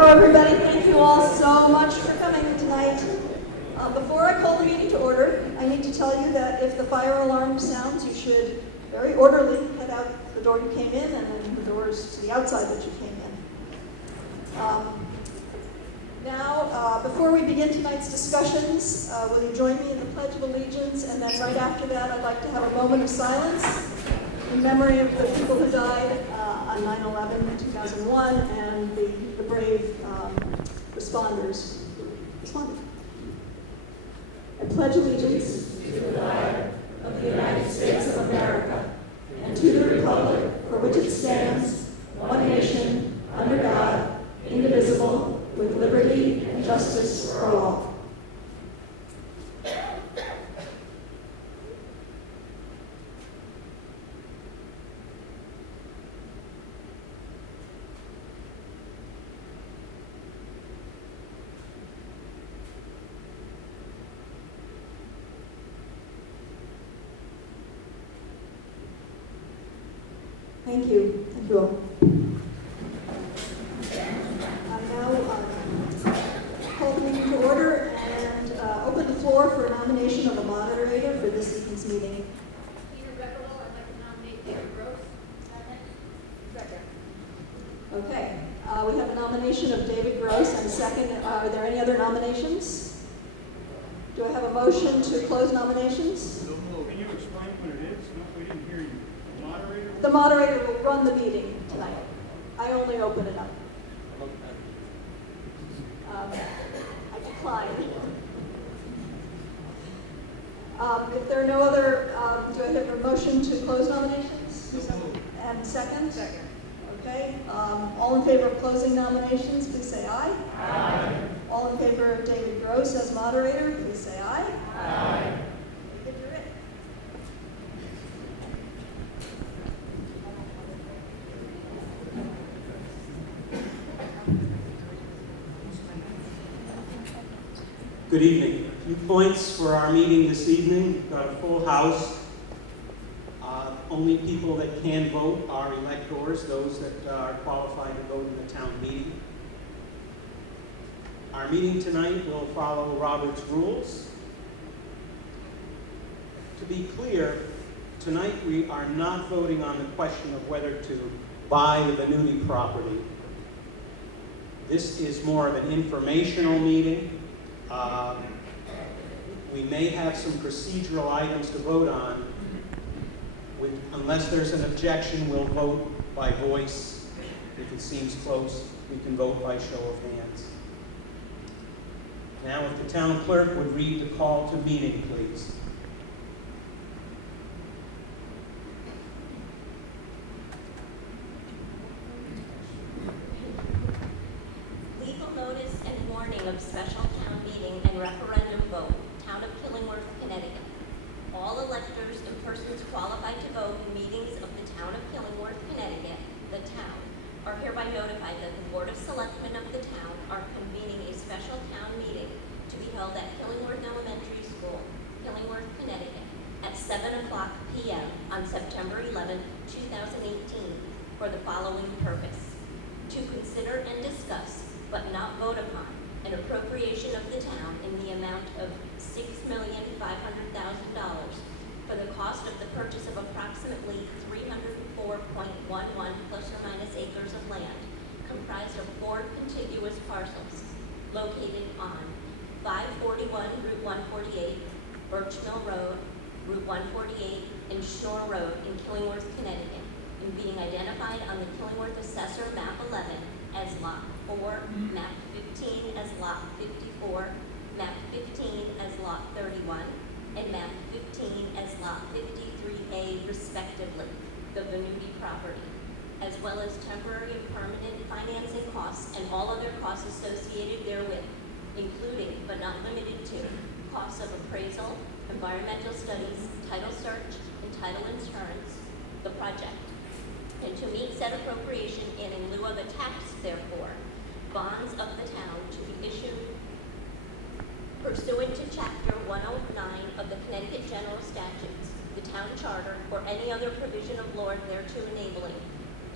Hello, everybody. Thank you all so much for coming tonight. Before I call the meeting to order, I need to tell you that if the fire alarm sounds, you should very orderly head out the door you came in and then the doors to the outside that you came in. Now, before we begin tonight's discussions, will you join me in the Pledge of Allegiance? And then right after that, I'd like to have a moment of silence in memory of the people who died on 9/11/2001 and the brave responders who responded. I pledge allegiance to the flag of the United States of America and to the republic for which it stands, one nation, under God, indivisible, with liberty and justice for all. Thank you. Thank you all. I now call the meeting to order and open the floor for a nomination of a moderator for this evening's meeting. I'd like to nominate David Gross. Second. Okay. We have a nomination of David Gross and a second. Are there any other nominations? Do I have a motion to close nominations? Can you explain what it is? No, we didn't hear you. The moderator? The moderator will run the meeting tonight. I only open it up. I decline. If there are no other, do I have a motion to close nominations? And second? Second. Okay. All in favor of closing nominations, please say aye. Aye. All in favor of David Gross as moderator, please say aye. Aye. You're it. Good evening. A few points for our meeting this evening. We've got a full house. Only people that can vote are electors, those that are qualified to vote in the town meeting. Our meeting tonight will follow Robert's rules. To be clear, tonight we are not voting on the question of whether to buy the Venuti property. This is more of an informational meeting. We may have some procedural items to vote on. Unless there's an objection, we'll vote by voice. If it seems close, we can vote by show of hands. Now, if the town clerk would read the call to meeting, please. Legal notice and warning of special town meeting and referendum vote, Town of Killingworth, Connecticut. All electors and persons qualified to vote in meetings of the Town of Killingworth, Connecticut, the town, are hereby notified that the Board of Selectmen of the town are convening a special town meeting to be held at Killingworth Elementary School, Killingworth, Connecticut, at 7:00 p.m. on September 11, 2018, for the following purpose: to consider and discuss, but not vote upon, an appropriation of the town in the amount of $6,500,000 for the cost of the purchase of approximately 304.11 plus or minus acres of land, comprised of 4 contiguous parcels located on 541 Route 148, Birch Mill Road, Route 148, and Shore Road in Killingworth, Connecticut, and being identified on the Killingworth Assessor Map 11 as Lot 4, Map 15 as Lot 54, Map 15 as Lot 31, and Map 15 as Lot 53A respectively, the Venuti property, as well as temporary and permanent financing costs and all other costs associated therewith, including but not limited to costs of appraisal, environmental studies, title search, and title insurance, the project, and to meet said appropriation and in lieu of a tax, therefore, bonds of the town to be issued pursuant to Chapter 109 of the Connecticut General Statutes, the town charter, or any other provision of law thereto enabling,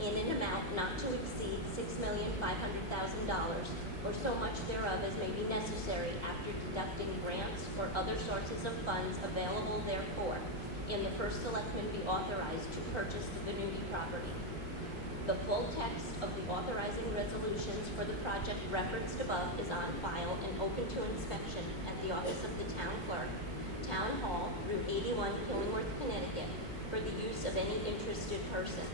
in an amount not to exceed $6 $6,500,000, or so much thereof as may be necessary after deducting grants or other sources of funds available therefore, and the first selectman be authorized to purchase the Venuti property. The full text of the authorizing resolutions for the project referenced above is on file and open to inspection at the office of the town clerk, Town Hall, Route 81, Killingworth, Connecticut, for the use of any interested person.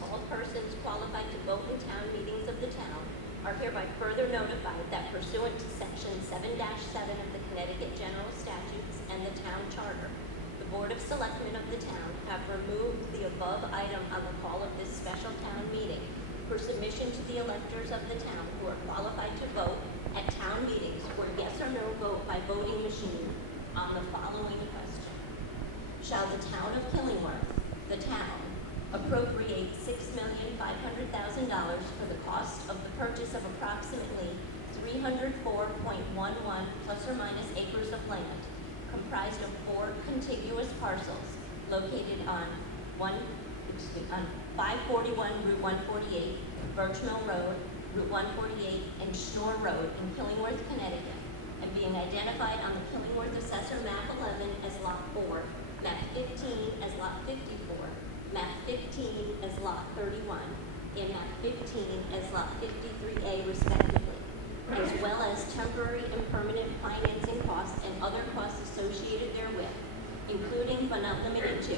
All persons qualified to vote in town meetings of the town are hereby further notified that pursuant to Section 7-7 of the Connecticut General Statutes and the Town Charter, the Board of Selectmen of the town have removed the above item on the call of this special town meeting for submission to the electors of the town who are qualified to vote at town meetings or yes or no vote by voting machine on the following question. Shall the town of Killingworth, the town, appropriate $6,500,000 for the cost of the purchase of approximately 304.11 plus or minus acres of land, comprised of 4 contiguous parcels located on 541 Route 148, Birch Mill Road, Route 148, and Schnorr Road in Killingworth, Connecticut, and being identified on the Killingworth Assessor Map 11 as Lot 4, Map 15 as Lot 54, Map 15 as Lot 31, and Map 15 as Lot 53A respectively, as well as temporary and permanent financing costs and other costs associated therewith, including but not limited to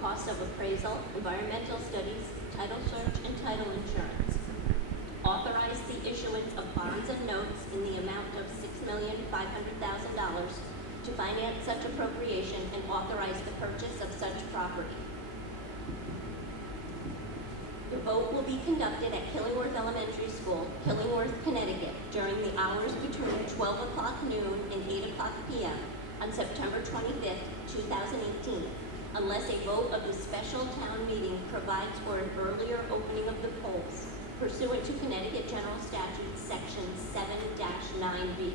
cost of appraisal, environmental studies, title search, and title insurance. Authorize the issuance of bonds and notes in the amount of $6,500,000 to finance such appropriation and authorize the purchase of such property. The vote will be conducted at Killingworth Elementary School, Killingworth, Connecticut, during the hours between 12 o'clock noon and 8 o'clock p.m. on September 25th, 2018, unless a vote of the special town meeting provides for an earlier opening of the polls pursuant to Connecticut General Statute Section 7-9B,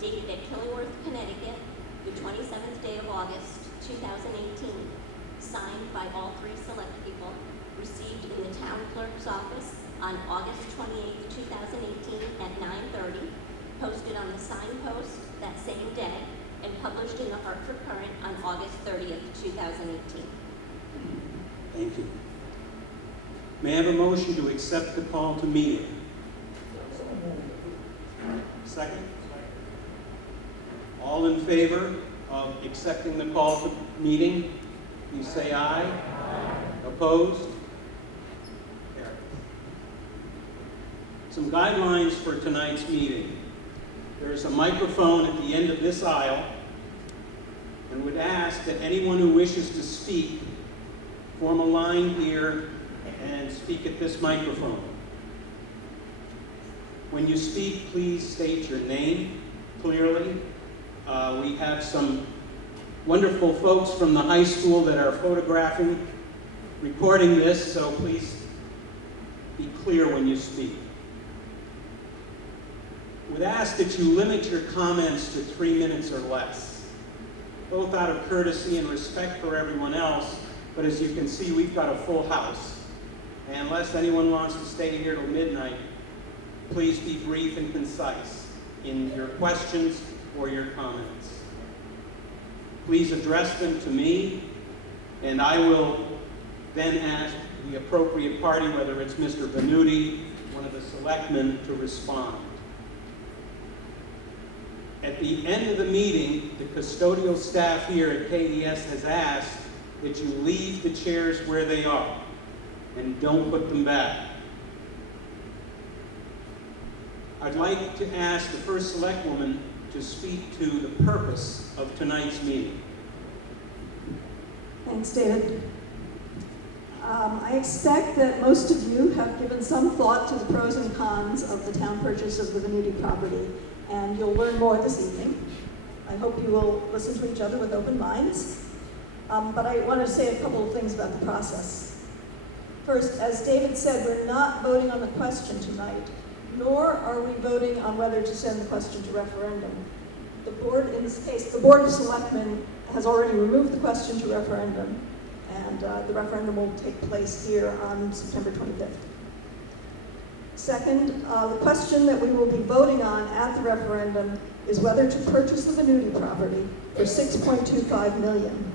dated at Killingworth, Connecticut, the 27th day of August, 2018, signed by all 3 select people, received in the town clerk's office on August 28, 2018 at 9:30, posted on the signpost that same day, and published in the Hartford Current on August 30th, 2018. Thank you. May I have a motion to accept the call to meeting? Second? All in favor of accepting the call to meeting, please say aye. Aye. Opposed? Carried. Some guidelines for tonight's meeting. There's a microphone at the end of this aisle, and would ask that anyone who wishes to speak form a line here and speak at this microphone. When you speak, please state your name clearly. We have some wonderful folks from the high school that are recording this, so please be clear when you speak. Would ask that you limit your comments to 3 minutes or less, both out of courtesy and respect for everyone else, but as you can see, we've got a full house. And unless anyone wants to stay here till midnight, please be brief and concise in your questions or your comments. Please address them to me, and I will then ask the appropriate party, whether it's Mr. Venuti, one of the selectmen, to respond. At the end of the meeting, the custodial staff here at KES has asked that you leave the chairs where they are and don't put them back. I'd like to ask the first selectwoman to speak to the purpose of tonight's meeting. Thanks, David. I expect that most of you have given some thought to the pros and cons of the town purchase of the Venuti property, and you'll learn more this evening. I hope you will listen to each other with open minds. But I want to say a couple of things about the process. First, as David said, we're not voting on the question tonight, nor are we voting on whether to send the question to referendum. The board, in this case, the Board of Selectmen has already removed the question to referendum, and the referendum will take place here on September 25th. Second, the question that we will be voting on at the referendum is whether to purchase the Venuti property for $6.25 million.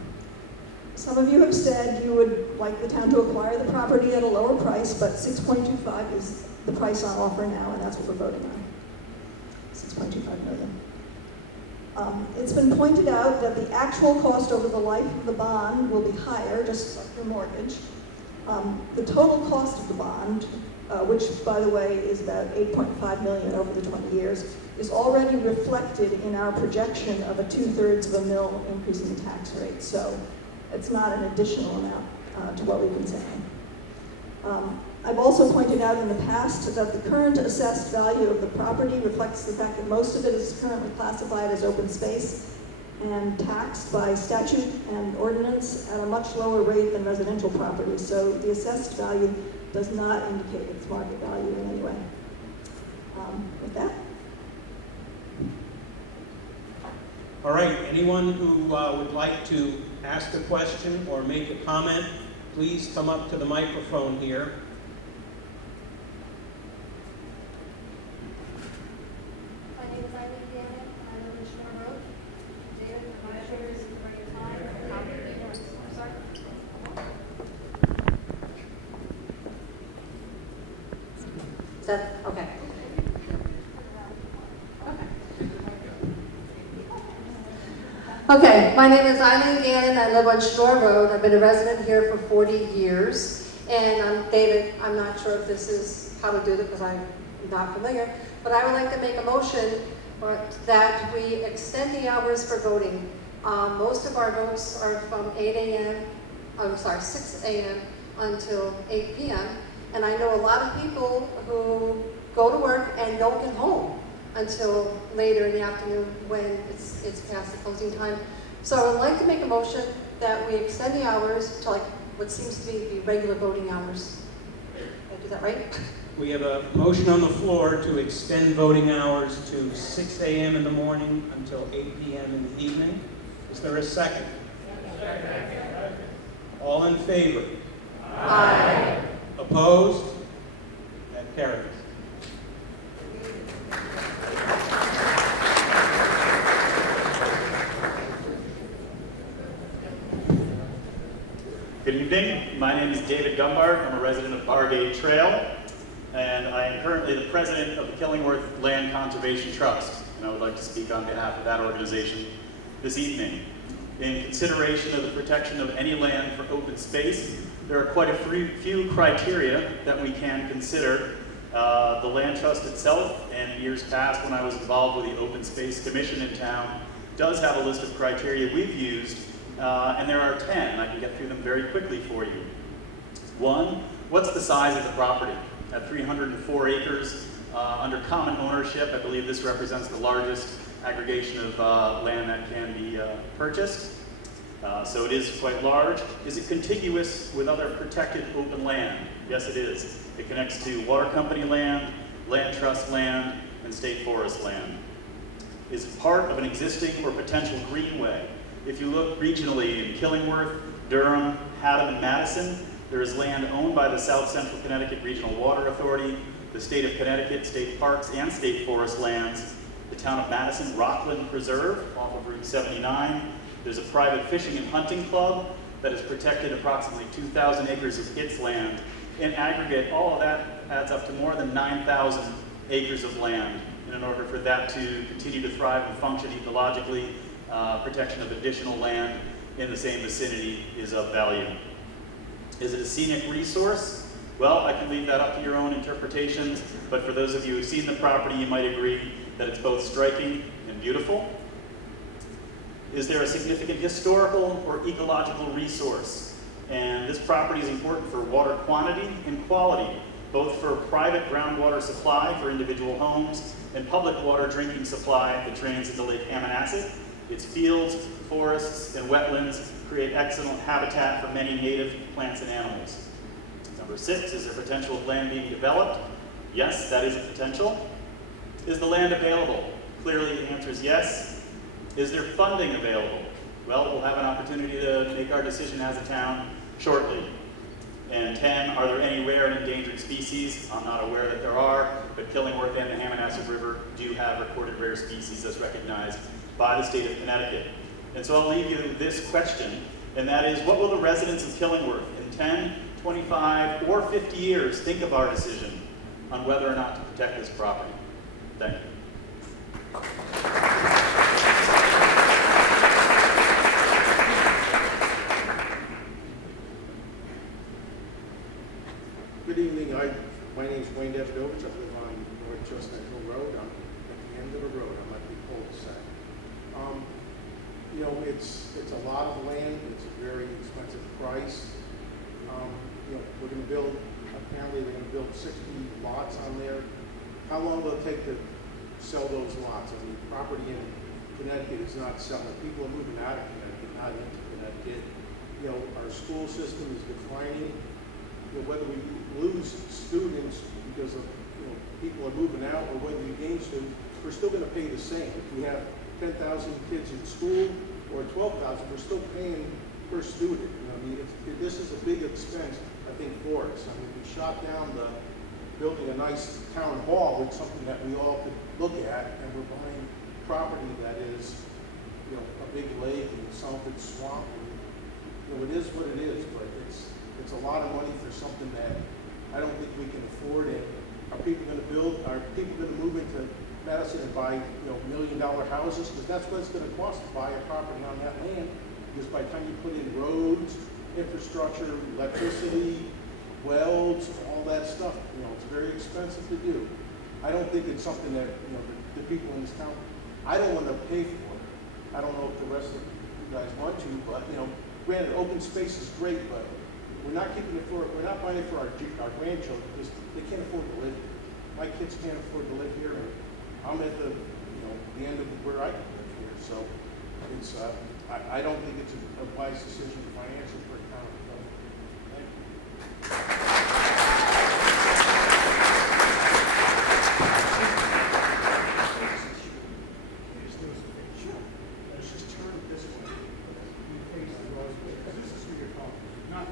Some of you have said you would like the town to acquire the property at a lower price, but $6.25 is the price on offer now, and that's what we're voting on. $6.25 million. It's been pointed out that the actual cost over the life of the bond will be higher, just like your mortgage. The total cost of the bond, which, by the way, is about $8.5 million over the 20 years, is already reflected in our projection of a 2/3 of a mil increase in the tax rate. So it's not an additional amount to what we've been saying. I've also pointed out in the past that the current assessed value of the property reflects the fact that most of it is currently classified as open space and taxed by statute and ordinance at a much lower rate than residential properties. So the assessed value does not indicate its market value in any way. With that. All right, anyone who would like to ask a question or make a comment, please come up to the microphone here. My name is Eileen Gannon, and I live in Shore Road. David, my share is ready to sign. I'm sorry. Is that, okay. Okay, my name is Eileen Gannon. I live on Shore Road. I've been a resident here for 40 years. And I'm David, I'm not sure if this is how to do it because I'm not familiar, but I would like to make a motion that we extend the hours for voting. Most of our votes are from 6 a.m. until 8 p.m. And I know a lot of people who go to work and don't get home until later in the afternoon when it's past the closing time. So I would like to make a motion that we extend the hours to like what seems to be the regular voting hours. Did I do that right? We have a motion on the floor to extend voting hours to 6 a.m. in the morning until 8 p.m. in the evening. Is there a second? All in favor? Aye. Opposed? That carries. Good evening. My name is David Gumbart. I'm a resident of Bargate Trail, and I am currently the president of the Killingworth Land Conservation Trust, and I would like to speak on behalf of that organization this evening. In consideration of the protection of any land for open space, there are quite a few criteria that we can consider. The Land Trust itself, and years past when I was involved with the Open Space Commission in town, does have a list of criteria we've used, and there are 10. I can get through them very quickly for you. 1, what's the size of the property? At 304 acres under common ownership, I believe this represents the largest aggregation of land that can be purchased. So it is quite large. Is it contiguous with other protected open land? Yes, it is. It connects to water company land, land trust land, and state forest land. Is it part of an existing or potential greenway? If you look regionally in Killingworth, Durham, Haddam, and Madison, there is land owned by the South Central Connecticut Regional Water Authority, the state of Connecticut, state parks, and state forest lands, the town of Madison Rockland Preserve off of Route 79. There's a private fishing and hunting club that has protected approximately 2,000 acres of its land. In aggregate, all of that adds up to more than 9,000 acres of land. And in order for that to continue to thrive and function ecologically, protection of additional land in the same vicinity is of value. Is it a scenic resource? Well, I can leave that up to your own interpretations, but for those of you who've seen the property, you might agree that it's both striking and beautiful. Is there a significant historical or ecological resource? And this property is important for water quantity and quality, both for private groundwater supply for individual homes and public water drinking supply that drains into Lake Ammonasset. Its fields, forests, and wetlands create excellent habitat for many native plants and animals. Number 6, is there potential of land being developed? Yes, that is a potential. Is the land available? Clearly the answer is yes. Is there funding available? Well, we'll have an opportunity to make our decision as a town shortly. And 10, are there any rare and endangered species? I'm not aware that there are, but Killingworth and the Hammonasset River do have recorded rare species as recognized by the state of Connecticut. And so I'll leave you this question, and that is, what will the residents of Killingworth in 10, 25, or 50 years think of our decision on whether or not to protect this property? Thank you. Good evening. My name is Wayne Davidovich. I live on North Chestnut Hill Road. I'm at the end of the road. I'm at the cul-de-sac. You know, it's a lot of land. It's a very expensive price. You know, we're going to build. Apparently, they're going to build 60 lots on there. How long will it take to sell those lots? I mean, property in Connecticut is not selling. People are moving out of Connecticut, not into Connecticut. You know, our school system is declining. You know, whether we lose students because of, you know, people are moving out, or whether we gain students, we're still going to pay the same. If we have 10,000 kids in school or 12,000, we're still paying per student. You know, I mean, this is a big expense, I think, for us. I mean, we shot down the building a nice town hall with something that we all could look at, and we're buying property that is, you know, a big lake and some of it's swamp. And, you know, it is what it is, but it's a lot of money for something that I don't think we can afford it. Are people going to build? Are people going to move into Madison and buy, you know, $1 million houses? Because that's what it's going to cost to buy a property on that land. Because by the time you put in roads, infrastructure, electricity, welds, all that stuff, you know, it's very expensive to do. I don't think it's something that, you know, the people in this town, I don't want to pay for it. I don't know if the rest of you guys want to, but, you know, granted, open space is great, but we're not keeping it for, we're not buying it for our grandchildren because they can't afford to live here. My kids can't afford to live here, and I'm at the, you know, the end of where I can live here. So it's, I don't think it's a wise decision financially for a town. Thank you. Let's just turn it this way. You face the road, because this is who you're talking to, not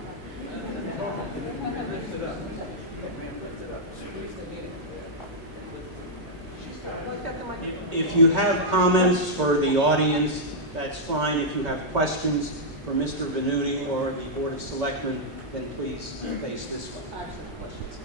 lift it up. Lift it up. If you have comments for the audience, that's fine. If you have questions for Mr. Venuti or the Board of Selectmen, then please face this way. Actually, questions.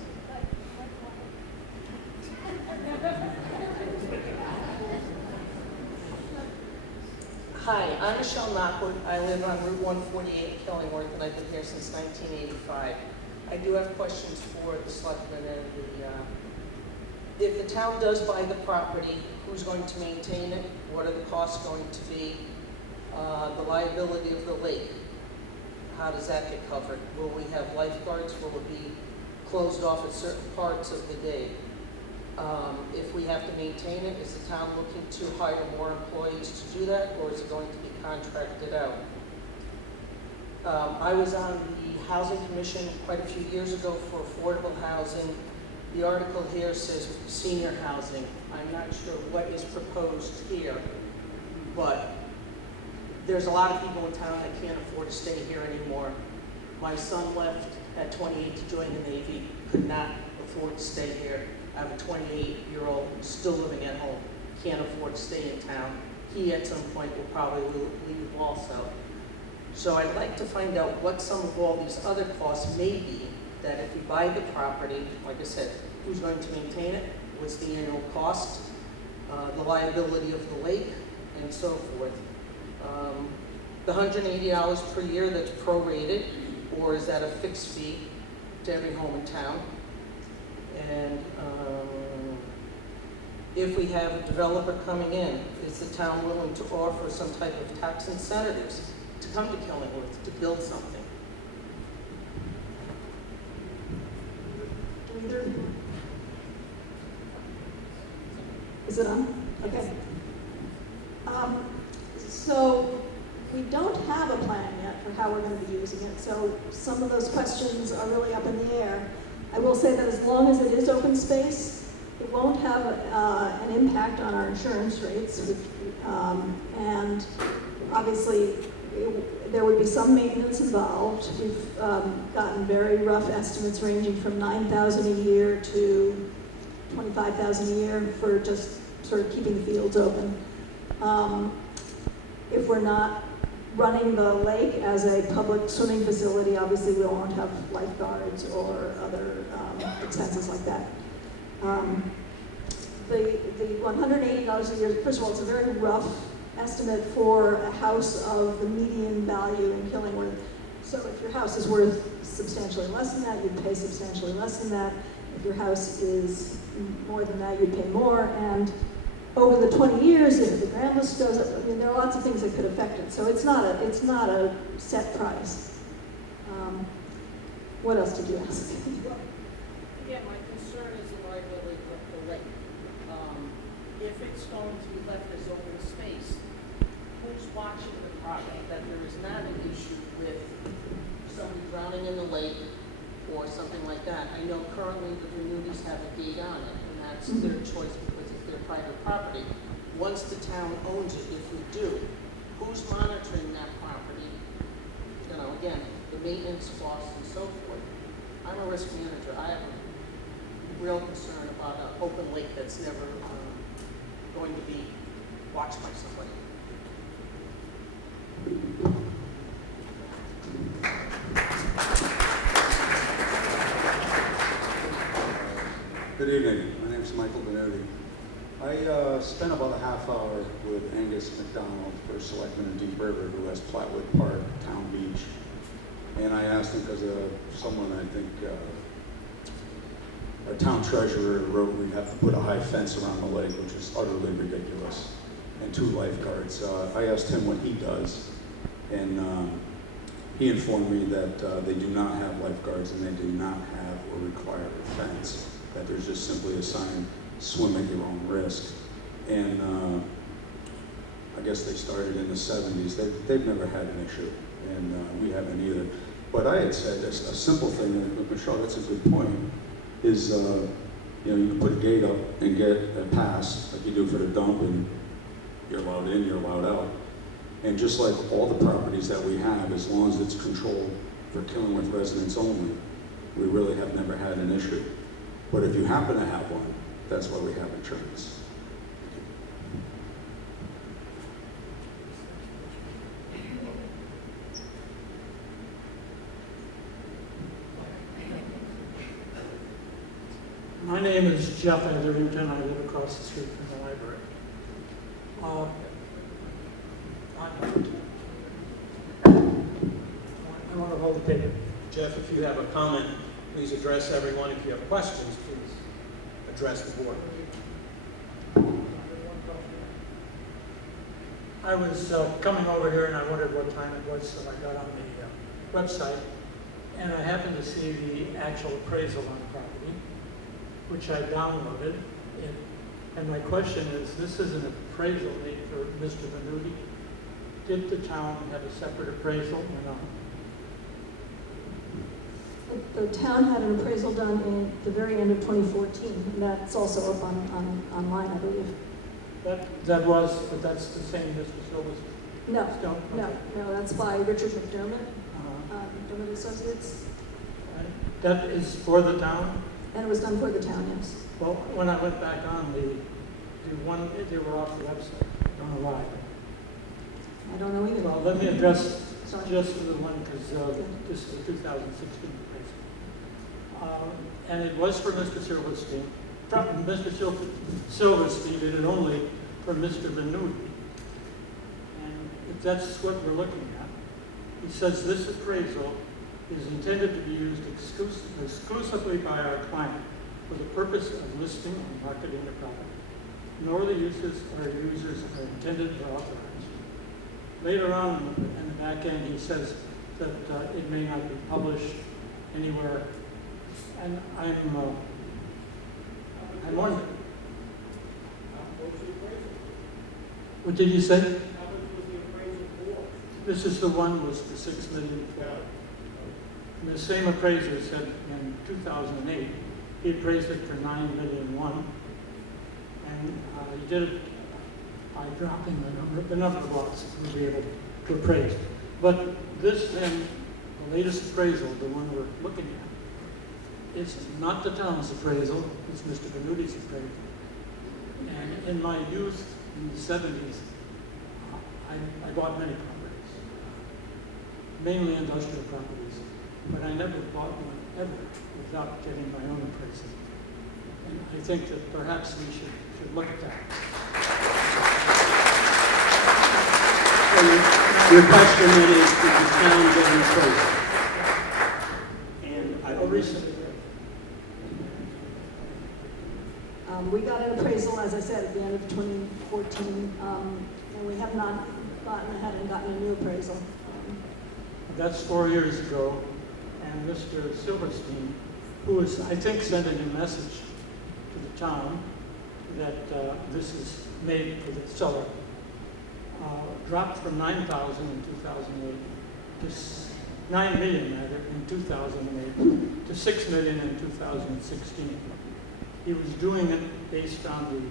Hi, I'm Michelle Knockwood. I live on Route 148 Killingworth, and I've been here since 1985. I do have questions for the selectmen and the, if the town does buy the property, who's going to maintain it? What are the costs going to be? The liability of the lake, how does that get covered? Will we have lifeguards? Will it be closed off at certain parts of the day? If we have to maintain it, is the town looking to hire more employees to do that, or is it going to be contracted out? I was on the Housing Commission quite a few years ago for affordable housing. The article here says senior housing. I'm not sure what is proposed here, but there's a lot of people in town that can't afford to stay here anymore. My son left at 28 to join the Navy, could not afford to stay here. I have a 28-year-old still living at home, can't afford to stay in town. He at some point will probably leave also. So I'd like to find out what some of all these other costs may be, that if we buy the property, like I said, who's going to maintain it, what's the annual cost, the liability of the lake, and so forth. The $180 per year that's prorated, or is that a fixed fee to every home in town? And if we have a developer coming in, is the town willing to offer some type of tax incentives to come to Killingworth to build something? Either. Is it on? Okay. So we don't have a plan yet for how we're going to be using it. So some of those questions are really up in the air. I will say that as long as it is open space, it won't have an impact on our insurance rates. And obviously, there would be some maintenance involved. We've gotten very rough estimates ranging from $9,000 a year to $25,000 a year for just sort of keeping the fields open. If we're not running the lake as a public swimming facility, obviously we won't have lifeguards or other expenses like that. The $180 a year, first of all, it's a very rough estimate for a house of the median value in Killingworth. So if your house is worth substantially less than that, you'd pay substantially less than that. If your house is more than that, you'd pay more. And over the 20 years, if the grand list goes up, I mean, there are lots of things that could affect it. So it's not a set price. What else did you ask? Again, my concern is the liability of the lake. If it's going to be left as open space, who's watching the property? That there is not an issue with somebody drowning in the lake or something like that. I know currently the Venutis have a gate on it, and that's their choice because it's their private property. Once the town owns it, if we do, who's monitoring that property? You know, again, the maintenance costs and so forth. I'm a risk manager. I have a real concern about an open lake that's never going to be watched by somebody. Good evening. My name is Michael Venuti. I spent about a half hour with Angus McDonald, first selectman in Deep River, who has Platwood Park, Town Beach. And I asked him because someone, I think, our town treasurer wrote we'd have to put a high fence around the lake, which is utterly ridiculous, and 2 lifeguards. I asked him what he does, and he informed me that they do not have lifeguards and they do not have or require a fence, that there's just simply a sign, swim at your own risk. And I guess they started in the 70s. They've never had an issue, and we haven't either. But I had said a simple thing, and Michelle, that's a good point, is you know, you can put a gate up and get a pass, like you do for the dump, and you're allowed in, you're allowed out. And just like all the properties that we have, as long as it's controlled for Killingworth residents only, we really have never had an issue. But if you happen to have one, that's why we have insurance. My name is Jeff Etherington. I live across the street from the library. I want to hold the paper. Jeff, if you have a comment, please address everyone. If you have questions, please address the board. I was coming over here and I wondered what time it was, so I got on the website, and I happened to see the actual appraisal on the property, which I downloaded. And my question is, this is an appraisal made for Mr. Venuti. Did the town have a separate appraisal or not? The town had an appraisal done in the very end of 2014, and that's also up online, I believe. That was, but that's the same Mr. Silver's? No, Stone? no, Okay. no, that's by Richard McDermott, Uh-huh. McDermott Associates, That is for the town? and it was done for the town, yes. Well, when I went back on the one, they were off the website. I don't know why. I don't know either. Well, let me address Sorry. just for the one, because this is a 2016 appraisal. And it was for Mr. Silverstein. From Mr. Silverstein, it is only for Mr. Venuti. And if that's what we're looking at, he says this appraisal is intended to be used exclusively by our client for the purpose of listing and marketing the property, nor the uses or users are intended or authorized. Later on in the back end, he says that it may not be published anywhere, and I'm wondering. What did you say? This is the one was the $6 million. And the same appraiser said in 2008, he appraised it for $9.1 million, and he did it by dropping the number of lots to be able to appraise. But this then, the latest appraisal, the one we're looking at, is not the town's appraisal, it's Mr. Venuti's appraisal. And in my youth, in the 70s, I bought many properties, mainly industrial properties, but I never bought one ever without getting my own appraisal. And I think that perhaps we should look at that. So your question then is, did the town get an appraisal? And I Recently, We got an appraisal, as I said, at the end of 2014, and we have not gotten ahead and gotten a new appraisal. that's 4 years ago, and Mr. Silverstein, who is, I think, sending a message to the town that this is made for the seller, dropped from 9,000 in 2008 to 9 million rather in 2008 to 6 million in 2016. He was doing it based on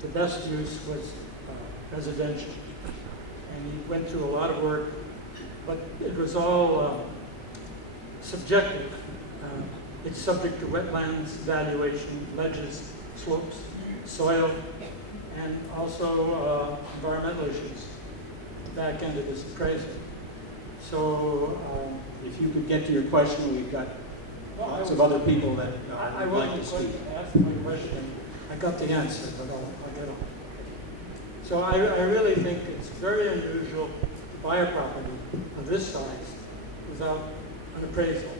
the best use was residential, and he went through a lot of work, but it was all subjective. It's subject to wetlands, valuation, ledges, slopes, soil, and also environmental issues, back end of this appraisal. So if you could get to your question, we've got lots of other people that I would like wasn't to going speak. to ask my question. I got the answer, but I'll get on. So I really think it's very unusual to buy a property of this size without an appraisal.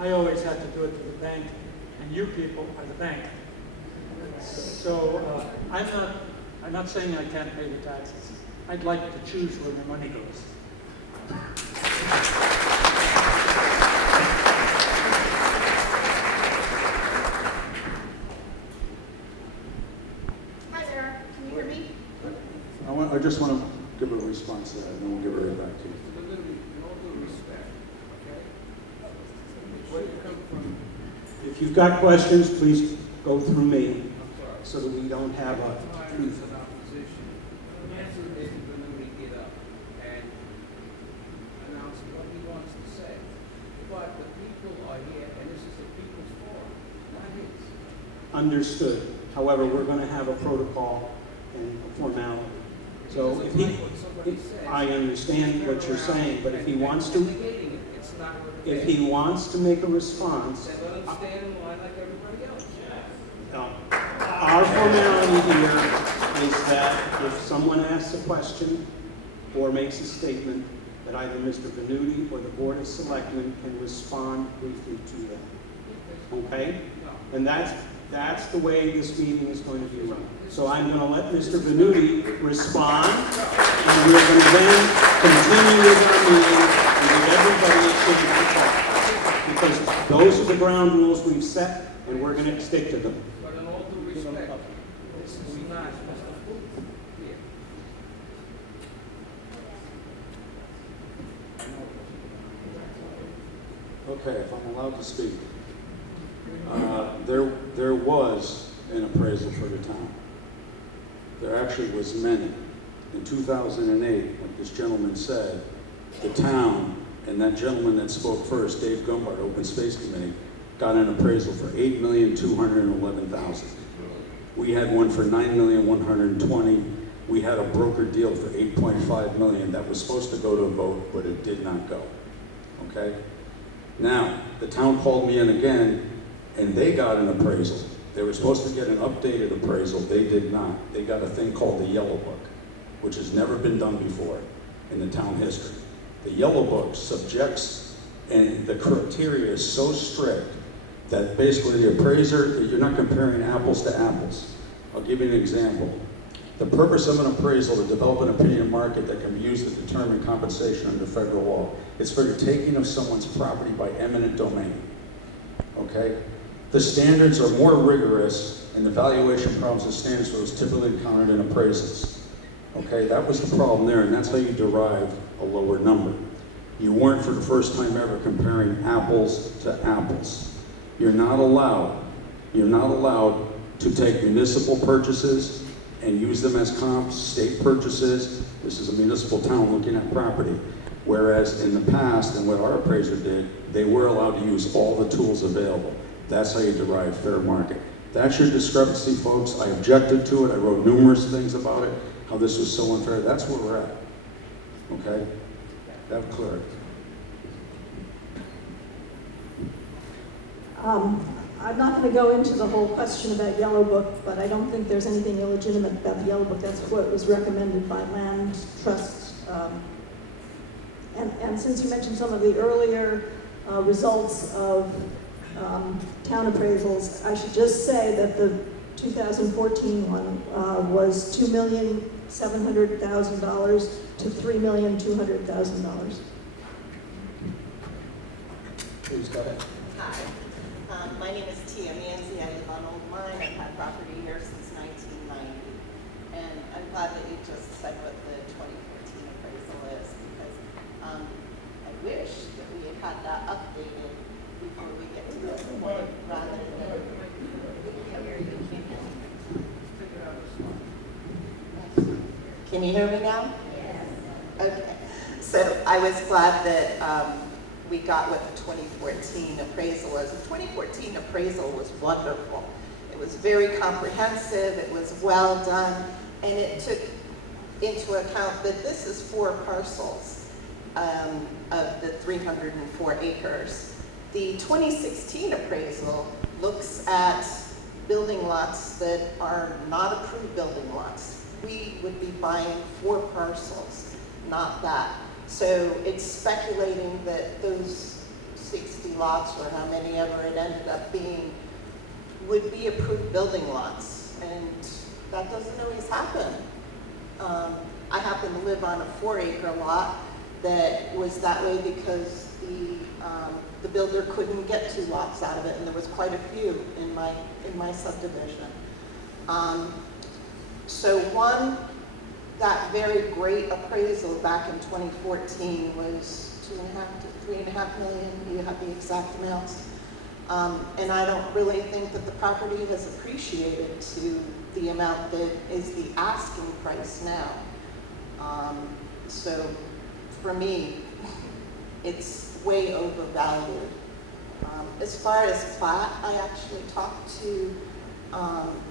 I always had to do it to the bank, and you people are the bank. So I'm not saying I can't pay the taxes. I'd like to choose where my money goes. Hi there, can you hear me? I just want to give a response to that, and then we'll give it right back to you. If you've got questions, please go through me so that we don't have a understood. However, we're going to have a protocol and a formality. So I understand what you're saying, but if he wants to make a response, our formality here is that if someone asks a question or makes a statement, that either Mr. Venuti or the Board of Selectmen can respond briefly to them. Okay? And that's the way this meeting is going to be run. So I'm going to let Mr. Venuti respond, and we're going to then continue with our meeting and give everybody a chance to talk. Because those are the ground rules we've set, and we're going to stick to them. But in all due respect, this is not here. Okay, if I'm allowed to speak. There was an appraisal for the town. There actually was many. In 2008, like this gentleman said, the town, and that gentleman that spoke first, Dave Gumbart, Open Space Committee, got an appraisal for $8,211,000. We had one for $9,120,000. We had a broker deal for $8.5 million that was supposed to go to a vote, but it did not go. Okay? Now, the town called me in again, and they got an appraisal. They were supposed to get an updated appraisal. They did not. They got a thing called the Yellow Book, which has never been done before in the town history. The Yellow Book subjects, and the criteria is so strict that basically the appraiser, you're not comparing apples to apples. I'll give you an example. The purpose of an appraisal to develop an opinion market that can be used to determine compensation under federal law. It's for the taking of someone's property by eminent domain. Okay? The standards are more rigorous, and the valuation problems and standards for those typically encountered in appraisals. Okay, that was the problem there, and that's how you derive a lower number. You weren't for the first time ever comparing apples to apples. You're not allowed to take municipal purchases and use them as comps, state purchases. This is a municipal town looking at property. Whereas in the past, and what our appraiser did, they were allowed to use all the tools available. That's how you derive fair market. That's your discrepancy, folks. I objected to it. I wrote numerous things about it, how this was so unfair. That's where we're at. Okay? That clear. I'm not going to go into the whole question about Yellow Book, but I don't think there's anything illegitimate about the Yellow Book. That's what was recommended by Land Trust. And since you mentioned some of the earlier results of town appraisals, I should just say that the 2014 one was $2,700,000 to $3,200,000. Please go ahead. Hi, my name is Tia Manzi. I live on Old Mine. I've had property here since 1990. And I'm glad that you just said what the 2014 appraisal is, because I wish that we had had that updated before we get to this point, rather than... Can you hear me now? Yes. Okay. So I was glad that we got what the 2014 appraisal was. The 2014 appraisal was wonderful. It was very comprehensive, it was well done, and it took into account that this is 4 parcels of the 304 acres. The 2016 appraisal looks at building lots that are not approved building lots. We would be buying 4 parcels, not that. So it's speculating that those 60 lots, or how many ever it ended up being, would be approved building lots. And that doesn't always happen. I happen to live on a 4-acre lot that was that way because the builder couldn't get 2 lots out of it, and there was quite a few in my subdivision. So that very great appraisal back in 2014 was $2.5 to $3.5 million. You have the exact amounts. And I don't really think that the property has appreciated to the amount that is the asking price now. So for me, it's way overvalued. As far as plat, I actually talked to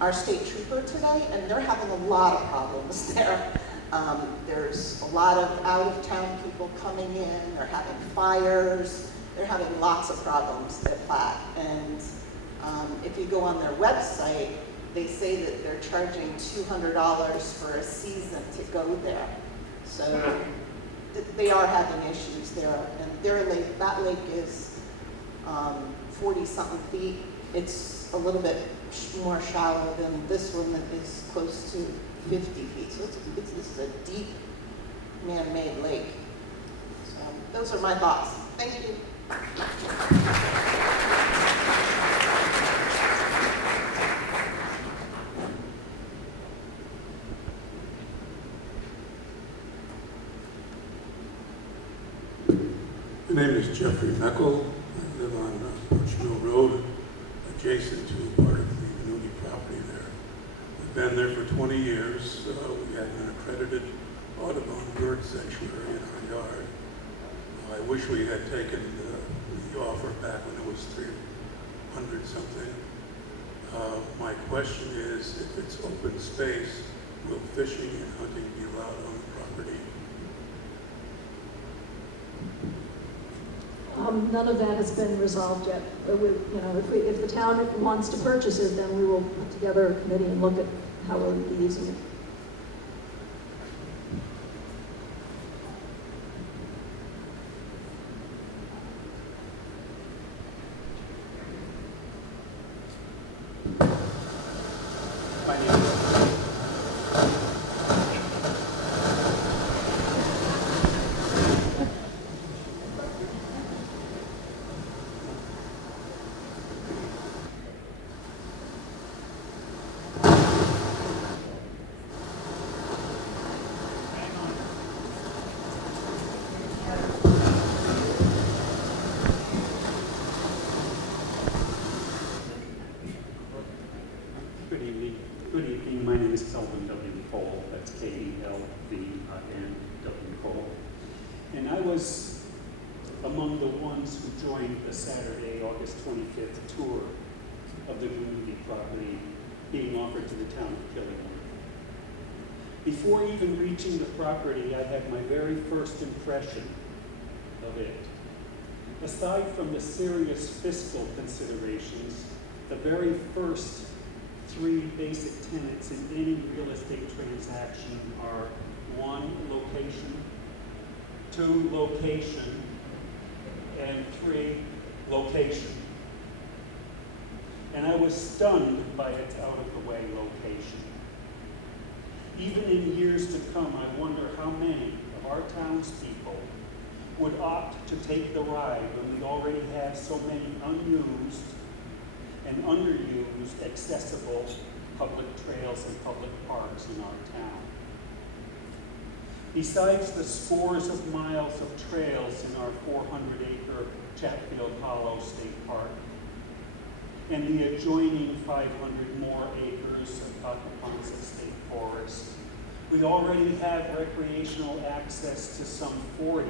our state trooper today, and they're having a lot of problems there. There's a lot of out-of-town people coming in, they're having fires, they're having lots of problems at plat. And if you go on their website, they say that they're charging $200 for a season to go there. So they are having issues there. And their lake, that lake is 40-something feet. It's a little bit more shallow than this one that is close to 50 feet. So this is a deep man-made lake. So those are my thoughts. Thank you. My name is Jeffrey Meckel. I live on Birch Mill Road, adjacent to part of the Venuti property there. We've been there for 20 years. We have an accredited Audubon bird sanctuary in our yard. I wish we had taken the offer back when it was 300 something. My question is, if it's open space, will fishing and hunting be allowed on the property? None of that has been resolved yet. If the town wants to purchase it, then we will put together a committee and look at how we'll be using it. My name is was among the ones who joined the Saturday, August 25th tour of the Venuti property being offered to the town of Killingworth. Before even reaching the property, I had my very first impression of it. Aside from the serious fiscal considerations, the very first three basic tenets in any real estate transaction are: 1, location, 2, location, and 3, location. And I was stunned by its out-of-the-way location. Even in years to come, I wonder how many of our townspeople would opt to take the ride when we already have so many unused and underused accessible public trails and public parks in our town. Besides the scores of miles of trails in our 400-acre Chatfield Hollow State Park, and the adjoining 500 more acres of Pacaponsa State Forest, we already have recreational access to some 40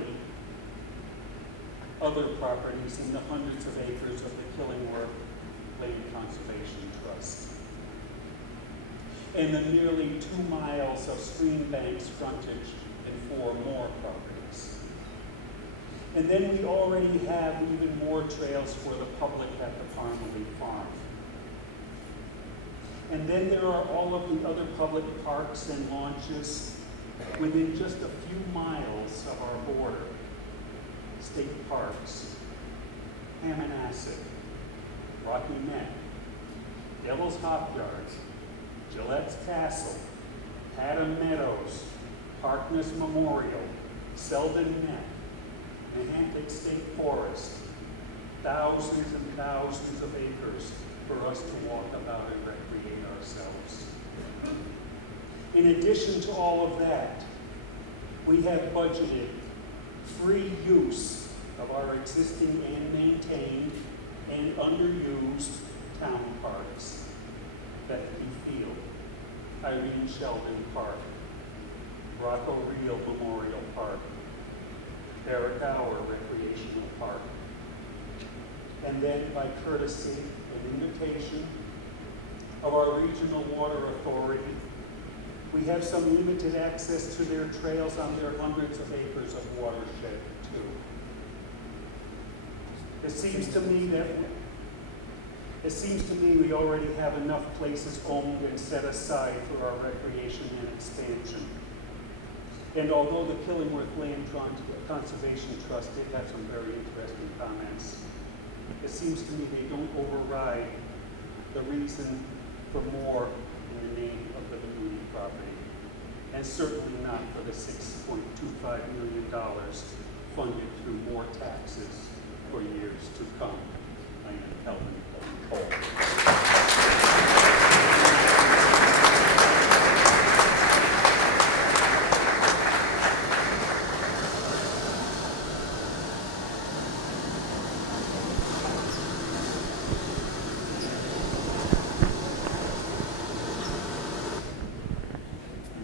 other properties in the hundreds of acres of the Killingworth Land Conservation Trust, and the nearly 2 miles of stream banks frontage in 4 more properties. And then we already have even more trails for the public at the Farmley Farm. And then there are all of the other public parks and launches within just a few miles of our border. State parks, Hammonasset, Rocky Neck, Devil's Hop Yard, Gillette's Castle, Haddam Meadows, Harkness Memorial, Selden Neck, Mahantic State Forest, thousands and thousands of acres for us to walk about and recreate ourselves. In addition to all of that, we have budgeted free use of our existing and maintained and underused town parks: Bethany Field, Irene Sheldon Park, Rocco Reel Memorial Park, Barrett Gower Recreational Park. And then, by courtesy and invitation of our Regional Water Authority, we have some limited access to their trails on their hundreds of acres of watershed, too. It seems to me we already have enough places owned and set aside for our recreation and expansion. And although the Killingworth Land Conservation Trust did have some very interesting comments, it seems to me they don't override the reason for more in the name of the Venuti property, and certainly not for the $6.25 million funded through more taxes for years to come. I am Kelvin Cole.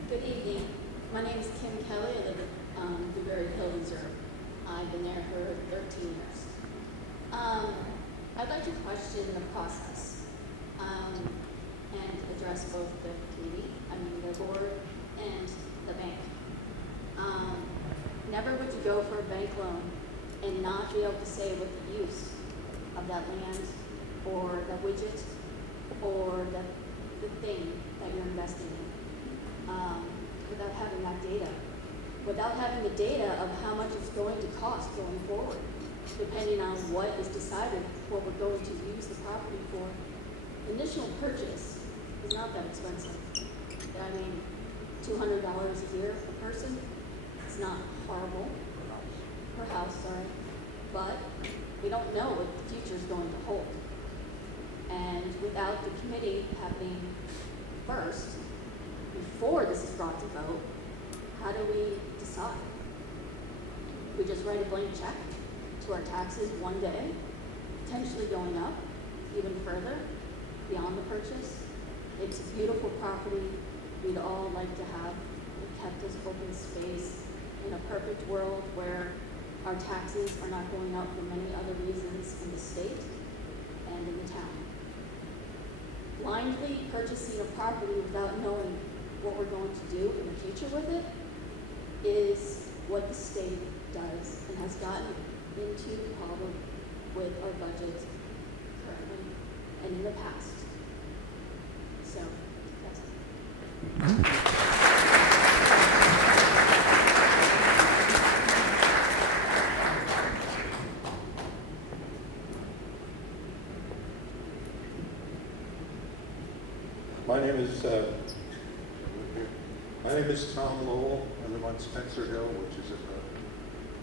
Good evening. My name is Kim Kelly. I live at Dewberry Hill Reserve. I've been there for 13 years. I'd like to question the process and address both the committee, the board, and the bank. Never would you go for a bank loan and not be able to say what the use of that land or the widget or the thing that you're investing in. Without having that data, without having the data of how much it's going to cost going forward, depending on what is decided, what we're going to use the property for. Initial purchase is not that expensive. $200 a year per person, it's not horrible, per house, sorry, but we don't know what the future is going to hold. And without the committee happening first, before this is brought to vote, how do we decide? We just write a blank check to our taxes one day, potentially going up even further beyond the purchase. It's a beautiful property. We'd all like to have it kept as open space in a perfect world where our taxes are not going up for many other reasons in the state and in the town. Blindly purchasing a property without knowing what we're going to do in the future with it is what the state does and has gotten into the problem with our budget currently and in the past. So, that's it. My name is Tom Lowell. I live on Spencer Hill, which is at the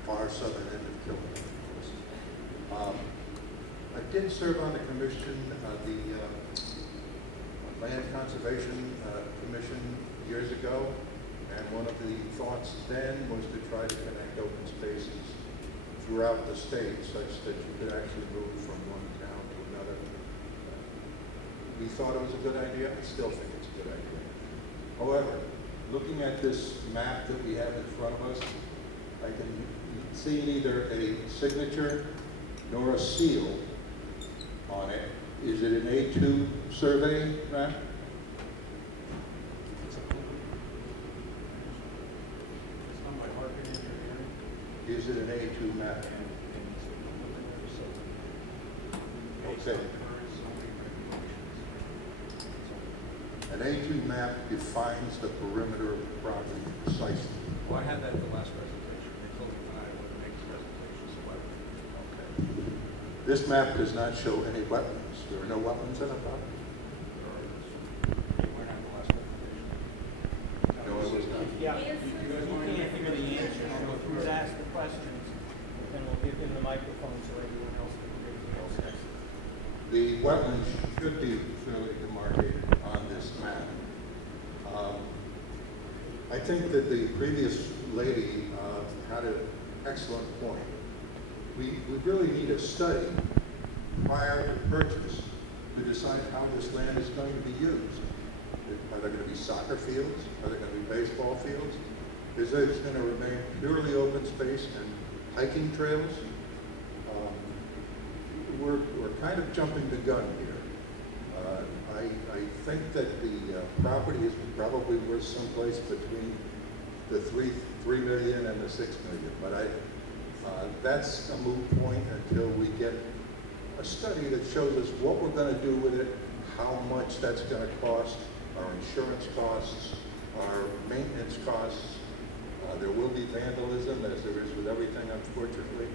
far southern end of Kilburn. I did serve on the commission, the Land Conservation Commission years ago, and one of the thoughts then was to try to connect open spaces throughout the state such that you could actually move from one town to another. We thought it was a good idea. I still think it's a good idea. However, looking at this map that we have in front of us, I can see neither a signature nor a seal on it. Is it an A2 survey map? Is it an A2 map? Okay. An A2 map defines the perimeter of the property precisely. Well, I had that at the last presentation. They told me when I would make presentations, so Okay. This map does not show any wetlands. There are no wetlands in the property? you weren't at the last presentation. No, it was not. Yeah, you can't hear the answer, so please ask the questions, and we'll give him the microphone so everyone else can hear the answers. The wetlands should be clearly demarcated on this map. I think that the previous lady had an excellent point. We really need a study prior to purchase to decide how this land is going to be used. Are there going to be soccer fields? Are there going to be baseball fields? Is it going to remain purely open space and hiking trails? We're kind of jumping the gun here. I think that the property is probably worth someplace between the 3 million and the 6 million, but that's a moot point until we get a study that shows us what we're going to do with it, how much that's going to cost, our insurance costs, our maintenance costs. There will be vandalism, as there is with everything, unfortunately.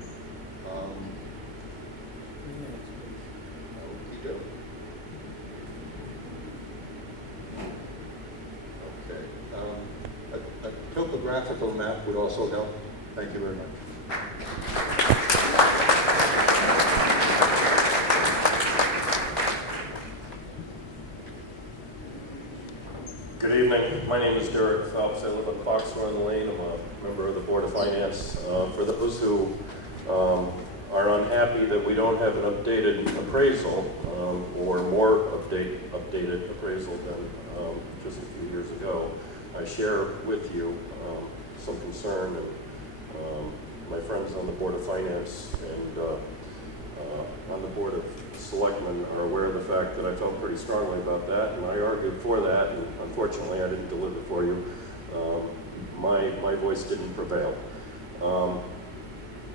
Okay. A topographical map would also help. Thank you very much. Good evening. My name is Derek Phelps. I live on Foxhorn Lane. I'm a member of the Board of Finance. For those who are unhappy that we don't have an updated appraisal or more updated appraisal than just a few years ago, I share with you some concern, and my friends on the Board of Finance and on the Board of Selectmen are aware of the fact that I felt pretty strongly about that, and I argued for that, and unfortunately I didn't deliver for you. My voice didn't prevail.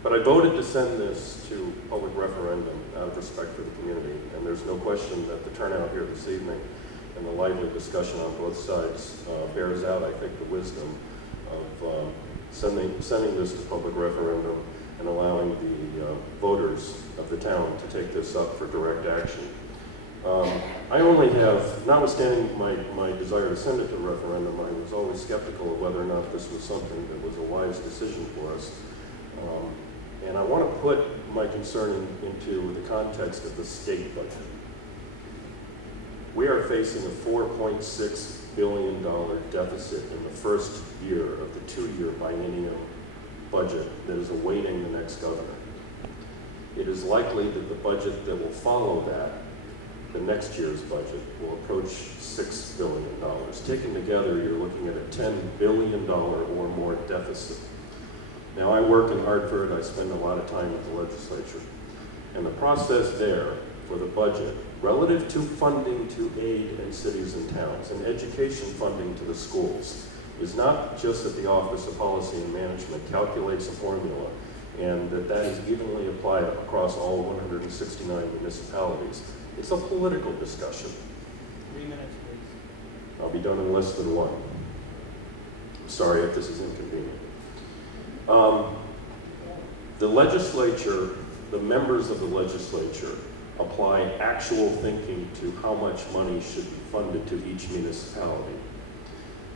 But I voted to send this to public referendum out of respect for the community, and there's no question that the turnout here this evening and the lively discussion on both sides bears out, I think, the wisdom of sending this to public referendum and allowing the voters of the town to take this up for direct action. I only have, notwithstanding my desire to send it to referendum, I was always skeptical of whether or not this was something that was a wise decision for us. And I want to put my concern into the context of the state budget. We are facing a $4.6 billion deficit in the first year of the 2-year biennium budget that is awaiting the next governor. It is likely that the budget that will follow that, the next year's budget, will approach $6 billion. Taken together, you're looking at a $10 billion or more deficit. Now, I work in Hartford, I spend a lot of time with the legislature, and the process there for the budget, relative to funding to aid in cities and towns, and education funding to the schools, is not just that the Office of Policy and Management calculates a formula, and that is evenly applied across all 169 municipalities. It's a political discussion. 3 minutes, please. I'll be done in less than one. I'm sorry if this is inconvenient. The legislature, the members of the legislature, apply actual thinking to how much money should be funded to each municipality.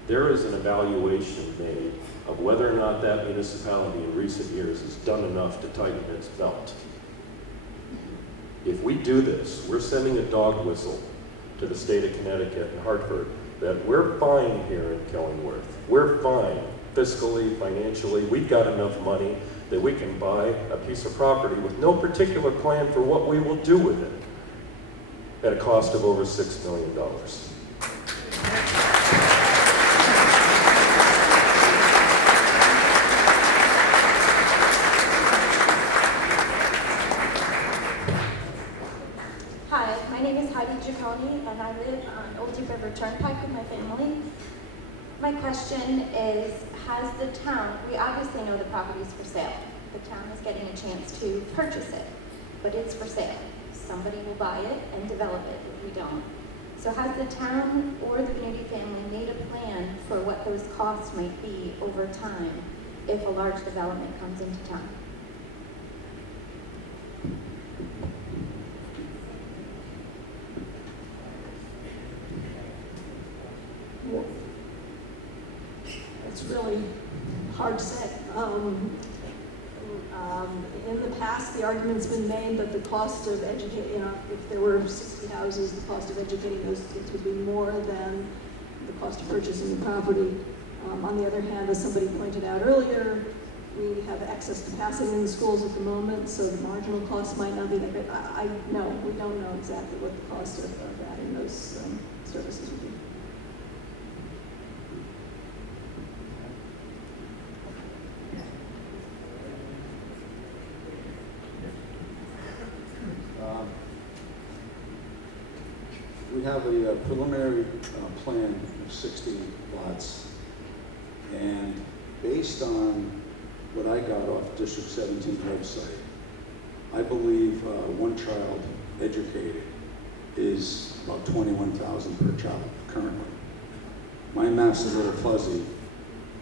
There is an evaluation made of whether or not that municipality in recent years has done enough to tighten its belt. If we do this, we're sending a dog whistle to the state of Connecticut and Hartford that we're fine here in Killingworth. We're fine fiscally, financially. We've got enough money that we can buy a piece of property with no particular plan for what we will do with it at a cost of over $6 million. Hi, my name is Heidi Giacone, and I live on Old Deep River Turnpike with my family. My question is, has the town, we obviously know the property is for sale. The town is getting a chance to purchase it, but it's for sale. Somebody will buy it and develop it if we don't. So has the town or the Venuti family made a plan for what those costs might be over time if a large development comes into town? It's really hard to say. In the past, the argument's been made that the cost of educating, if there were 60 houses, the cost of educating those kids would be more than the cost of purchasing the property. On the other hand, as somebody pointed out earlier, we have excess capacity in the schools at the moment, so the marginal cost might not be that great. No, we don't know exactly what the cost of adding those services would be. We have a preliminary plan of 60 lots, and based on what I got off District 17 website, I believe one child educated is about $21,000 per child currently. My math's a little fuzzy,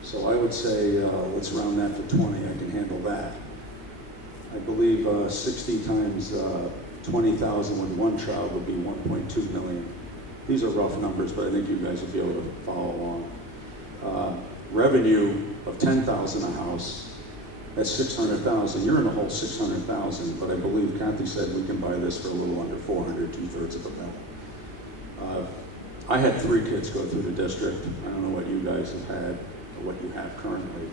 so I would say let's round that to 20. I can handle that. I believe 60 times 20,000 with one child would be 1.2 million. These are rough numbers, but I think you guys will be able to follow along. Revenue of 10,000 a house, that's 600,000. You're in the whole 600,000, but I believe Kathy said we can buy this for a little under 400, 2/3 of a mil. I had 3 kids go through the district. I don't know what you guys have had or what you have currently.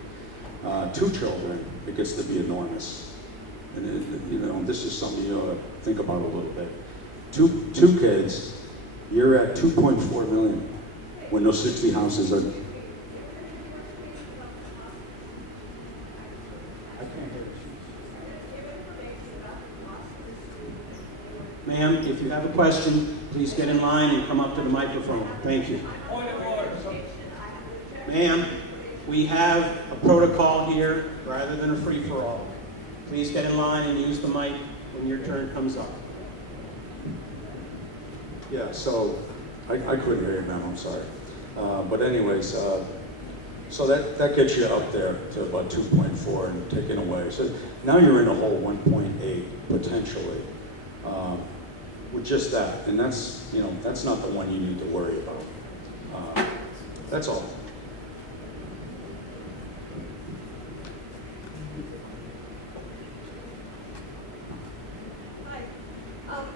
2 children, it gets to be enormous. And this is something you ought to think about a little bit. Two kids, you're at 2.4 million when those 60 houses are. I can't hear it. Ma'am, if you have a question, please get in line and come up to the microphone. Thank you. Ma'am, we have a protocol here rather than a free-for-all. Please get in line and use the mic when your turn comes up. Yeah, so I couldn't hear you, ma'am, I'm sorry. But anyways, so that gets you up there to about 2.4 and taken away. So now you're in a whole 1.8 potentially with just that. And that's not the one you need to worry about. That's all.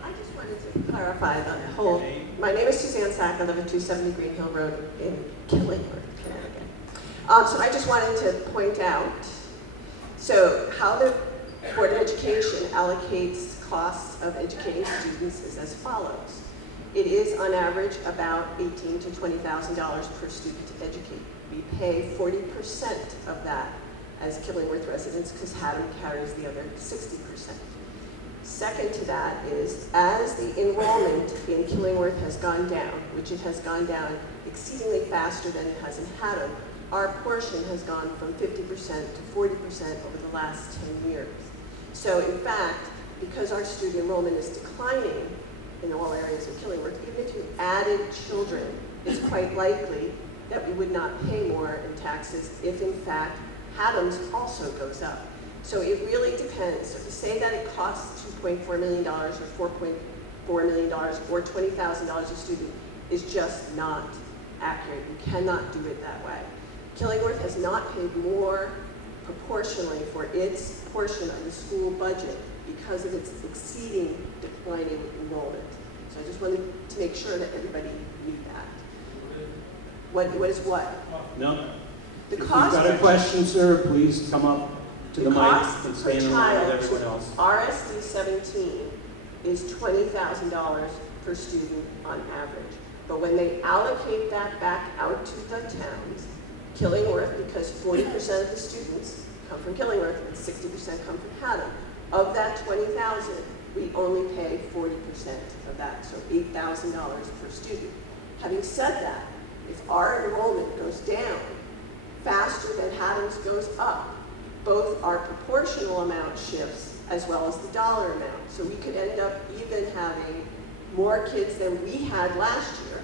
I just wanted to clarify the whole, my name is Suzanne Sack, I live at 270 Green Hill Road in Killingworth, Connecticut. So I just wanted to point out, so how the Board of Education allocates costs of educating students is as follows. It is on average about $18,000 to $20,000 per student to educate. We pay 40% of that as Killingworth residents because Haddam carries the other 60%. Second to that is, as the enrollment in Killingworth has gone down, which it has gone down exceedingly faster than it has in Haddam, our portion has gone from 50% to 40% over the last 10 years. So in fact, because our student enrollment is declining in all areas of Killingworth, even if you added children, it's quite likely that we would not pay more in taxes if in fact Haddam's also goes up. So it really depends. So to say that it costs $2.4 million or $4.4 million or $20,000 a student is just not accurate. You cannot do it that way. Killingworth has not paid more proportionally for its portion of the school budget because of its exceeding declining enrollment. So I just wanted to make sure that everybody knew that. What is what? No. The If you've cost got a question, sir, please come up to the mic cost and per stand in line with child everyone else. RSD 17 is $20,000 per student on average. But when they allocate that back out to the towns, Killingworth, because 40% of the students come from Killingworth and 60% come from Haddam, of that $20,000, we only pay 40% of that, so $8,000 per student. Having said that, if our enrollment goes down faster than Haddam's goes up, both our proportional amount shifts as well as the dollar amount. So we could end up even having more kids than we had last year,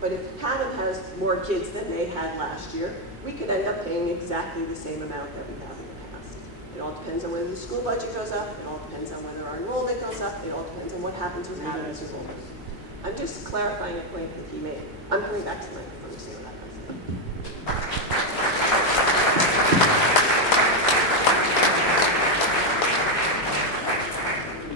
but if Haddam has more kids than they had last year, we could end up paying exactly the same amount that we have in the past. It all depends on whether the school budget goes up, it all depends on whether our enrollment goes up, it all depends on what happens with Haddam's enrollment. I'm just clarifying a point that he made. I'm coming back to the microphone to see what happens.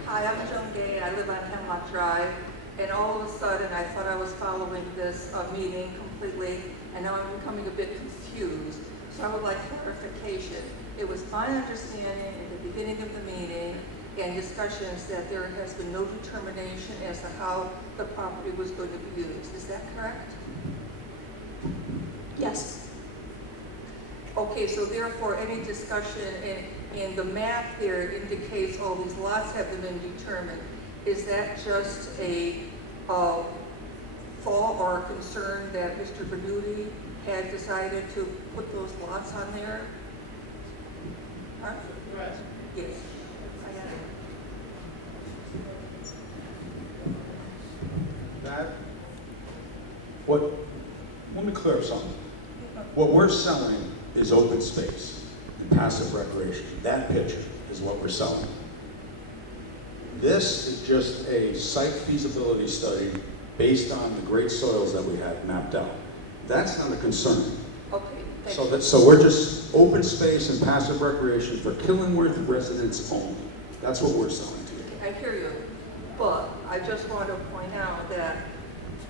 Hi, I'm Joan Gay. I live on Hemlock Drive, and all of a sudden I thought I was following this meeting completely, and now I'm becoming a bit confused. So I would like clarification. It was my understanding at the beginning of the meeting and discussions that there has been no determination as to how the property was going to be used. Is that correct? Yes. Okay, so therefore any discussion in the map there indicates all these lots have been determined. Is that just a thought or a concern that Mr. Venuti had decided to put those lots on there? Huh? Right. Yes. I got it. That, let me clear up something. What we're selling is open space and passive recreation. That picture is what we're selling. This is just a site feasibility study based on the great soils that we have mapped out. That's not a concern. Okay. So we're just open space and passive recreation for Killingworth residents only. That's what we're selling to you. I hear you, but I just want to point out that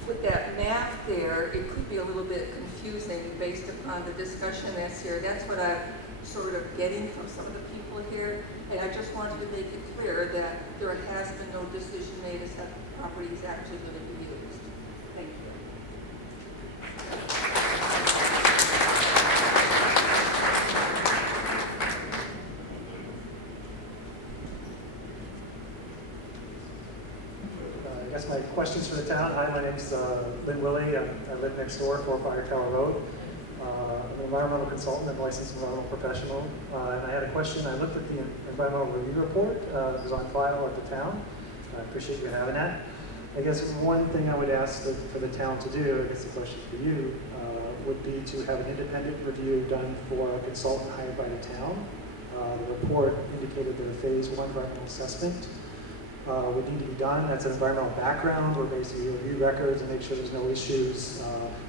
with that map there, it could be a little bit confusing based upon the discussion that's here. That's what I'm sort of getting from some of the people here, and I just wanted to make it clear that there has been no decision made as that the property is actually going to be used. Thank you. I guess my questions for the town. Hi, my name's Lynn Willie. I live next door, 4 Fire Tower Road. I'm an environmental consultant and licensed environmental professional. And I had a question. I looked at the environmental review report that was on file at the town. I appreciate you having that. I guess one thing I would ask for the town to do, I guess the question for you, would be to have an independent review done for a consultant hired by the town. The report indicated that a phase 1 environmental assessment would need to be done. That's an environmental background where basically you review records and make sure there's no issues.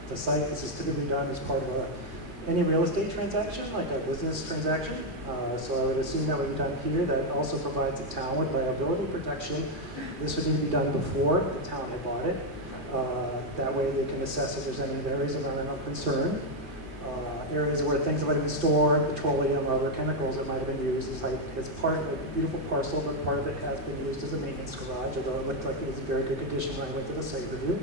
The site, this is typically done as part of any real estate transaction, like a business transaction. So I would assume that would be done here. That also provides the town with liability protection. This would need to be done before the town had bought it. That way they can assess if there's any areas of environmental concern. Areas where things might have been stored, petroleum, other chemicals that might have been used. It's part of a beautiful parcel, but part of it has been used as a maintenance garage, although it looked like it was in very good condition when I went to the site review.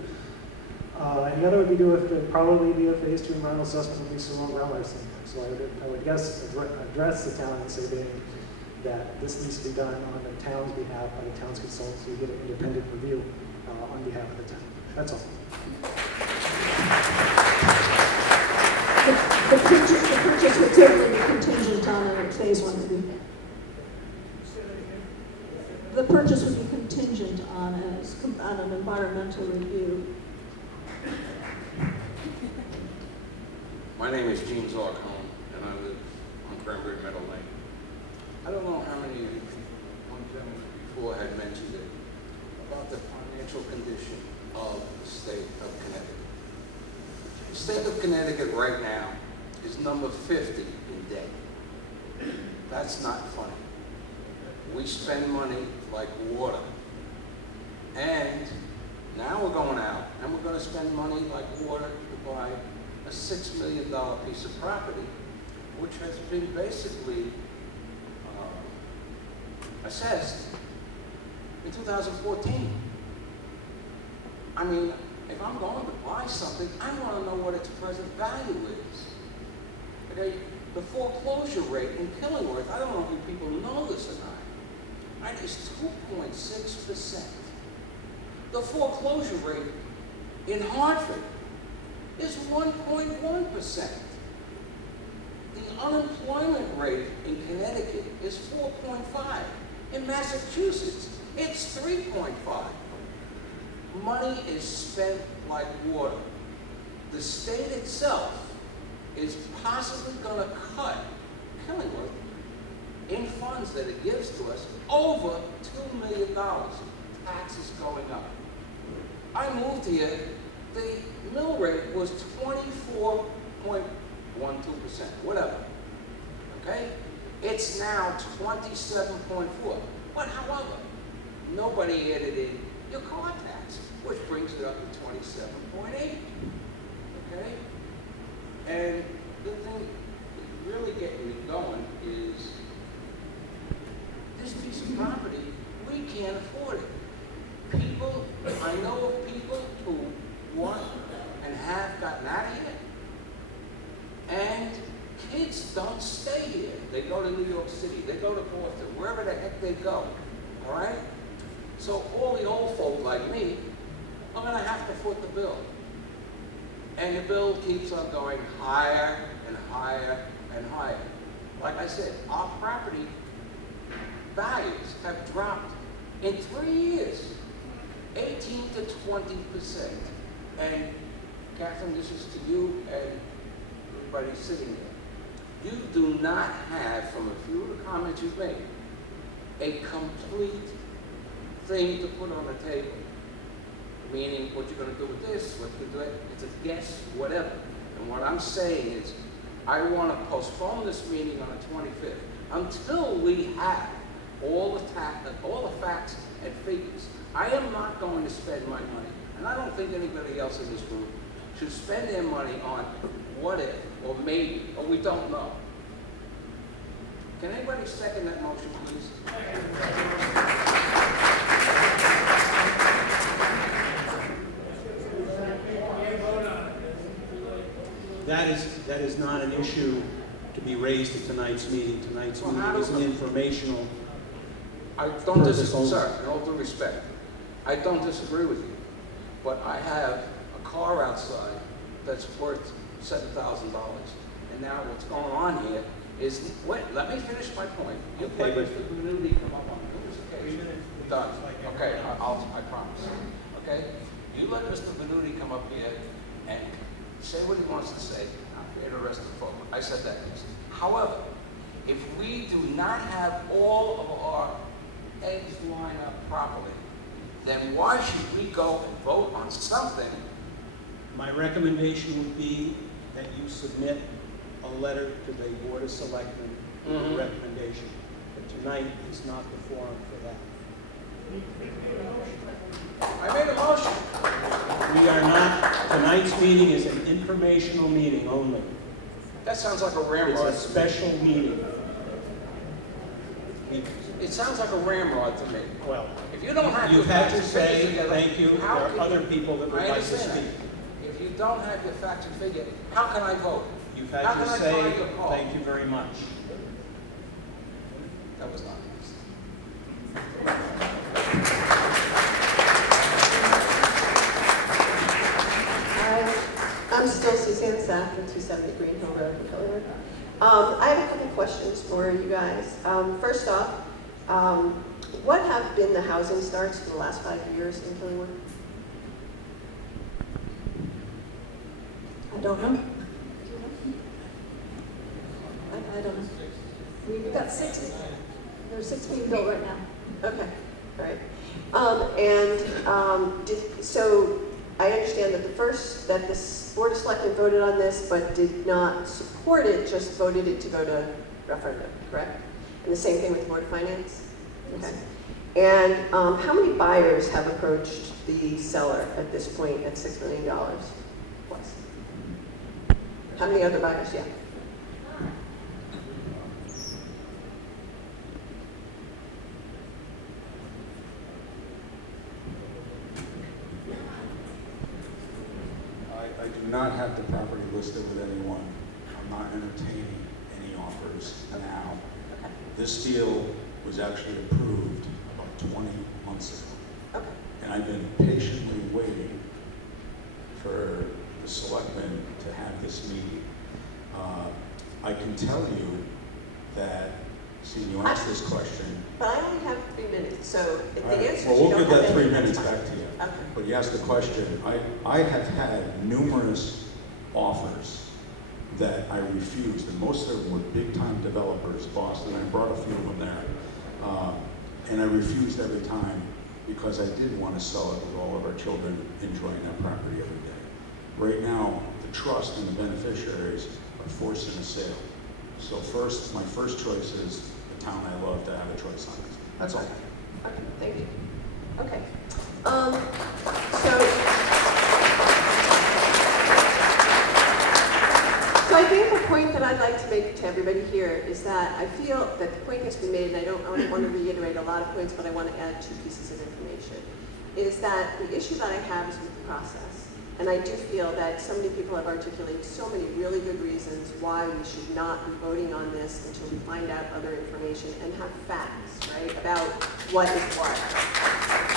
And the other would be probably be a phase 2 environmental assessment would be soil and groundwater So I would guess address the town and say that this needs to be done on the town's behalf by the town's consultants, so you get an independent review on behalf of the town. That's all. The purchase would certainly be contingent on a phase one review. The purchase would be contingent on an environmental review. My name is Gene Zarcone, and I live on Cranberry Meadow Lane. I don't know how many of you, one gentleman before had mentioned it, about the financial condition of the state of Connecticut. The state of Connecticut right now is number 50 in debt. That's not funny. We spend money like water. And now we're going out and we're going to spend money like water to buy a $6 million piece of property, which has been basically assessed in 2014. I mean, if I'm going to buy something, I want to know what its present value is. Okay? The foreclosure rate in Killingworth, I don't know if people know this or not, right, is 2.6%. The foreclosure rate in Hartford is 1.1%. The unemployment rate in Connecticut is 4.5. In Massachusetts, it's 3.5. Money is spent like water. The state itself is possibly going to cut Killingworth in funds that it gives to us over $2 million. Taxes going up. I moved here, the mill rate was 24.12%, whatever, okay? It's now 27.4, but however, nobody added in your car tax, which brings it up to 27.8, okay? And the thing that's really getting me going is this piece of property, we can't afford it. People, I know of people who want and have gotten out of here, and kids don't stay here. They go to New York City, they go to Boston, wherever the heck they go, all right? So all the old folk like me are gonna have to foot the bill. And the bill keeps on going higher and higher and higher. Like I said, our property values have dropped in 3 years, 18 to 20%. And Catherine, this is to you and everybody sitting there. You do not have, from a few of the comments you've made, a complete thing to put on the table. Meaning what you're going to do with this, what you're going to do, it's a guess, whatever. And what I'm saying is, I want to postpone this meeting on the 25th until we have all the facts and figures. I am not going to spend my money, and I don't think anybody else in this room should spend their money on what if, or maybe, or we don't know. Can anybody second that motion, please? That is not an issue to be raised at tonight's meeting. Tonight's meeting is an informational. I don't disagree, sir, in all due respect. I don't disagree with you, but I have a car outside that's worth $7,000. And now what's going on here is, wait, let me finish my point. You let Mr. Venuti come up on numerous occasions. Done. Okay, I promise. Okay? You let Mr. Venuti come up here and say what he wants to say. I'll hear the rest of the folk. I said that. However, if we do not have all of our eggs line up properly, then why should we go and vote on something? My recommendation would be that you submit a letter to the Board of Selectmen with a recommendation. But tonight is not the forum for that. I made a motion. We are not, tonight's meeting is an informational meeting only. That sounds like a ramrod. It's a special meeting. It sounds like a ramrod to me. Well, if you don't have you've your had facts to and say figures together, thank you. There how are can other people that would I like to understand speak. that. If you don't have your facts and figures, how can I vote? You've had How your can I say. follow your call? Thank you very much. That was not I'm still Suzanne Sack from 270 Green Hill Road in Killingworth. I have a couple questions for you guys. First off, what have been the housing starts for the last 5 years in Killingworth? I don't know. I don't know. We've got 60. There's 6 being built right now. Okay, all right. So I understand that that the Board of Selectmen voted on this, but did not support it, just voted it to go to referendum, correct? And the same thing with the Board of Finance? Okay. And how many buyers have approached the seller at this point at $6 million plus? How many other buyers? Yeah. I do not have the property listed with anyone. I'm not entertaining any offers now. This deal was actually approved about 20 months ago. Okay. And I've been patiently waiting for the selectmen to have this meeting. I can tell you that, see, you asked this question. But I only have 3 minutes, so if the answer is Well, you we'll don't give have that any, 3 that's minutes fine. back to you. Okay. But you asked the question. I have had numerous offers that I refused, and most of them were big-time developers, Boston. I brought a few of them there. And I refused every time because I did want to sell it with all of our children enjoying that property every day. Right now, the trust and the beneficiaries are forcing a sale. So my first choice is the town I love to have a choice on this. That's all. Okay, thank you. Okay. So I think the point that I'd like to make to everybody here is that I feel that the point has been made, and I don't want to reiterate a lot of points, but I want to add 2 pieces of information, is that the issue that I have is with the process. And I do feel that so many people have articulated so many really good reasons why we should not be voting on this until we find out other information and have facts, right, about what is what.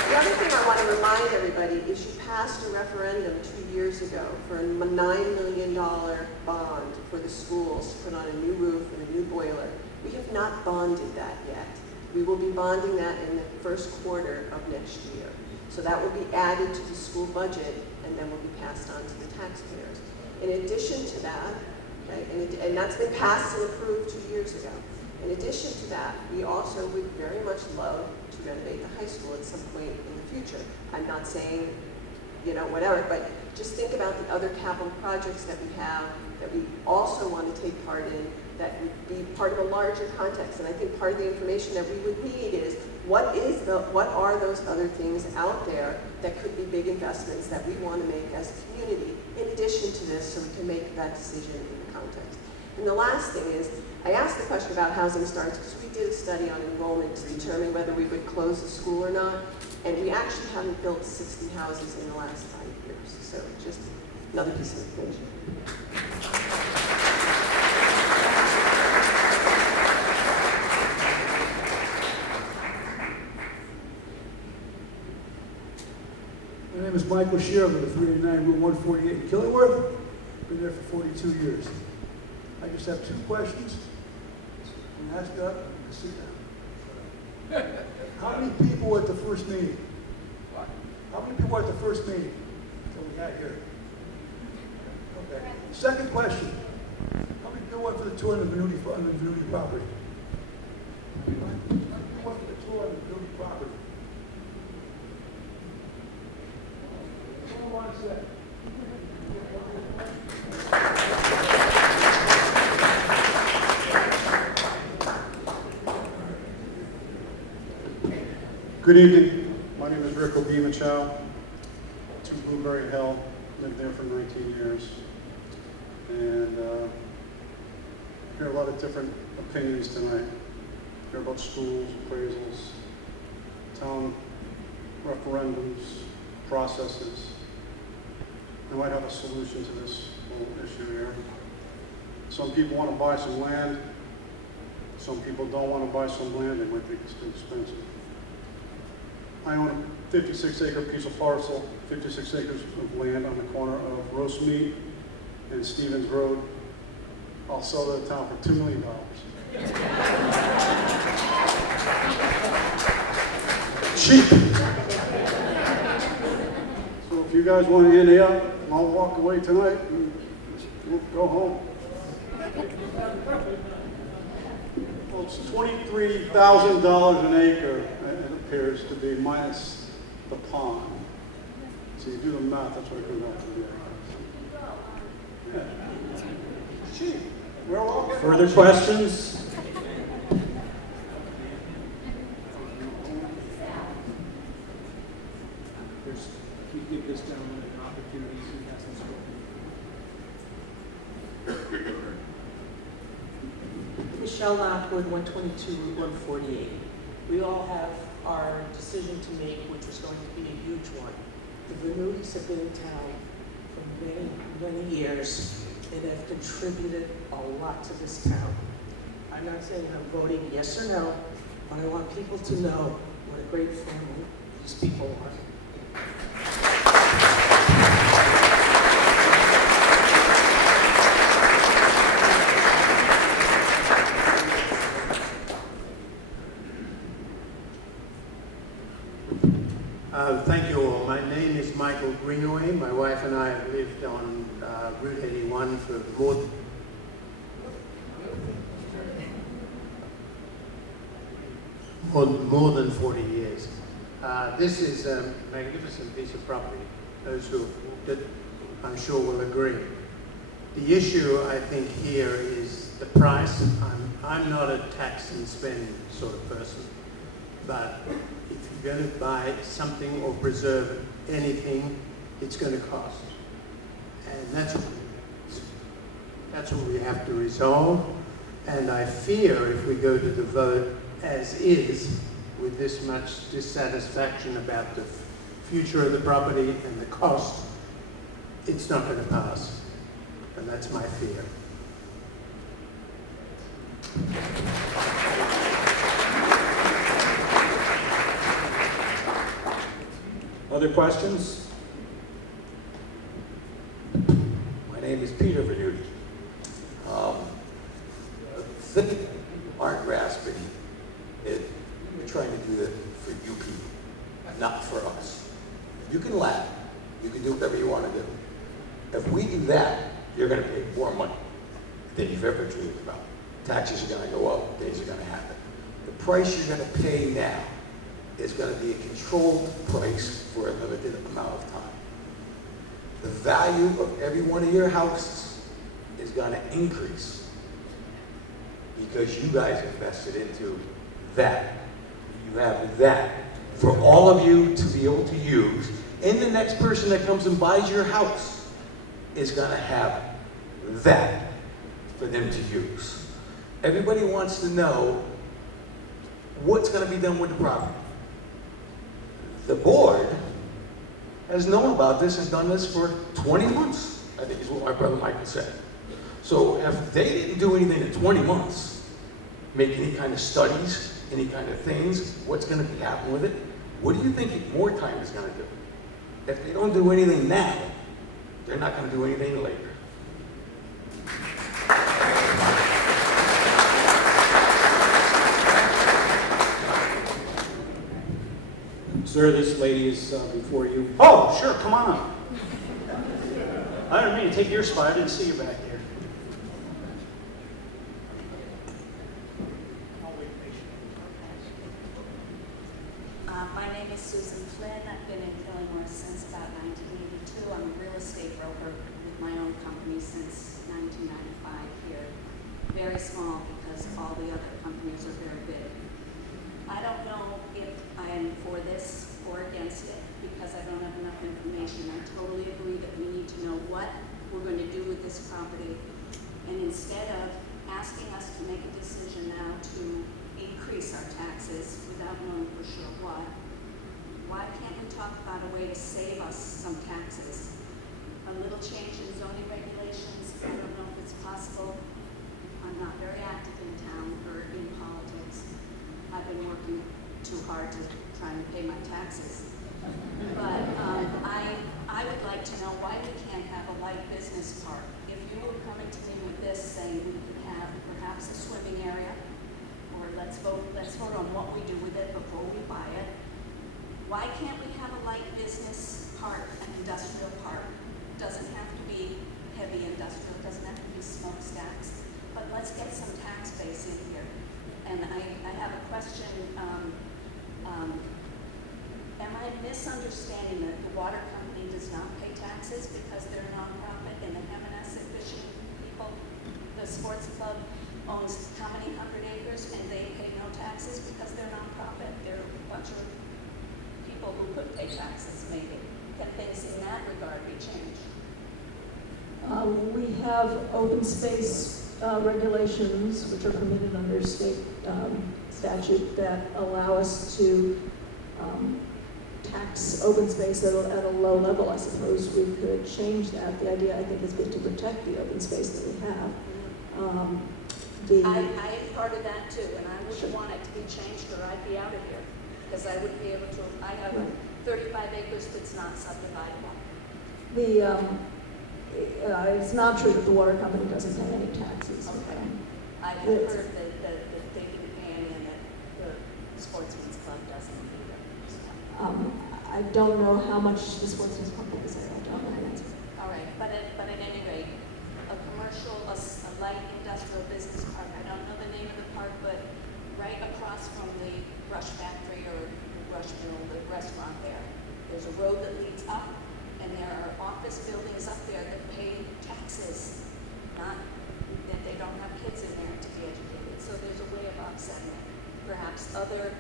The other thing I want to remind everybody is you passed a referendum 2 years ago for a $9 million bond for the schools to put on a new roof and a new boiler. We have not bonded that yet. We will be bonding that in the first quarter of next year. So that will be added to the school budget and then will be passed on to the taxpayers. In addition to that, okay, and that's been passed and approved 2 years ago. In addition to that, we also would very much love to renovate the high school at some point in the future. I'm not saying, whatever, but just think about the other capital projects that we have that we also want to take part in that would be part of a larger context. And I think part of the information that we would need is what are those other things out there that could be big investments that we want to make as a community in addition to this, so we can make that decision in the context. And the last thing is, I asked the question about housing starts because we did a study on enrollment to determine whether we would close the school or not, and we actually haven't built 60 houses in the last 5 years. So just another piece of information. My name is Michael Shear. I live at 389 Route 148 in Killingworth. Been there for 42 years. I just have 2 questions. I'm going to ask you up and sit down. How many people were at the first meeting? How many people were at the first meeting that we had here? Okay. Second question. How many people went for the tour on the Venuti property? How many went for the tour on the Venuti property? Good evening. My name is Rick Obima-Chow, 2 Blueberry Hill. Lived there for 19 years. And I hear a lot of different opinions tonight. I hear about schools, appraisals, town referendums, processes. I might have a solution to this whole issue here. Some people want to buy some land. Some people don't want to buy some land. They might think it's too expensive. I own a 56-acre piece of parcel, 56 acres of land on the corner of Roast Meat and Stevens Road. I'll sell to the town for $2 million. Cheap. So if you guys want to ante up, I'll walk away tonight and we'll go home. Well, it's $23,000 an acre, it appears to be, minus the pond. So you do the math, that's what it comes out to be. Yeah. Cheap. We're all getting Further cheap. questions? Can you give this gentleman an opportunity to ask some questions? Michelle Lockwood, 122 Route 148. We all have our decision to make, which was going to be a huge one. The Venutis have been in town for many, many years and have contributed a lot to this town. I'm not saying I'm voting yes or no, but I want people to know what a great family these people are. Thank you all. My name is Michael Greenaway. My wife and I have lived on Route 81 for more than 40 years. This is a magnificent piece of property. Those who did, I'm sure will agree. The issue, I think, here is the price. I'm not a tax and spend sort of person, but if you're going to buy something or preserve anything, it's going to cost. And that's what we have to resolve. And I fear if we go to the vote as is, with this much dissatisfaction about the future of the property and the cost, it's not going to pass. And that's my fear. Other questions? My name is Peter Venuti. Things aren't grasping it. We're trying to do that for you people, not for us. You can laugh. You can do whatever you want to do. If we do that, you're going to pay more money than you've ever dreamed about. Taxes are going to go up. Things are going to happen. The price you're going to pay now is going to be a controlled price for a limited amount of time. The value of every one of your houses is going to increase because you guys invested into that. You have that for all of you to be able to use, and the next person that comes and buys your house is going to have that for them to use. Everybody wants to know what's going to be done with the property. The board has known about this, has done this for 20 months, I think is what my brother Michael said. So if they didn't do anything in 20 months, make any kind of studies, any kind of things, what's going to be happening with it, what do you think more time is going to do? If they don't do anything now, they're not going to do anything later. Sir, this lady is before you. Oh, sure, come on up. I didn't mean to take your spot. I didn't see you back here. My name is Susan Flynn. I've been in Killingworth since about 1982. I'm a real estate broker with my own company since 1995 here. Very small because all the other companies are very big. I don't know if I am for this or against it because I don't have enough information. I totally agree that we need to know what we're going to do with this property. And instead of asking us to make a decision now to increase our taxes without knowing for sure what, why can't we talk about a way to save us some taxes? A little change in zoning regulations, I don't know if it's possible. I'm not very active in town or in politics. I've been working too hard to try and pay my taxes. But I would like to know why we can't have a light business park. If you were coming to me with this saying we could have perhaps a swimming area, or let's vote on what we do with it before we buy it. Why can't we have a light business park, an industrial park? It doesn't have to be heavy industrial, it doesn't have to be smokestacks, but let's get some tax base in here. And I have a question, am I misunderstanding that the water company does not pay taxes because they're a nonprofit and they have an asset fishing people? The sports club owns how many hundred acres and they pay no taxes because they're nonprofit? They're a bunch of people who could pay taxes, maybe. Can things in that regard be changed? We have open space regulations, which are permitted under state statute, that allow us to tax open space at a low level. I suppose we could change that. The idea, I think, has been to protect the open space that we have. I am part of that too, and I would want it to be changed or I'd be out of here. Because I wouldn't be able to, I have 35 acres that's not subdividable. It's not true that the water company doesn't pay any taxes. Okay. I've heard that they didn't pay any and that the Sportsman's Club doesn't either. I don't know how much the Sportsman's Club pays there. I don't know the answer. All right, but at any rate, a commercial, a light industrial business park, I don't know the name of the park, but right across from the Rush Factory or Rush Mill, the restaurant there, there's a road that leads up, and there are office buildings up there that pay taxes, not that they don't have kids in there to be educated. So there's a way of offsetting it. Perhaps other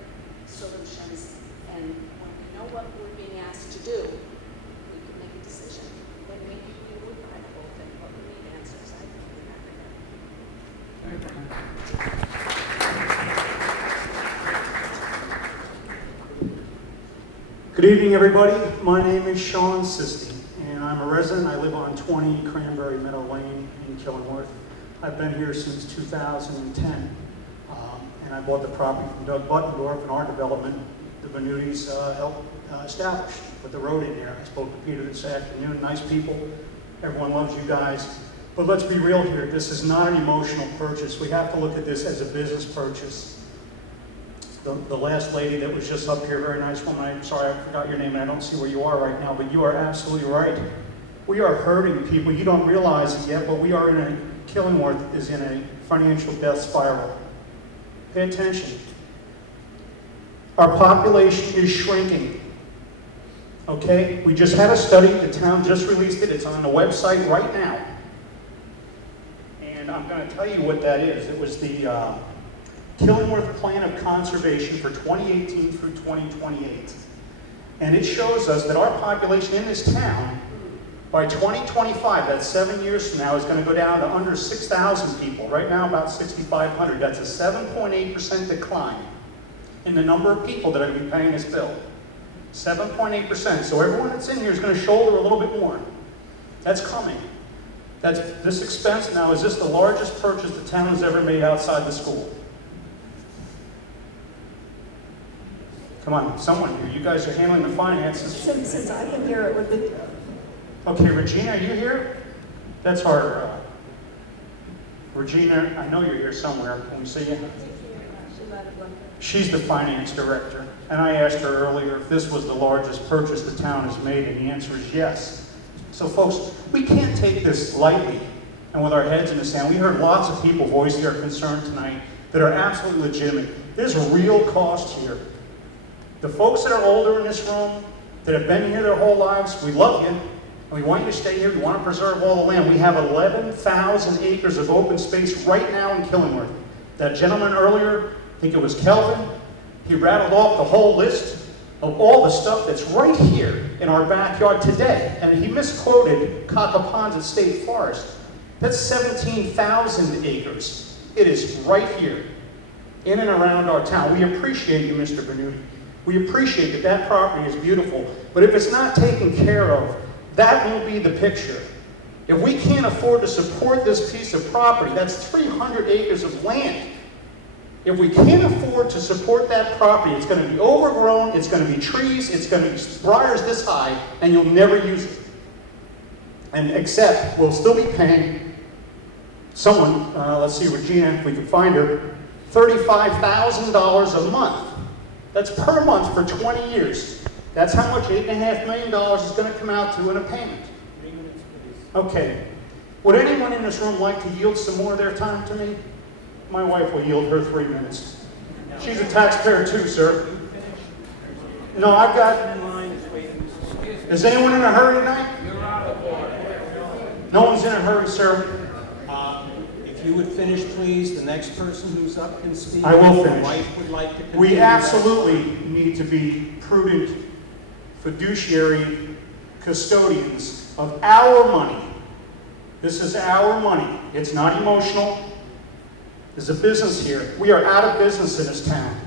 solutions, and when we know what we're being asked to do, we can make a decision. Then maybe we would buy the whole thing, but we need answers, I think, in that regard. Good evening, everybody. My name is Sean Sisti, and I'm a resident. I live on 20 Cranberry Meadow Lane in Killingworth. I've been here since 2010, and I bought the property from Doug Buttendorf, and our development, the Venutis, helped establish with the road in here. I spoke to Peter this afternoon. Nice people. Everyone loves you guys. But let's be real here. This is not an emotional purchase. We have to look at this as a business purchase. The last lady that was just up here, very nice woman, I'm sorry I forgot your name and I don't see where you are right now, but you are absolutely right. We are hurting people. You don't realize it yet, but we are Killingworth is in a financial death spiral. Pay attention. Our population is shrinking. Okay? We just had a study, the town just released it, it's on the website right now. And I'm going to tell you what that is. It was the Killingworth Plan of Conservation for 2018 through 2028. And it shows us that our population in this town, by 2025, that's 7 years from now, is going to go down to under 6,000 people. Right now, about 6,500. That's a 7.8% decline in the number of people that are going to be paying this bill. 7.8%. So everyone that's in here is going to shoulder a little bit more. That's coming. This expense now, is this the largest purchase the town has ever made outside the school? Come on, someone here. You guys are handling the finances. Since I've been here, it would be... Okay, Regina, are you here? That's our... Regina, I know you're here somewhere. Can we see you? She's the finance director. And I asked her earlier if this was the largest purchase the town has made, and the answer is yes. So folks, we can't take this lightly and with our heads in the sand. We heard lots of people voice their concern tonight that are absolutely legitimate. There's a real cost here. The folks that are older in this room, that have been here their whole lives, we love you, and we want you to stay here. We want to preserve all the land. We have 11,000 acres of open space right now in Killingworth. That gentleman earlier, I think it was Kelvin, he rattled off the whole list of all the stuff that's right here in our backyard today. And he misquoted Cockaponset State Forest. That's 17,000 acres. It is right here, in and around our town. We appreciate you, Mr. Venuti. We appreciate that that property is beautiful, but if it's not taken care of, that will be the picture If we can't afford to support this piece of property, that's 300 acres of land. If we can't afford to support that property, it's going to be overgrown, it's going to be trees, it's going to be briars this high, and you'll never use it. And except we'll still be paying someone, let's see, Regina, if we can find her, $35,000 a month. That's per month for 20 years. That's how much $8.5 million is going to come out to in a payment. 3 minutes, please. Okay. Would anyone in this room like to yield some more of their time to me? My wife will yield her 3 minutes. She's a taxpayer too, sir. No, I've got... Is anyone in a hurry tonight? No one's in a hurry, sir. If you would finish, please, the next person who's up can speak. I will finish. My wife would like to continue. We absolutely need to be prudent, fiduciary custodians of our money. This is our money. It's not emotional. There's a business here. We are out of business in this town.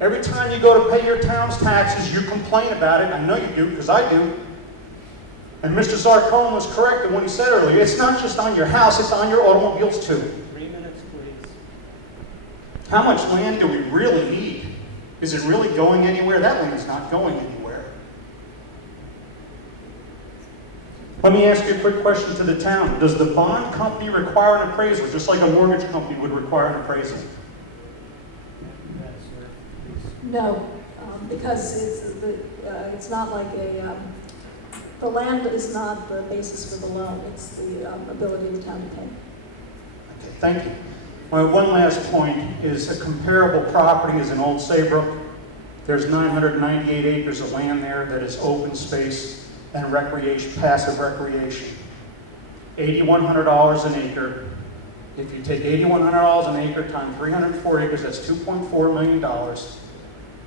Every time you go to pay your town's taxes, you complain about it. I know you do, because I do. And Mr. Zarcone was correct in what he said earlier. It's not just on your house, it's on your automobiles too. 3 minutes, please. How much land do we really need? Is it really going anywhere? That land is not going anywhere. Let me ask you a quick question to the town. Does the bond company require an appraisal, just like a mortgage company would require an appraisal? Yes, sir, please. No, because it's not like the land is not the basis for the loan. It's the ability of the town to pay. Okay, thank you. My one last point is a comparable property is in Old Saybrook. There's 998 acres of land there that is open space and recreation, passive recreation. $8,100 an acre. If you take $8,100 an acre times 304 acres, that's $2.4 million.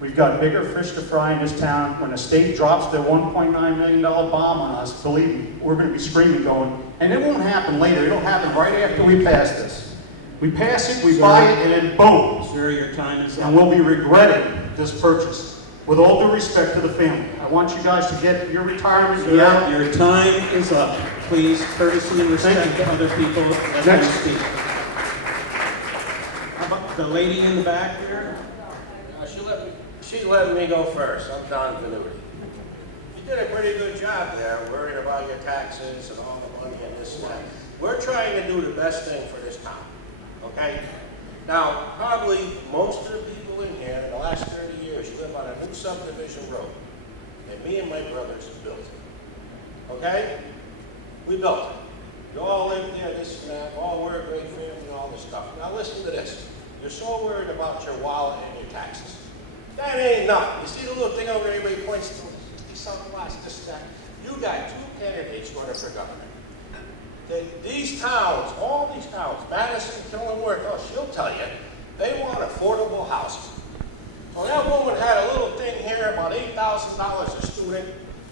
We've got bigger fish to fry in this town. When the state drops their $1.9 million bomb on us, believe me, we're going to be screaming going, and it won't happen later. It'll happen right after we pass this. We pass it, we buy it, and then boom. Sir, your time is up. And we'll be regretting this purchase. With all due respect to the family, I want you guys to get your retirement. Sir, your time is up. Please, courtesy and respect to other people that can speak. How about the lady in the back here? She's letting me go first. I'm Don Venuti. You did a pretty good job there, worrying about your taxes and all the money and this and that. We're trying to do the best thing for this town, okay? Now, probably most of the people in here in the last 30 years live on a new subdivision road, and me and my brothers built it, okay? We built it. You all live there, this and that, all we're a great family, all this stuff. Now listen to this. You're so worried about your wallet and your taxes. That ain't nothing. You see the little thing over there everybody points to? 60-something lots, this and that. You got two candidates running for governor. These towns, all these towns, Madison, Killingworth, oh, she'll tell you, they want affordable housing. Well, that woman had a little thing here, about $8,000 a student.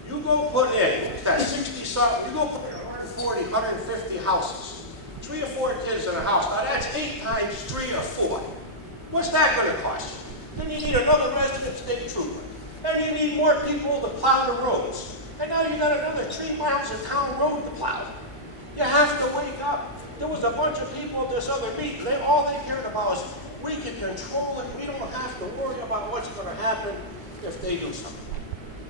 You go put in, that 60-something, you go put in 140, 150 houses. 3 or 4 kids in a house. Now that's 8 times 3 or 4. What's that going to cost you? Then you need another resident state trooper. Then you need more people to plow the roads. And now you got another 3 miles of town road to plow. You have to wake up. There was a bunch of people at this other meeting. All they cared about is we can control it. We don't have to worry about what's going to happen if they do something.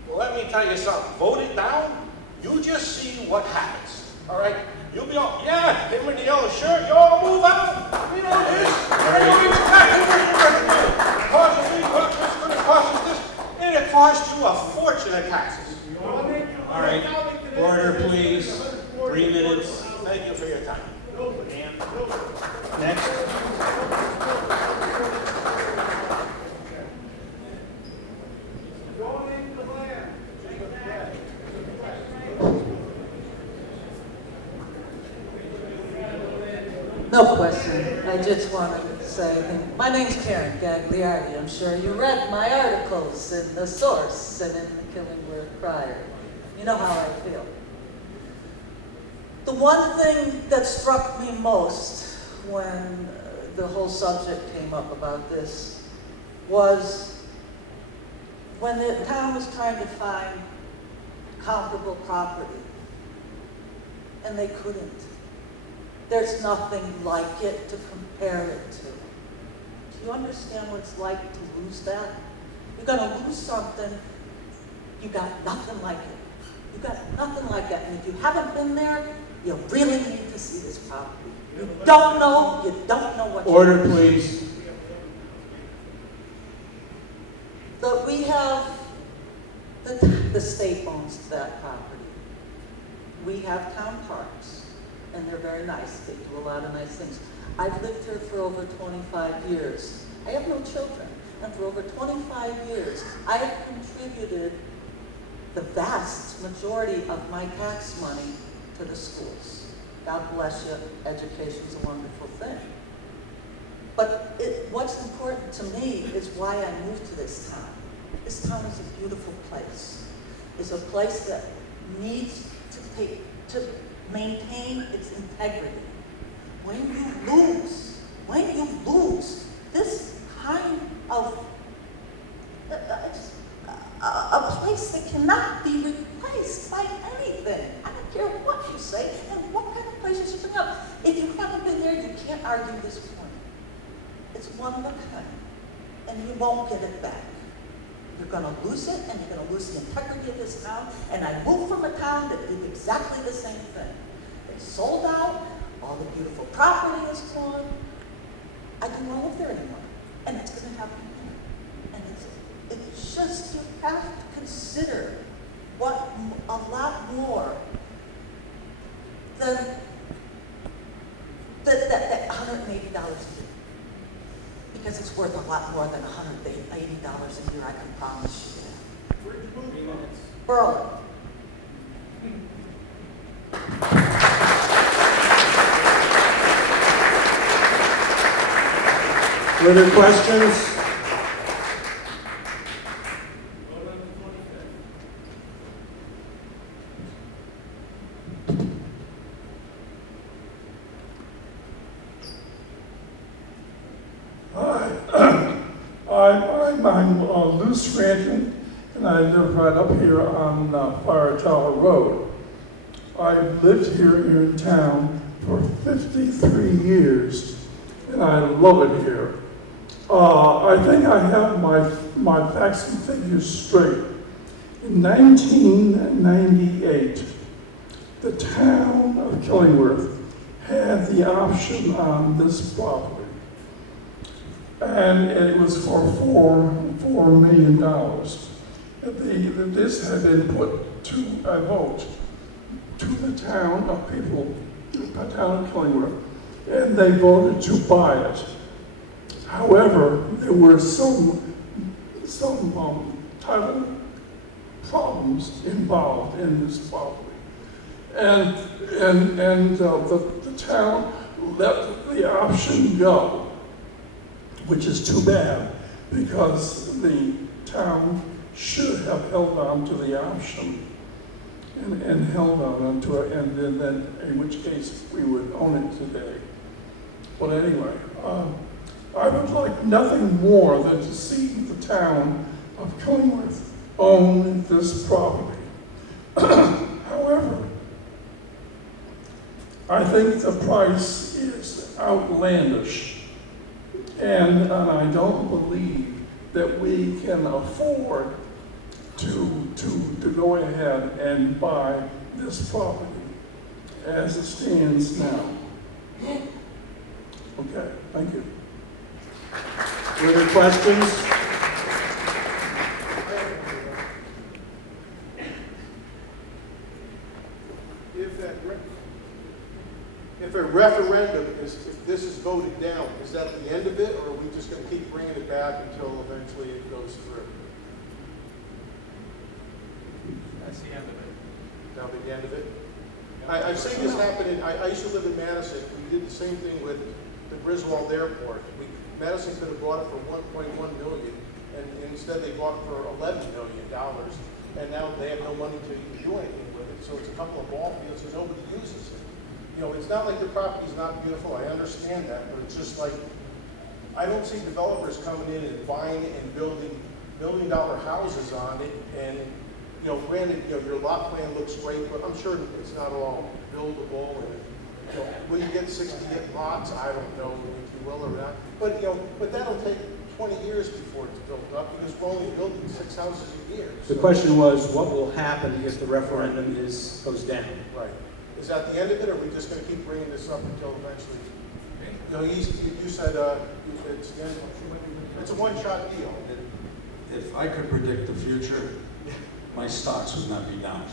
Well, let me tell you something. Vote it down. You just see what happens. All right? You'll be all, yeah, him in the yellow shirt, you all move out. We know this. I know exactly what you're going to do. Cost me what it's going to cost us this. And it costs you a fortune in taxes. All right. Order, please. 3 minutes. Thank you for your time. Next. No question. I just wanted to say, my name's Karen Gagliardi. I'm sure you read my articles in The Source and in the Killingworth Crier. You know how I feel. The one thing that struck me most when the whole subject came up about this was when the town was trying to find comparable property. and they couldn't. There's nothing like it to compare it to. Do you understand what it's like to lose that? You're gonna lose something, you got nothing like it. You got nothing like that, and if you haven't been there, you really need to see this property. You don't know what Order, please. But we have, the state owns that property. We have town parks, and they're very nice. They do a lot of nice things. I've lived here for over 25 years. I have no children, and for over 25 years, I have contributed the vast majority of my tax money to the schools. God bless you, education's a wonderful thing. But what's important to me is why I moved to this town. This town is a beautiful place. It's a place that needs to maintain its integrity. When you lose this kind of a place that cannot be replaced by anything. I don't care what you say and what kind of places you bring up. If you haven't been there, you can't argue this point. It's one of a kind, and you won't get it back. You're going to lose it, and you're going to lose the integrity of this town. And I moved from a town that did exactly the same thing. They sold out, all the beautiful property is gone. I don't want to live there anymore, and it's going to happen here. And it's just, you have to consider what a lot more than that $180 a year. Because it's worth a lot more than $180 a year, I can promise you. Where'd you move? Berlin. Further questions? I'm Lou Scranton, and I live right up here on Fire Tower Road. I've lived here in town for 53 years, and I love it here. I think I have my facts and figures straight. In 1998, the town of Killingworth had the option on this property. And it was for $4 million. This had been put to a vote to the town of people, the town of Killingworth, and they voted to buy it. However, there were some title problems involved in this property, and the town let the option go, which is too bad, because the town should have held on to the option and held on to it, and then in which case we would own it today. But anyway, I would like nothing more than to see the town of Killingworth own this property. However, I think the price is outlandish. And I don't believe that we can afford to go ahead and buy this property as it stands now. Okay, thank you. Further questions? If a referendum if this is voted down, is that the end of it, or are we just going to keep bringing it back until eventually it goes through? That's the end of it. That'll be the end of it? I've seen this happen. I used to live in Madison. We did the same thing with the Griswold Airport. Madison could have bought it for $1.1 million, and instead they bought it for $11 million, and now they have no money to do anything with it. So it's a couple of ball fields and nobody uses it. You know, it's not like the property's not beautiful. I understand that, but it's just like, I don't see developers coming in and buying it and building $1 billion houses on it, and you know, granted, you know, your lot plan looks great, but I'm sure it's not all buildable. And, you know, will you get 68 lots? I don't know if you will or not. But, you know, but that'll take 20 years before it's built up because we're only building 6 houses a year. The question was, what will happen if the referendum goes down? Right. Is that the end of it, or are we just going to keep bringing this up until eventually? You know, you said it's the end. It's a one-shot deal. If I could predict the future, my stocks would not be down.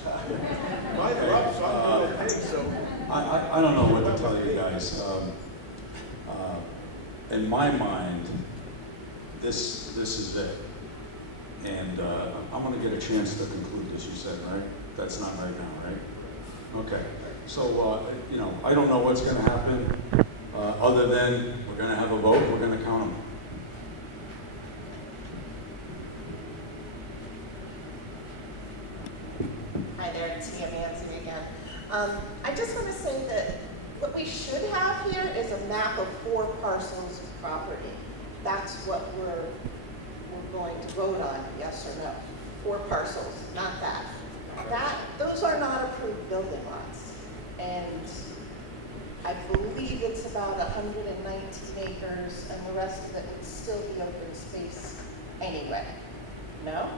Mine are up, so I'm doing okay, so. I don't know what to tell you guys. In my mind, this is it. And I'm going to get a chance to conclude this, you said, right? That's not right now, right? Okay. So, you know, I don't know what's going to happen other than we're going to have a vote, we're going to count them. Hi there, it's Tia Manson again. I just want to say that what we should have here is a map of 4 parcels of property. That's what we're going to vote on, yes or no. 4 parcels, not that. Those are not approved building lots. And I believe it's about 119 acres, and the rest of it would still be open space anyway. No?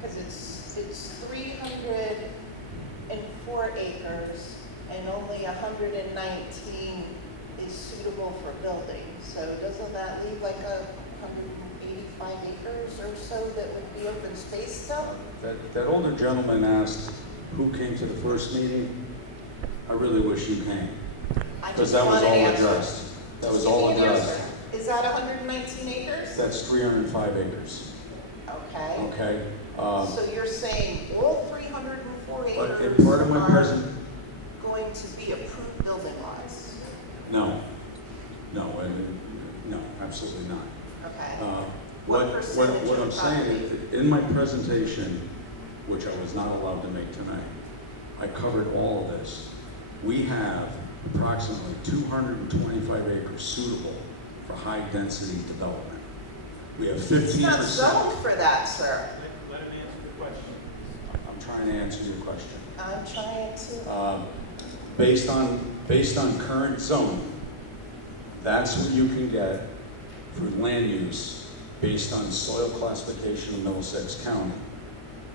Because it's 304 acres, and only 119 is suitable for building. So doesn't that leave like 185 acres or so that would be open space still? That older gentleman asked who came to the first meeting. I really wish you came. Because that was all addressed. That was all addressed. Is that 119 acres? That's 305 acres. Okay. Okay. So you're saying all 304 acres part of my are present. going to be approved building lots? No, absolutely not. Okay. What I'm saying is, in my presentation, which I was not allowed to make tonight, I covered all of this. We have approximately 225 acres suitable for high-density development. We have 15%. It's not zoned for that, sir. Let him answer the question. I'm trying to answer your question. I'm trying to. Based on current zoning, that's what you can get for land use based on soil classification in Middlesex County.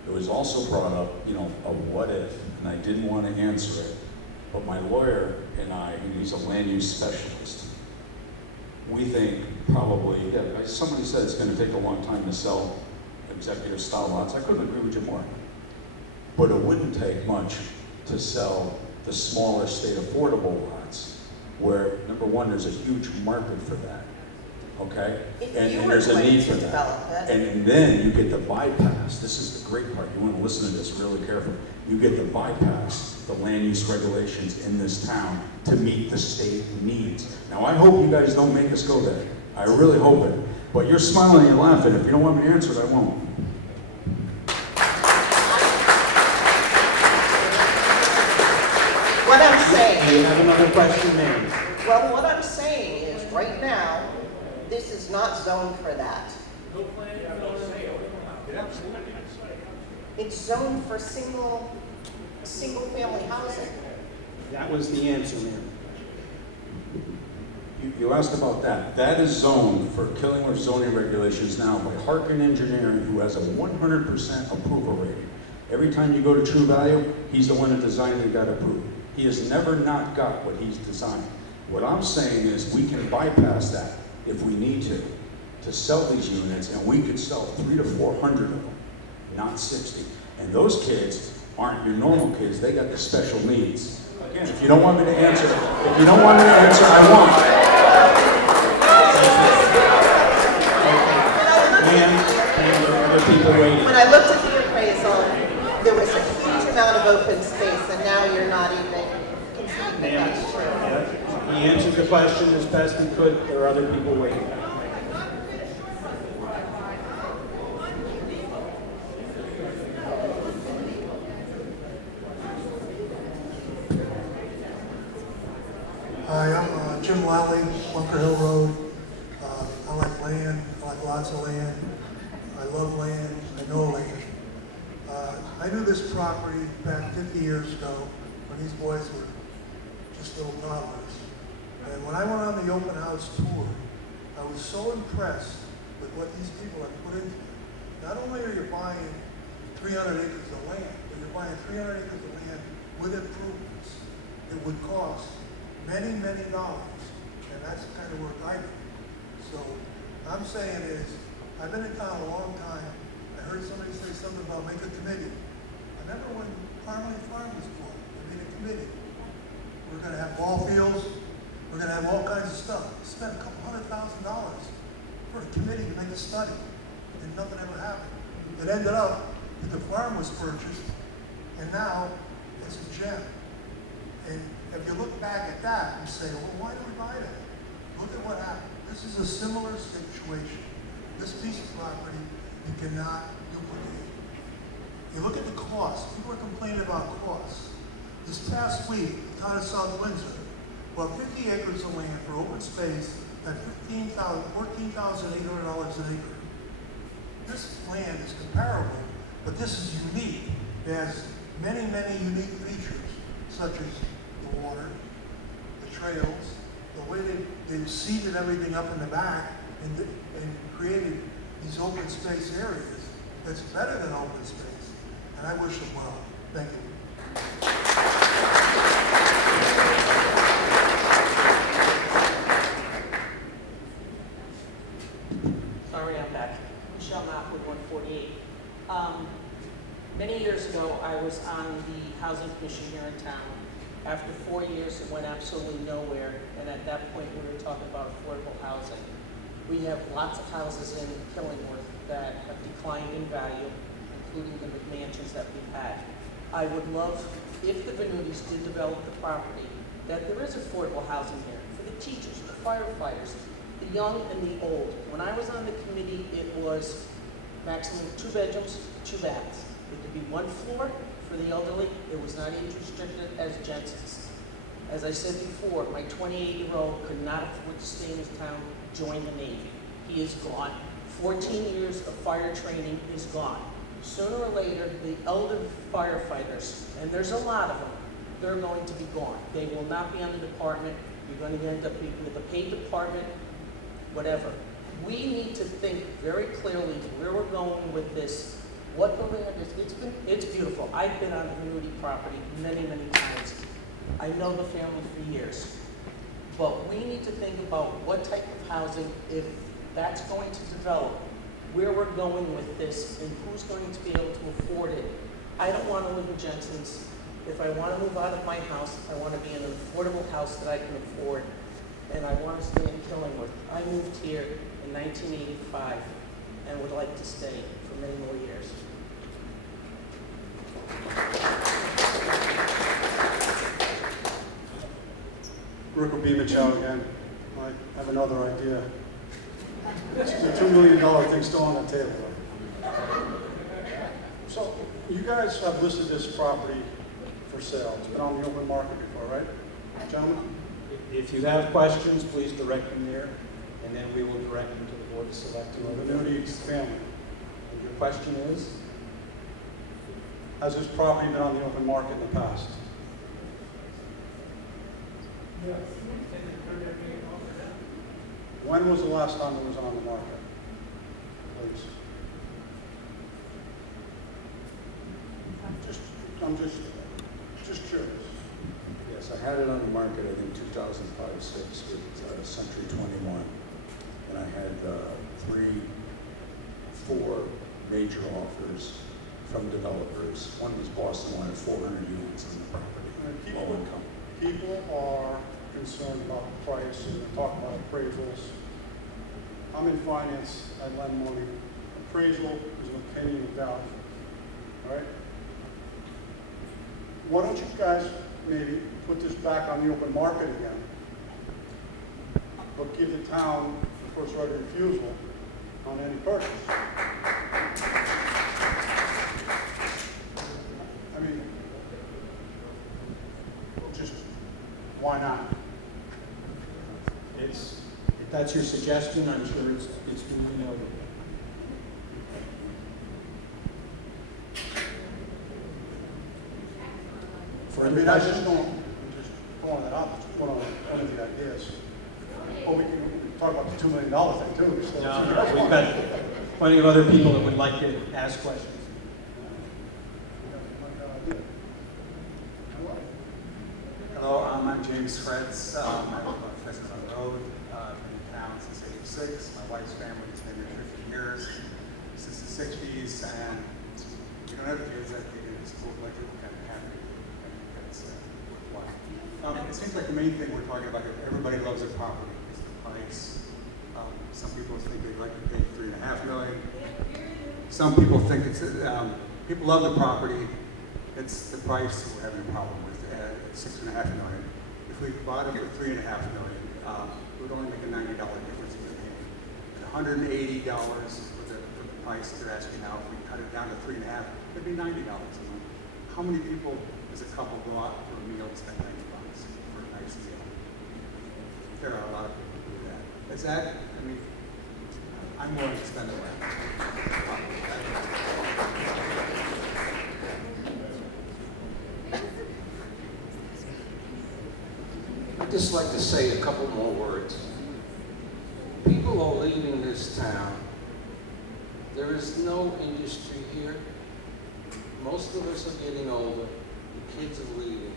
It was also brought up, you know, a what if, and I didn't want to answer it, but my lawyer and he's a land use specialist, we think probably, somebody said it's going to take a long time to sell executive style lots. I couldn't agree with you more. But it wouldn't take much to sell the smaller state affordable lots, where, number one, there's a huge market for that, okay? And there's a need for that. And then you get the bypass. This is the great part. You want to listen to this really carefully. You get to bypass the land use regulations in this town to meet the state needs. Now, I hope you guys don't make us go there. I really hope it. But you're smiling and you're laughing. If you don't want me to answer it, I won't. What I'm saying. Do you have another question, ma'am? Well, what I'm saying is, right now, this is not zoned for that. It's zoned for single-family housing. That was the answer, ma'am. You asked about that. That is zoned for Killingworth zoning regulations now by Harkin Engineering, who has a 100% approval rating. Every time you go to True Value, he's the one that designed and got approved. He has never not got what he's designed. What I'm saying is we can bypass that if we need to sell these units, and we could sell 300 to 400 of them, not 60. And those kids aren't your normal kids. They got the special needs. Again, if you don't want me to answer, I won't. When I looked at the appraisal, there was a huge amount of open space, and now you're not even conceding that that's true. He answered the question as best he could. There are other people waiting. Hi, I'm Jim Lally, Bunker Hill Road. I like land. I like lots of land. I love land. I know land. I knew this property back 50 years ago when these boys were just little toddlers. And when I went on the open house tour, I was so impressed with what these people have put into it. Not only are you buying 300 acres of land, but you're buying 300 acres of land with improvements. It would cost many, many dollars. And that's the kind of work I do. So I'm saying is, I've been in town a long time. I heard somebody say something about make a committee. I remember when Harmony Farm was formed, they made a committee. We're gonna have ball fields, we're gonna have all kinds of stuff. Spent a couple $100,000 for a committee to make a study, and nothing ever happened. It ended up that the farm was purchased, and now it's a gem. And if you look back at that and say, well, why did we buy that? Look at what happened. This is a similar situation. This piece of property you cannot duplicate. You look at the cost. People are complaining about costs. This past week, the town of South Windsor bought 50 acres of land for open space at $14,800 an acre. This land is comparable, but this is unique. It has many, many unique features, such as the water, the trails, the way they've seeded everything up in the back and created these open space areas that's better than open space. And I wish them well. Thank you. Sorry, I'm back. Michelle Knott with 148. Many years ago, I was on the Housing Commission here in town. After 4 years, it went absolutely nowhere, and at that point, we were talking about affordable housing. We have lots of houses in Killingworth that have declined in value, including the McMansions that we've had. I would love, if the Venutis did develop the property, that there is affordable housing here for the teachers, the firefighters, the young and the old. When I was on the committee, it was maximum 2 bedrooms, 2 baths. It could be 1 floor for the elderly. It was not age restricted as Jensen's. As I said before, my 28-year-old could not afford to stay in this town, join the Navy. He is gone. 14 years of fire training is gone. Sooner or later, the elder firefighters, and there's a lot of them, they're going to be gone. They will not be on the department. You're going to end up being with the paid department, whatever. We need to think very clearly where we're going with this, what the land is. It's beautiful. I've been on the Venuti property many, many times. I know the family for years. But we need to think about what type of housing, if that's going to develop, where we're going with this, and who's going to be able to afford it. I don't want to live in Jensen's. If I want to move out of my house, I want to be in an affordable house that I can afford, and I want to stay in Killingworth. I moved here in 1985 and would like to stay for many more years. Rick Beamichow again. I have another idea. The $2 million thing still on the table. So you guys have listed this property for sale. It's been on the open market before, right, gentlemen? If you have questions, please direct them there, and then we will direct them to the board to select To whoever. the Venuti family. And your question is? Has this property been on the open market in the past? Yes. When was the last time it was on the market? Please. I'm just curious. Yes, I had it on the market, I think 2005-06 with Century 21. And I had 4 major offers from developers. One was Boston, wanted 400 units on the property, low income. People are concerned about the price and they talk about appraisals. I'm in finance, I lend money. Appraisal is an opinion of value, all right? Why don't you guys maybe put this back on the open market again, but give the town the first right of refusal on any purchase? I mean, just, why not? If that's your suggestion, I'm sure it's duly noted. mean, I just don't, I'm just throwing that out, just one of the ideas. Well, we can talk about the $2 million thing too. So No, we've got plenty of other people that would like to ask questions. Hello, I'm James Fretz. I live on Fiscal Road, been in town since '86. My wife's family has been here 50 years, since the '60s, and you don't have kids that get into school like we're kind of happy. That's worthwhile. It seems like the main thing we're talking about here, everybody loves their property. It's the price. Some people think they'd like to pay $3.5 million. Some people think it's people love the property. It's the price we're having a problem with. $6.5 million. If we bought it for $3.5 million, it would only make a $90 difference in the payment. $180 for the price they're asking now. If we cut it down to $3.5, it'd be $90 a month. How many people does a couple go out for a meal and spend $90 for a nice meal? There are a lot of people who do that. Is that? I mean, I'm willing to spend the money. I'd just like to say a couple more words. People are leaving this town. There is no industry here. Most of us are getting older. The kids are leaving.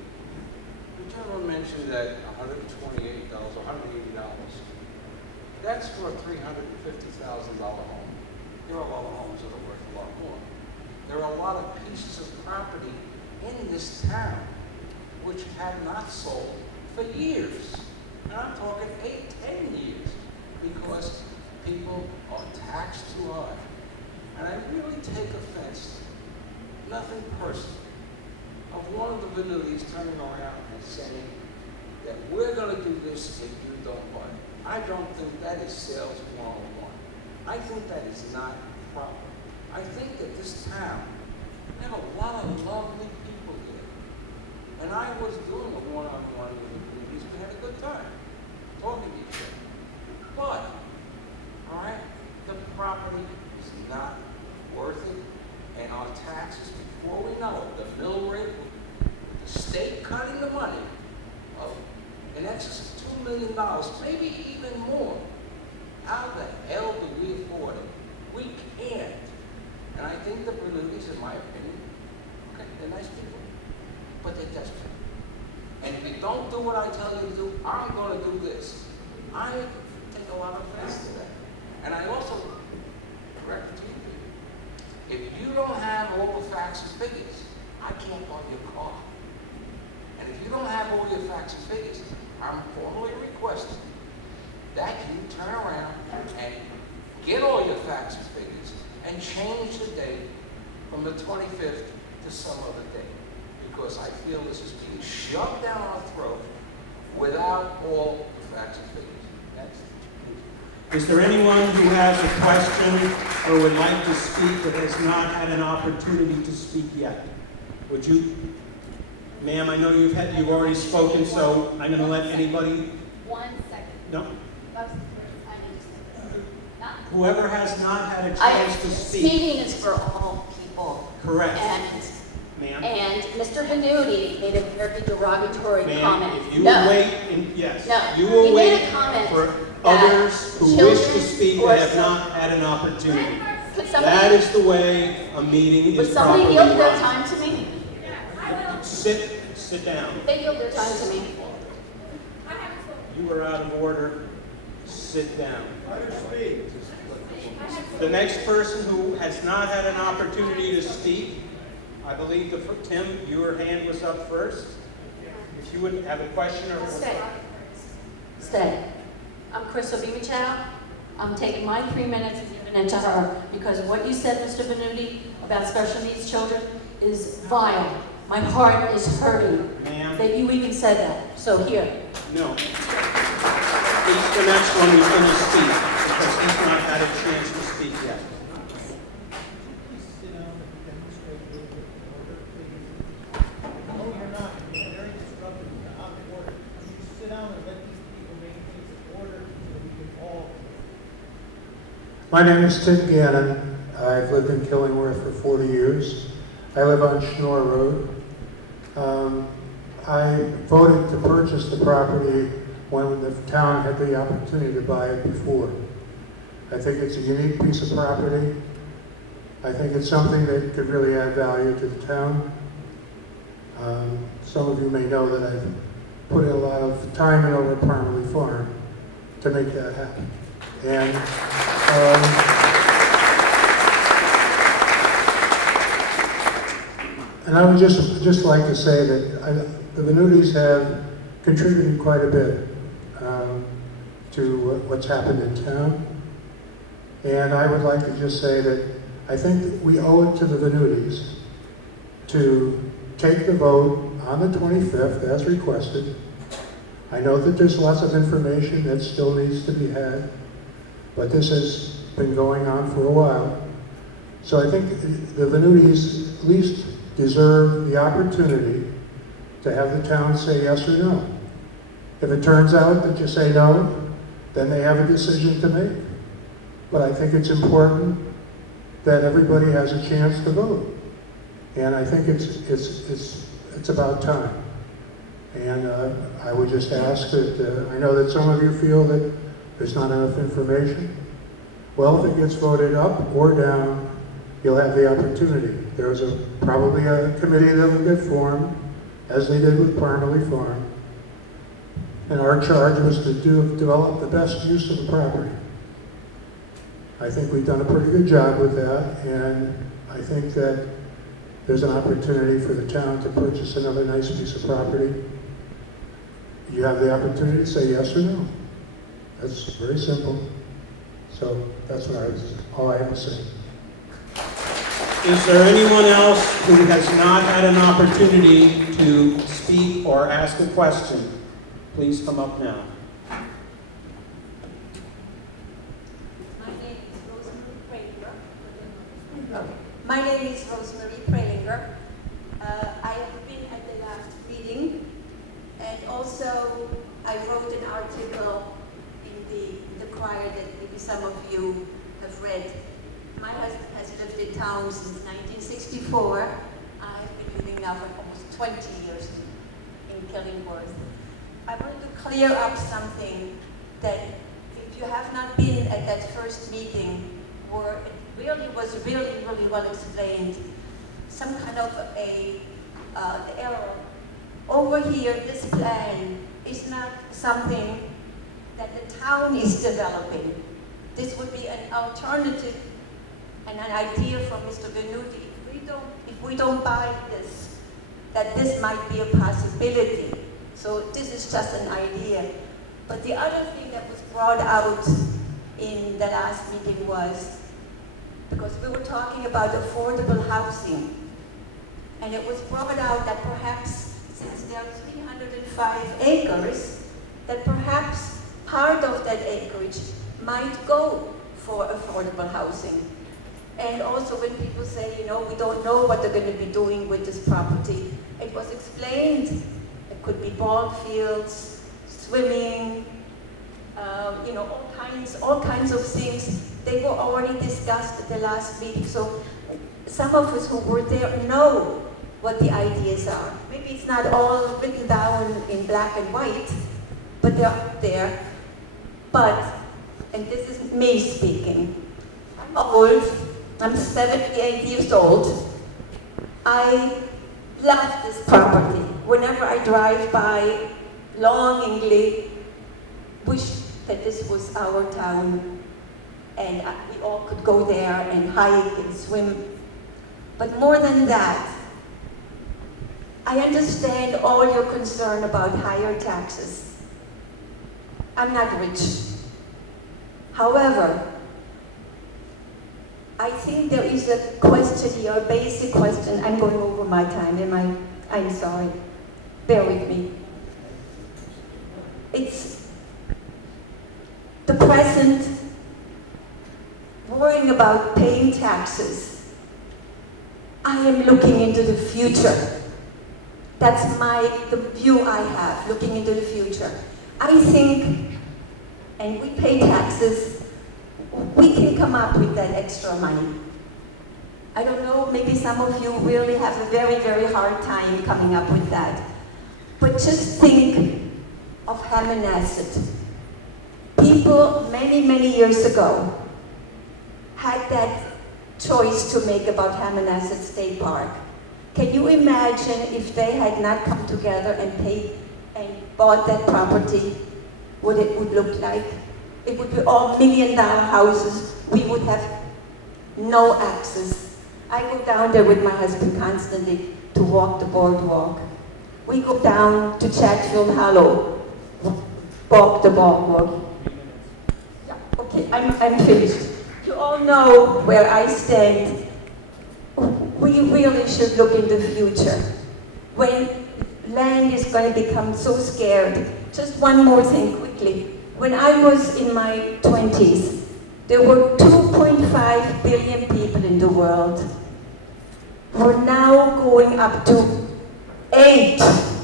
The gentleman mentioned that $128 or $180. That's for a $350,000 home. There are a lot of homes that are worth a lot more. There are a lot of pieces of property in this town which have not sold for years. And I'm talking 8, 10 years, because people are taxed too hard. And I really take offense, nothing personal, of one of the Venutis turning around and saying that we're going to do this if you don't buy it. I don't think that is sales 101. I think that is not proper. I think that this town, we have a lot of lovely people here. And I was doing a one-on-one with the Venutis. We had a good time talking to each other. But, all right, the property is not worth it. And our taxes, before we know it, the mill rate, the state cutting the money of in excess of $2 million, maybe even more. How the hell do we afford it? We can't. And I think the Venutis, in my opinion, okay, they're nice people, but they're desperate. And if you don't do what I tell you to do, I'm going to do this. I take a lot of offense to that. And I also correct it to you. If you don't have all the facts and figures, I can't buy your car. And if you don't have all your facts and figures, I'm formally requesting that you turn around and get all your facts and figures and change the date from the 25th to some other date. Because I feel this is being shoved down our throat without all the facts and figures. Next. Is there anyone who has a question or would like to speak that has not had an opportunity to speak yet? Would you, ma'am, I know you've already spoken, so I'm going to let anybody. 1 second. No. Whoever has not had a chance to speak. Speaking is for all people. Correct. Ma'am. And Mr. Venuti made a very derogatory comment. If you no. will wait, yes, no. you will he wait made a comment for others who wish to speak that have not had an opportunity. That is the way a meeting is properly run. Would somebody yield their time to me? Sit down. They yield their time to me. You are out of order. Sit down. The next person who has not had an opportunity to speak, I believe, Tim, your hand was up first. If you would have a question or... Stay. I'm Chris Obimichow. I'm taking my 3 minutes and giving it to her because what you said, Mr. Venuti, about special needs children is vile. My heart is hurting that you even said that. So here. No. He's the next one who's going to speak because he's not had a chance to speak yet. My name is Tim Gannon. I've lived in Killingworth for 40 years. I live on Schnorr Road. I voted to purchase the property when the town had the opportunity to buy it before. I think it's a unique piece of property. I think it's something that could really add value to the town. Some of you may know that I've put in a lot of time in over at Parmalee Farm to make that happen. And I would just like to say that the Venutis have contributed quite a bit to what's happened in town. And I would like to just say that I think that we owe it to the Venutis to take the vote on the 25th as requested. I know that there's lots of information that still needs to be had, but this has been going on for a while. So I think the Venutis at least deserve the opportunity to have the town say yes or no. If it turns out that you say no, then they have a decision to make. But I think it's important that everybody has a chance to vote. And I think it's about time. And I would just ask that, I know that some of you feel that there's not enough information. Well, if it gets voted up or down, you'll have the opportunity. There's probably a committee that will get formed, as they did with Parmalee Farm. And our charge was to develop the best use of the property. I think we've done a pretty good job with that, and I think that there's an opportunity for the town to purchase another nice piece of property. You have the opportunity to say yes or no. That's very simple. So that's all I have to say. Is there anyone else who has not had an opportunity to speak or ask a question? Please come up now. My name is Rosemary Prelinger. I have been at the last meeting, and also I wrote an article in the Crier that maybe some of you have read. My husband has lived in town since 1964. I've been living now for almost 20 years in Killingworth. I wanted to clear up something that if you have not been at that first meeting where it really was really well explained, some kind of a error. Over here, this plan is not something that the town is developing. This would be an alternative and an idea from Mr. Venuti. If we don't buy this, that this might be a possibility. So this is just an idea. But the other thing that was brought out in the last meeting was, because we were talking about affordable housing, and it was brought out that perhaps, since there are 305 acres, that perhaps part of that acreage might go for affordable housing. And also when people say, you know, we don't know what they're going to be doing with this property, it was explained. It could be ball fields, swimming, you know, all kinds of things. They were already discussed at the last meeting, so some of us who were there know what the ideas are. Maybe it's not all written down in black and white, but they're out there. But, and this is me speaking, I'm old, I'm 78 years old. I love this property. Whenever I drive by, longingly wish that this was our town and we all could go there and hike and swim. But more than that, I understand all your concern about higher taxes. I'm not rich. However, I think there is a question here, a basic question. I'm going over my time, I'm sorry. Bear with me. It's the present, worrying about paying taxes. I am looking into the future. That's the view I have, looking into the future. I think, and we pay taxes, we can come up with that extra money. I don't know, maybe some of you really have a very hard time coming up with that. But just think of Hammonasset. People many, many years ago had that choice to make about Hammonasset State Park. Can you imagine if they had not come together and paid and bought that property, what it would look like? It would be all $1 million houses. We would have no access. I go down there with my husband constantly to walk the boardwalk. We go down to Chatfield Hollow, walk the boardwalk. Yeah, okay, I'm finished. You all know where I stand. We really should look in the future. When land is going to become so scared. Just one more thing quickly. When I was in my 20s, there were 2.5 billion people in the world. We're now going up to 8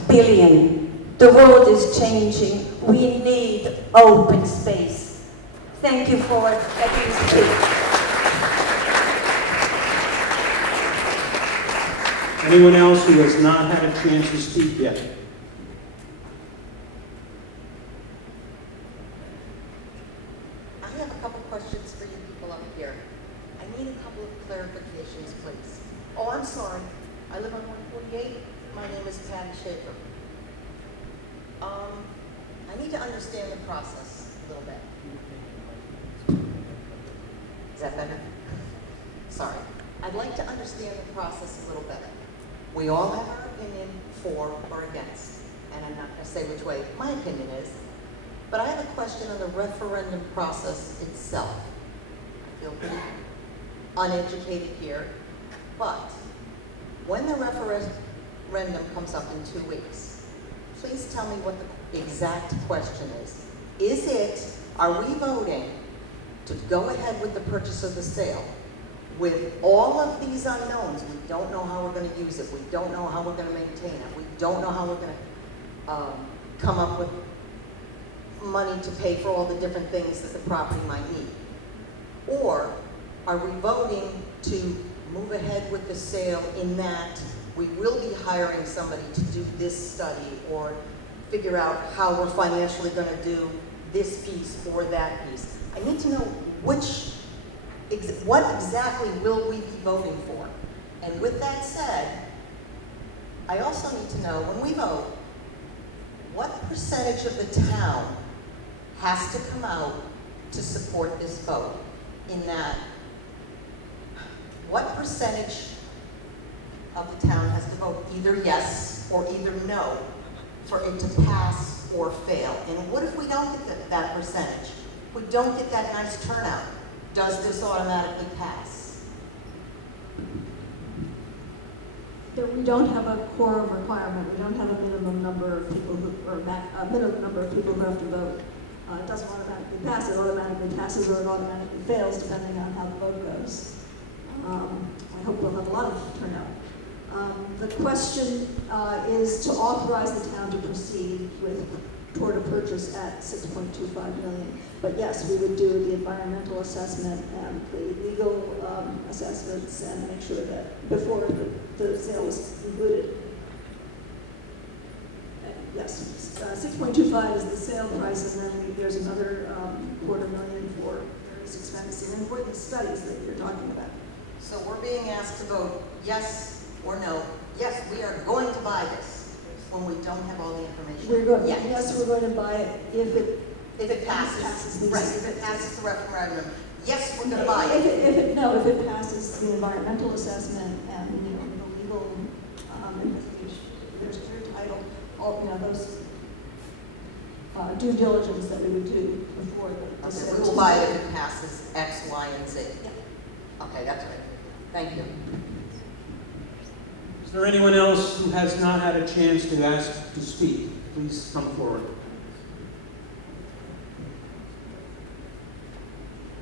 billion. The world is changing. We need open space. Thank you for letting me speak. Anyone else who has not had a chance to speak yet? I have a couple questions for you people up here. I need a couple of clarifications, please. Oh, I'm sorry. I live on 148. My name is Patty Schaefer. I need to understand the process a little bit. Is that better? Sorry. I'd like to understand the process a little better. We all have our opinion for or against, and I'm not going to say which way my opinion is, but I have a question on the referendum process itself. I feel pretty uneducated here, but when the referendum comes up in 2 weeks, please tell me what the exact question is. Is it, are we voting to go ahead with the purchase of the sale with all of these unknowns? We don't know how we're going to use it. We don't know how we're going to maintain it. We don't know how we're going to come up with money to pay for all the different things that the property might need. Or are we voting to move ahead with the sale in that we will be hiring somebody to do this study or figure out how we're financially going to do this piece or that piece? I need to know what exactly will we be voting for? And with that said, I also need to know, when we vote, what percentage of the town has to come out to support this vote? In that, what percentage of the town has to vote either yes or either no for it to pass or fail? And what if we don't get that percentage? If we don't get that nice turnout, does this automatically pass? We don't have a quorum requirement. We don't have a minimum number of people who, or a minimum number of people who have to vote. It doesn't automatically pass. It automatically passes or it automatically fails, depending on how the vote goes. I hope we'll have a lot of turnout. The question is to authorize the town to proceed toward a purchase at $6.25 million. But yes, we would do the environmental assessment and the legal assessments and make sure that before the sale is concluded. Yes, 6.25 is the sale price, and then there's another $250,000 for various expenses and for the studies that you're talking about. So we're being asked to vote yes or no. Yes, we are going to buy this when we don't have all the information. Yes, we're going to buy it if it passes. Right, if it passes the referendum. Yes, we're going to buy it. If it passes the environmental assessment and the legal investigation, there's clear title, all those due diligence that we would do before the sale. We will buy it if it passes X, Y, and Z. Yeah. Okay, that's right. Thank you. Is there anyone else who has not had a chance to ask to speak? Please come forward.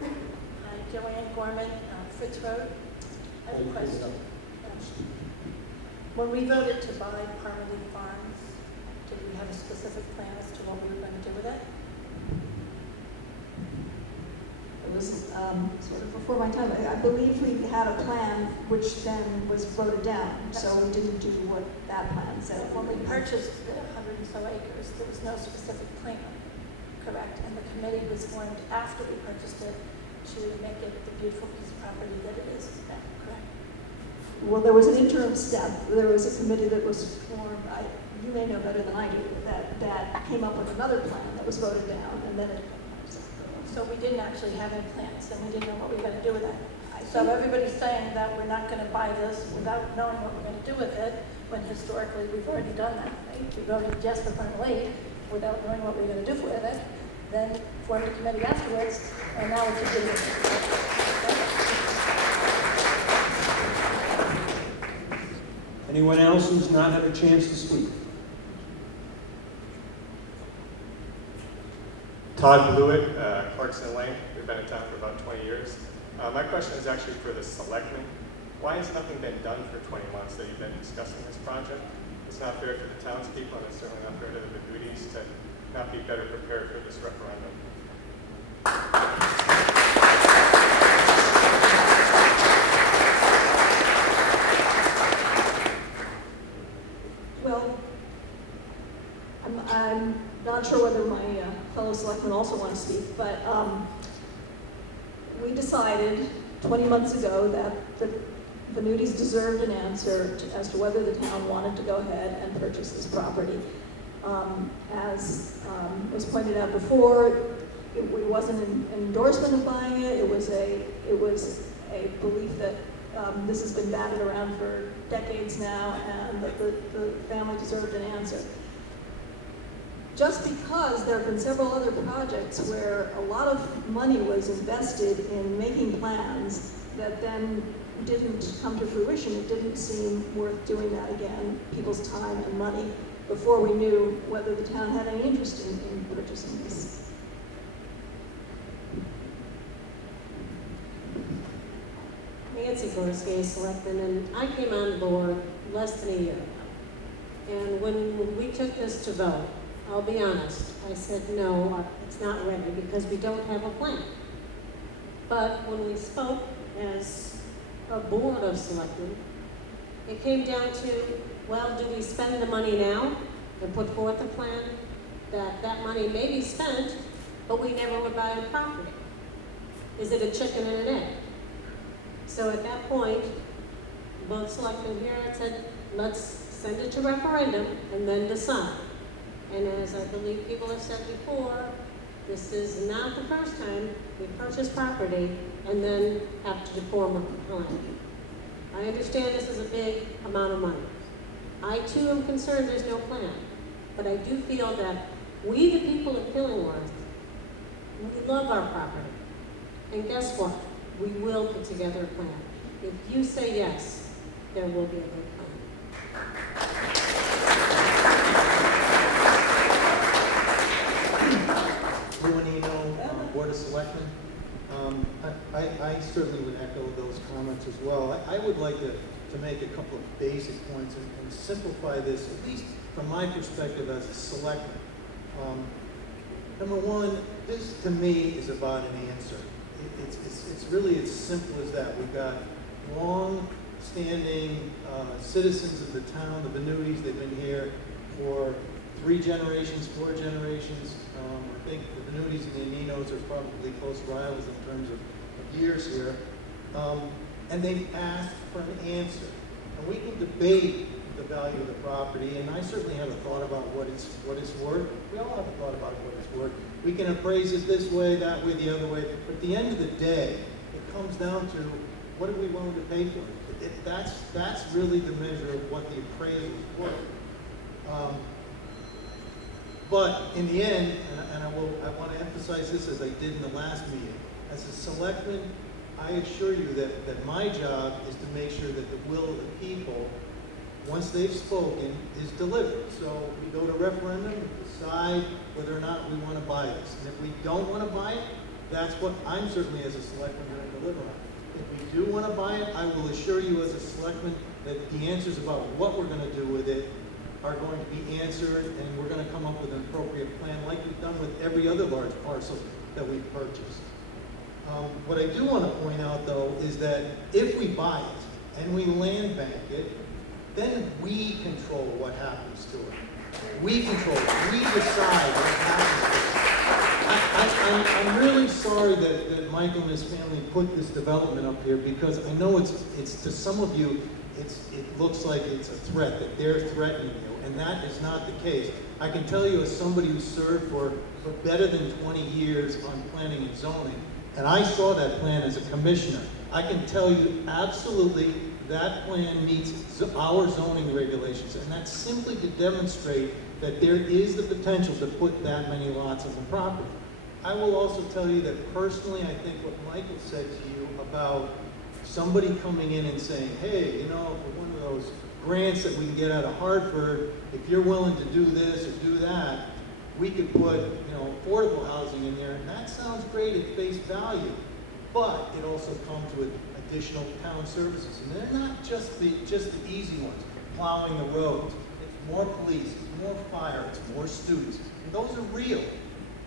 Hi, Joanne Gorman, Fritz Road. I have a question. When we voted to buy Parmalee Farms, did we have a specific plan as to what we were going to do with it? it was sort of before my time. I believe we had a plan which then was voted down, so we didn't do what that plan said. When we purchased the 100 and so acres, there was no specific plan, correct? And the committee was formed after we purchased it to make it the beautiful piece of property that it is now, correct? Well, there was an interim step. There was a committee that was formed. You may know better than I do that came up with another plan that was voted down, and then it. So we didn't actually have any plans, and we didn't know what we were going to do with it. So everybody's saying that we're not going to buy this without knowing what we're going to do with it, when historically we've already done that, right? We voted yes for Front Lake without knowing what we were going to do with it, then formed a committee afterwards, and now it's a big issue. Anyone else who's not had a chance to speak? Todd Blewett, Clarkson Lane. We've been in town for about 20 years. My question is actually for the selectmen. Why has nothing been done for 20 months that you've been discussing this project? It's not fair to the townspeople, and it's certainly not fair to the Venutis to not be better prepared for this referendum. Well, I'm not sure whether my fellow selectmen also want to speak, but we decided 20 months ago that the Venutis deserved an answer as to whether the town wanted to go ahead and purchase this property. As was pointed out before, it wasn't an endorsement of buying it. It was a belief that this has been batted around for decades now, and that the family deserved an answer. Just because there have been several other projects where a lot of money was invested in making plans that then didn't come to fruition, it didn't seem worth doing that again, people's time and money, before we knew whether the town had any interest in purchasing this. Nancy Gorski, selectman, and I came on board less than a year ago. And when we took this to vote, I'll be honest, I said, no, it's not ready because we don't have a plan. But when we spoke as a board of selectmen, it came down to, well, do we spend the money now and put forth a plan that money may be spent, but we never would buy the property? Is it a chicken and an egg? So at that point, both selectmen here had said, let's send it to referendum and then decide. And as I believe people have said before, this is not the first time we purchase property and then have to form a plan. I understand this is a big amount of money. I too am concerned there's no plan, but I do feel that we, the people of Killingworth, we love our property. And guess what? We will put together a plan. If you say yes, there will be a good plan. Board of Selectmen. I certainly would echo those comments as well. I would like to make a couple of basic points and simplify this, at least from my perspective as a selectman. Number one, this to me is about an answer. It's really as simple as that. We've got long-standing citizens of the town, the Venutis. They've been here for 3 generations, 4 generations. I think the Venutis and the Aninos are probably close rivals in terms of years here. And they've asked for an answer. And we can debate the value of the property, and I certainly have a thought about what it's worth. We all have a thought about what it's worth. We can appraise it this way, that way, the other way. But at the end of the day, it comes down to what are we willing to pay for it? That's really the measure of what the appraisal is worth. But in the end, and I want to emphasize this as I did in the last meeting, as a selectman, I assure you that my job is to make sure that the will of the people, once they've spoken, is delivered. So we go to referendum, decide whether or not we want to buy this. And if we don't want to buy it, that's what I'm certainly as a selectman going to deliver on. If we do want to buy it, I will assure you as a selectman that the answers about what we're going to do with it are going to be answered, and we're going to come up with an appropriate plan like we've done with every other large parcel that we've purchased. What I do want to point out, though, is that if we buy it and we land bank it, then we control what happens to it. We control it. We decide what happens to it. I'm really sorry that Michael and his family put this development up here, because I know it's to some of you, it looks like it's a threat, that they're threatening you, and that is not the case. I can tell you, as somebody who served for better than 20 years on planning and zoning, and I saw that plan as a commissioner, I can tell you absolutely that plan meets our zoning regulations, and that's simply to demonstrate that there is the potential to put that many lots on the property. I will also tell you that personally, I think what Michael said to you about somebody coming in and saying, hey, you know, for one of those grants that we can get out of Hartford, if you're willing to do this or do that, we could put, you know, affordable housing in there, and that sounds great at face value, but it also comes with additional town services, and they're not just the easy ones, plowing the roads. It's more police, it's more fire, it's more students, and those are real.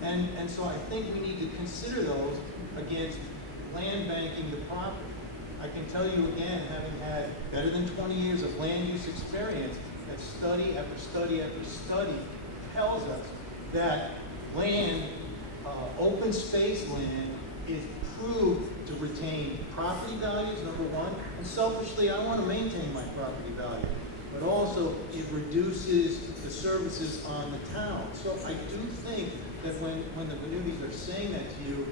And so I think we need to consider those against land banking the property. I can tell you again, having had better than 20 years of land use experience, that study after study after study tells us that land, open space land, is proved to retain property values, number one, and selfishly, I want to maintain my property value, but also it reduces the services on the town. So I do think that when the Venutis are saying that to you,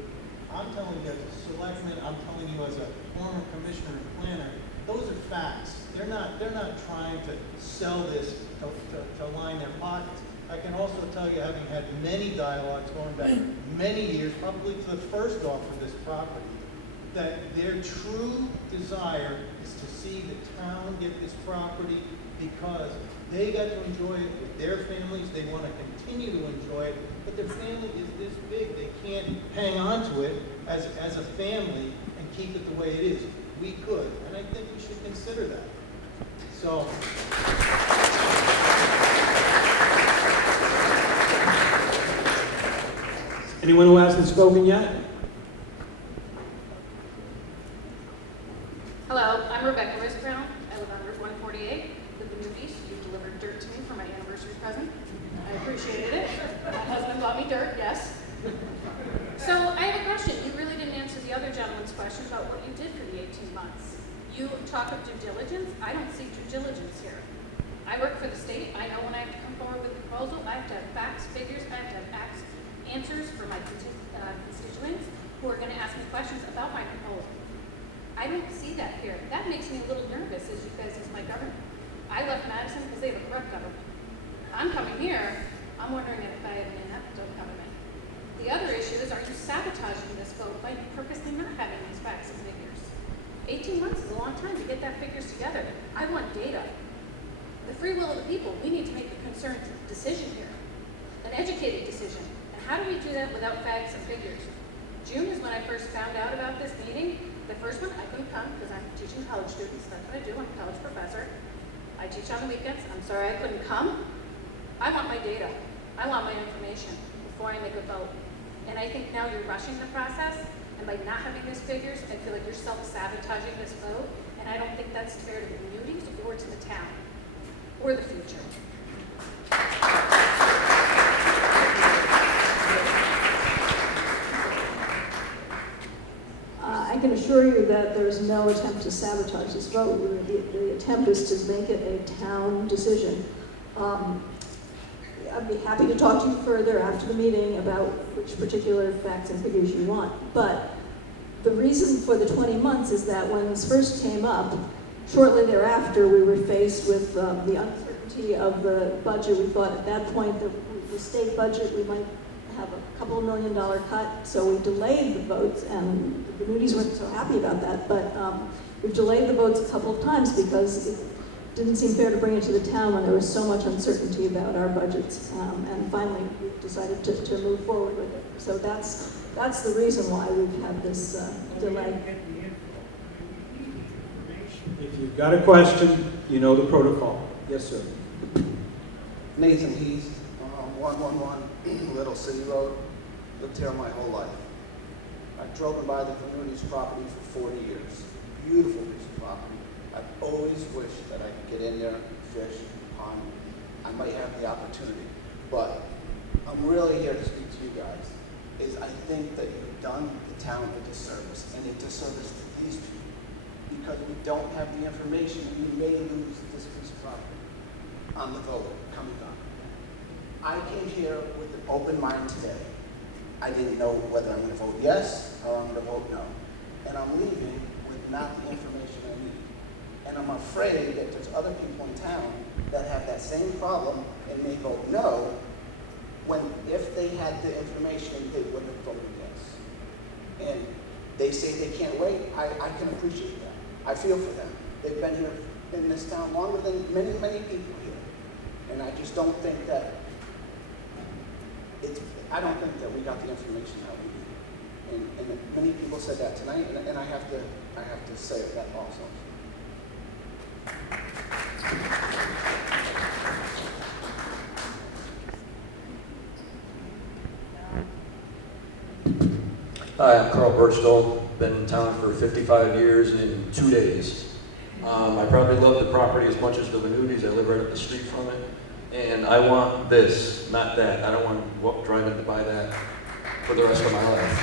I'm telling you as a selectman, I'm telling you as a former commissioner and planner, those are facts. They're not trying to sell this to line their pockets. I can also tell you, having had many dialogues going back many years, probably to the first offer of this property, that their true desire is to see the town get this property because they got to enjoy it with their families. They want to continue to enjoy it, but their family is this big. They can't hang on to it as a family and keep it the way it is. We could, and I think we should consider that. So. Anyone who hasn't spoken yet? Hello, I'm Rebecca Risbrown. I live on Route 148. The Venutis, you delivered dirt to me for my anniversary present. I appreciated it. My husband bought me dirt, yes. So I have a question. You really didn't answer the other gentleman's question about what you did for the 18 months. You talk of due diligence. I don't see due diligence here. I work for the state. I know when I have to come forward with a proposal, I have to have facts, figures, I have to have answers for my constituents who are going to ask me questions about my proposal. I don't see that here. That makes me a little nervous as you guys as my government. I left Madison because they have a corrupt government. I'm coming here, I'm wondering if I have an inept government. The other issue is, are you sabotaging this vote by purposely not having these facts and figures? 18 months is a long time to get that figures together. I want data. The free will of the people, we need to make a concerned decision here, an educated decision. And how do we do that without facts and figures? June is when I first found out about this meeting. The first one, I couldn't come because I'm teaching college students. That's what I do. I'm a college professor. I teach on the weekends. I'm sorry I couldn't come. I want my data. I want my information before I make a vote. And I think now you're rushing the process, and by not having these figures, I feel like you're self-sabotaging this vote, and I don't think that's fair to the communities or to the town or the future. I can assure you that there's no attempt to sabotage this vote. The attempt is to make it a town decision. I'd be happy to talk to you further after the meeting about which particular facts and figures you want. But the reason for the 20 months is that when this first came up, shortly thereafter we were faced with the uncertainty of the budget. We thought at that point that the state budget, we might have a couple $1 million cut, so we delayed the votes, and the Venutis weren't so happy about that, but we've delayed the votes a couple of times because it didn't seem fair to bring it to the town when there was so much uncertainty about our budgets, and finally we decided to move forward with it. So that's the reason why we've had this delay. If you've got a question, you know the protocol. Yes, sir. Nathan Heath, 111 Little City Road. Lived here my whole life. I've driven by the Venuti property for 40 years. Beautiful piece of property. I've always wished that I could get in there, fish, hunt. I might have the opportunity, but I'm really here to speak to you guys. I think that you've done the town a disservice, and a disservice to these people, because we don't have the information, and we may lose this piece of property on the vote coming up. I came here with an open mind today. I didn't know whether I'm going to vote yes or I'm going to vote no. And I'm leaving with not the information I need. And I'm afraid that there's other people in town that have that same problem and may vote no, when if they had the information, they would have voted yes. And they say they can't wait. I can appreciate that. I feel for them. They've been here in this town longer than many, many people here. And I just don't think that I don't think that we got the information that we need. And many people said that tonight, and I have to say that also. Hi, I'm Carl Birchdoll. Been in town for 55 years in 2 days. I probably love the property as much as the Venutis. I live right up the street from it. And I want this, not that. I don't want to drive in to buy that for the rest of my life.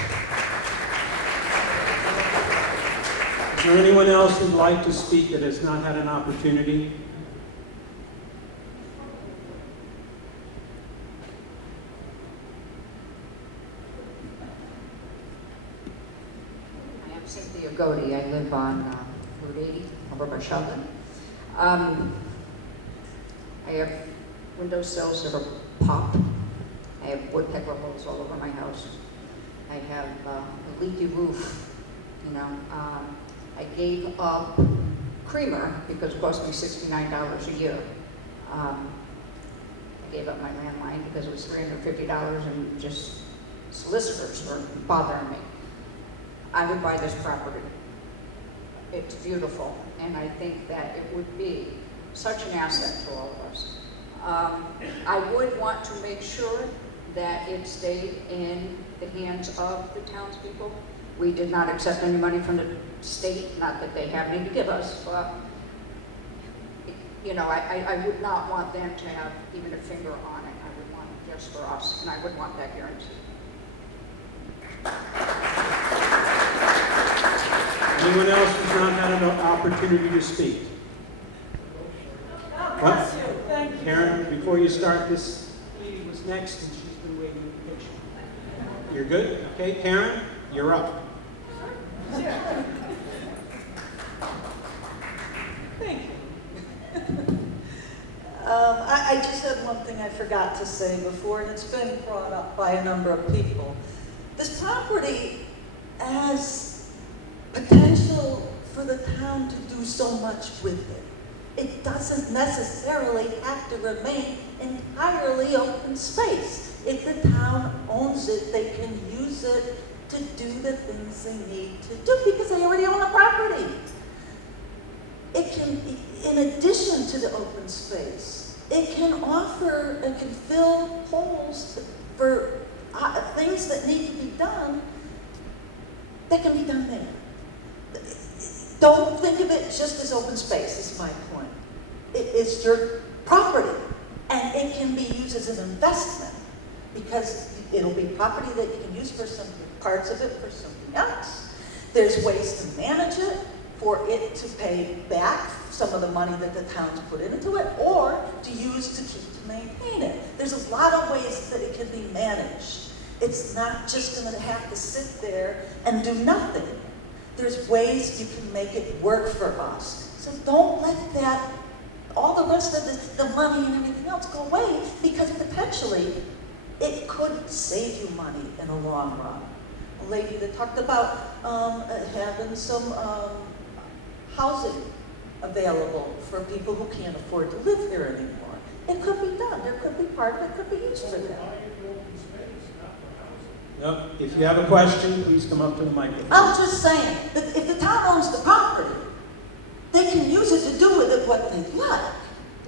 Is there anyone else who'd like to speak that has not had an opportunity? I am Cynthia Godey. I live on Route 80 over by Sheldon. I have windowsills that are popped. I have woodpecker holes all over my house. I have a leaky roof. You know, I gave up creamer because it cost me $69 a year. I gave up my landline because it was $350 and just solicitors were bothering me. I would buy this property. It's beautiful, and I think that it would be such an asset to all of us. I would want to make sure that it stayed in the hands of the townspeople. We did not accept any money from the state, not that they have any to give us, but you know, I would not want them to have even a finger on it. I would want it just for us, and I would want that guarantee. Anyone else who's not had an opportunity to speak? What? Thank you. Karen, before you start, this lady was next and she's been waiting patiently. You're good? Okay, Karen, you're up. Thank you. I just had one thing I forgot to say before, and it's been brought up by a number of people. This property has potential for the town to do so much with it. It doesn't necessarily have to remain entirely open space. If the town owns it, they can use it to do the things they need to do because they already own the property. It can, in addition to the open space, it can offer, it can fill holes for things that need to be done that can be done there. Don't think of it just as open space, is my point. It's your property, and it can be used as an investment because it'll be property that you can use for some parts of it for something else. There's ways to manage it, for it to pay back some of the money that the town's put into it, or to use to maintain it. There's a lot of ways that it can be managed. It's not just going to have to sit there and do nothing. There's ways you can make it work for us. So don't let that, all the rest of the money and everything else go away, because potentially it could save you money in the long run. A lady that talked about having some housing available for people who can't afford to live here anymore. It could be done. There could be part of it could be used for that. No, if you have a question, please come up to the microphone. I'm just saying that if the town owns the property, they can use it to do with it what they like.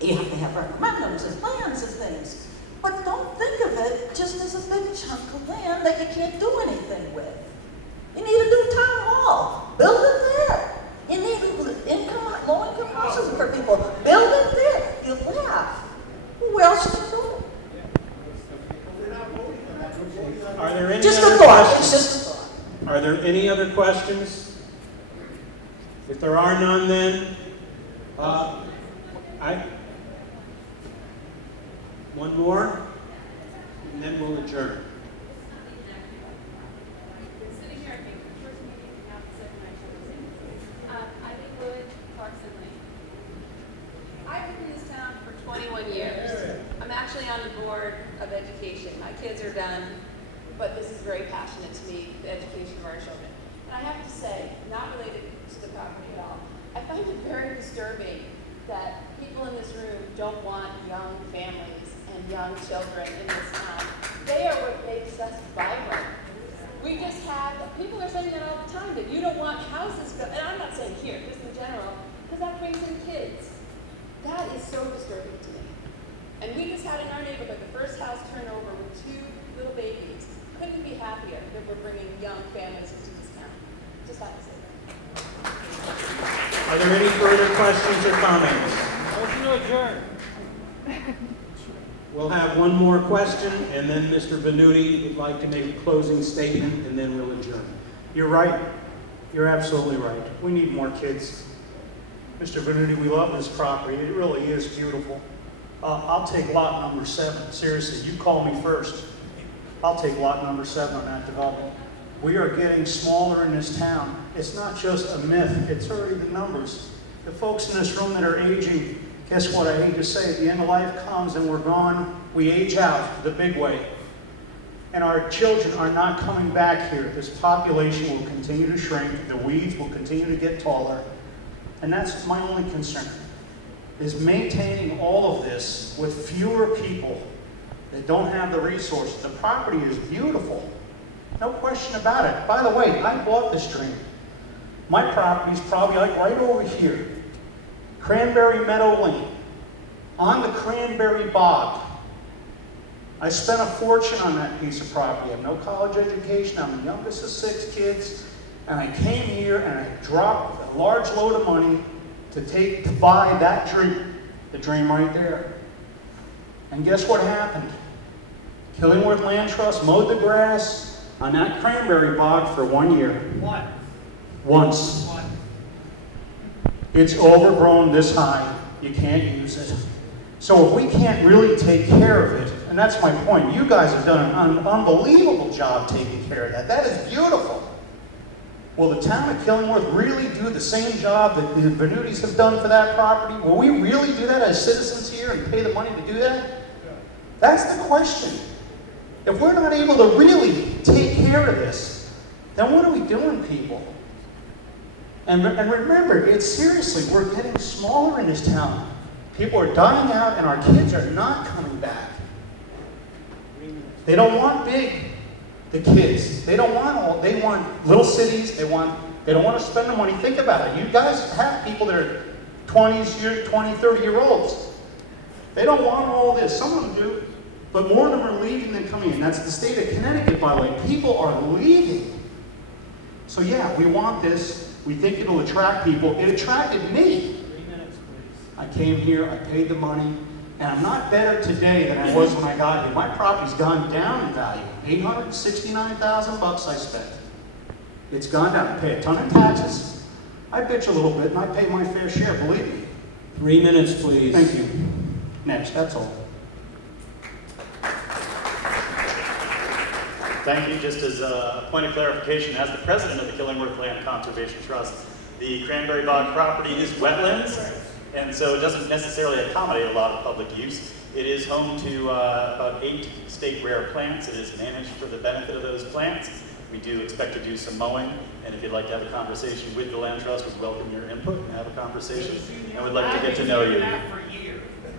You have to have referendums and plans and things. But don't think of it just as a big chunk of land that you can't do anything with. You need a new town hall. Build it there. You need low-income housing for people. Build it there. You laugh. Where else should you do it? Are there any Just other a thought. questions? It's just a thought. Are there any other questions? If there are none, then one more, and then we'll adjourn. Sitting here, I think the first meeting we have said my choice. Ivy Wood, Clarkson Lane. I've been in this town for 21 years. I'm actually on the board of education. My kids are done, but this is very passionate to me, the education of our children. And I have to say, not related to the property at all, I find it very disturbing that people in this room don't want young families and young children in this town. They are what makes us vibrant. We just have, people are saying that all the time, that you don't want houses built, and I'm not saying here, just in general, because that brings in kids. That is so disturbing to me. And we just had in our neighborhood the first house turnover with 2 little babies. Couldn't be happier that we're bringing young families into this town. Just have to say that. Are there any further questions or comments? Motion to adjourn. We'll have one more question, and then Mr. Venuti would like to make a closing statement, and then we'll adjourn. You're right. You're absolutely right. We need more kids. Mr. Venuti, we love this property. It really is beautiful. I'll take lot number 7. Seriously, you call me first. I'll take lot number 7 on that development. We are getting smaller in this town. It's not just a myth, it's already the numbers. The folks in this room that are aging, guess what? I hate to say it, the end of life comes and we're gone. We age out the big way. And our children are not coming back here. This population will continue to shrink. The weeds will continue to get taller. And that's my only concern, is maintaining all of this with fewer people that don't have the resources. The property is beautiful. No question about it. By the way, I bought this dream. My property is probably like right over here. Cranberry Meadow Lane. On the Cranberry Bog. I spent a fortune on that piece of property. I have no college education. I'm the youngest of 6 kids. And I came here and I dropped a large load of money to buy that dream. The dream right there. And guess what happened? Killingworth Land Trust mowed the grass on that cranberry bog for 1 year. Once. It's overgrown this high. You can't use it. So if we can't really take care of it, and that's my point, you guys have done an unbelievable job taking care of that. That is beautiful. Will the town of Killingworth really do the same job that the Venutis have done for that property? Will we really do that as citizens here and pay the money to do that? That's the question. If we're not able to really take care of this, then what are we doing, people? And remember, it's seriously, we're getting smaller in this town. People are dying out and our kids are not coming back. They don't want big, the kids. They want little cities. They don't want to spend the money. Think about it. You guys have people that are 20, 30-year-olds. They don't want all this. Some of them do. But more of them are leaving than coming in. That's the state of Connecticut, by the way. People are leaving. So yeah, we want this. We think it'll attract people. It attracted me. 3 minutes, please. I came here, I paid the money, and I'm not better today than I was when I got here. My property's gone down in value. $869,000 I spent. It's gone down. I pay a ton of taxes. I bitch a little bit, and I pay my fair share, believe me. 3 minutes, please. Thank you. Next, that's all. Thank you. Just as a point of clarification, as the president of the Killingworth Land Conservation Trust, the Cranberry Bog property is wetlands, and so it doesn't necessarily accommodate a lot of public use. It is home to about 8 state rare plants. It is managed for the benefit of those plants. We do expect to do some mowing, and if you'd like to have a conversation with the Land Trust, we welcome your input and have a conversation, and we'd like to get to know you.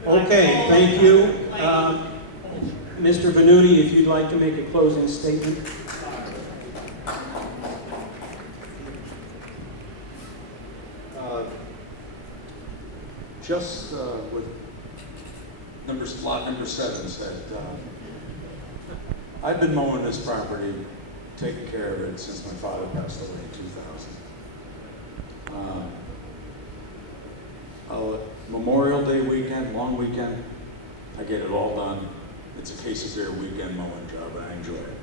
Okay, thank you. Mr. Venuti, if you'd like to make a closing statement. Just with lot number 7 said, I've been mowing this property taken care of it since my father passed away in 2000. Memorial Day weekend, long weekend, I get it all done. It's a case of beer weekend mowing job, and I enjoy it.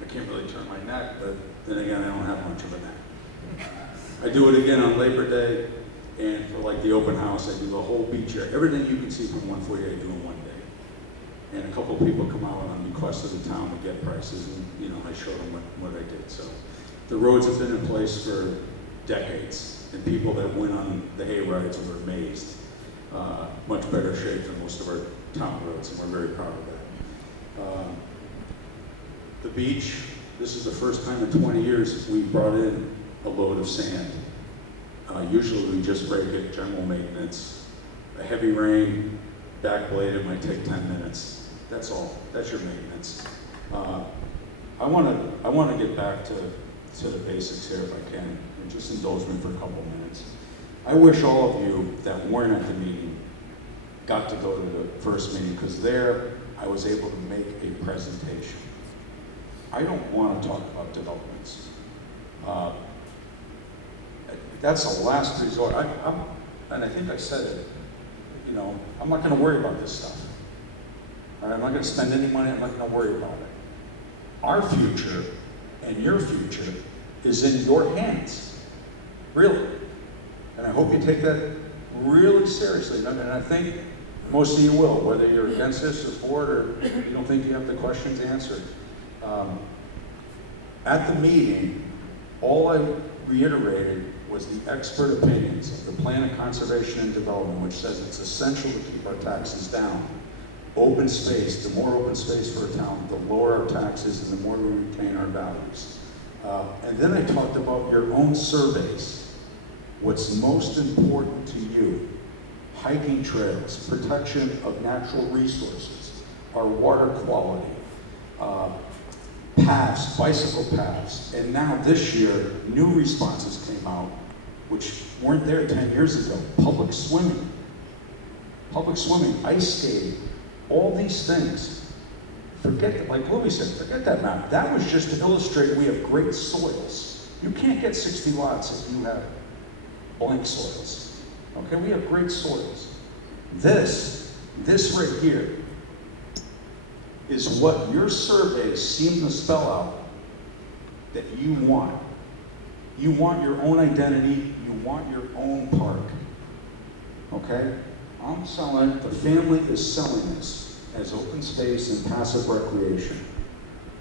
I can't really turn my neck, but then again, I don't have much of a neck. I do it again on Labor Day, and for like the open house, I do the whole beach area. Everything you can see from 148, I do in one day. And a couple of people come out on request of the town to get prices, and I show them what I did. So the roads have been in place for decades, and people that went on the hay rides were amazed. Much better shape than most of our town roads, and we're very proud of that. The beach, this is the first time in 20 years we brought in a load of sand. Usually we just break it, general maintenance. A heavy rain, backblade, it might take 10 minutes. That's all. That's your maintenance. I want to get back to the basics here if I can, and just indulge me for a couple minutes. I wish all of you that weren't at the meeting got to go to the first meeting, because there I was able to make a presentation. I don't want to talk about developments. That's the last resort. And I think I said it, I'm not going to worry about this stuff. All right, I'm not going to spend any money, I'm not going to worry about it. Our future and your future is in your hands, really. And I hope you take that really seriously. And I think most of you will, whether you're against this or for it, or you don't think you have the questions answered. At the meeting, all I reiterated was the expert opinions of the Plan of Conservation and Development, which says it's essential to keep our taxes down. Open space, the more open space for a town, the lower our taxes and the more we retain our values. And then I talked about your own surveys. What's most important to you? Hiking trails, protection of natural resources, our water quality, paths, bicycle paths, and now this year, new responses came out, which weren't there 10 years ago. Public swimming, ice skating, all these things. Forget, like Louis said, forget that map. That was just to illustrate we have great soils. You can't get 60 lots if you have blank soils. Okay, we have great soils. This right here is what your surveys seem to spell out that you want. You want your own identity, you want your own park. Okay? I'm selling, the family is selling this as open space and passive recreation.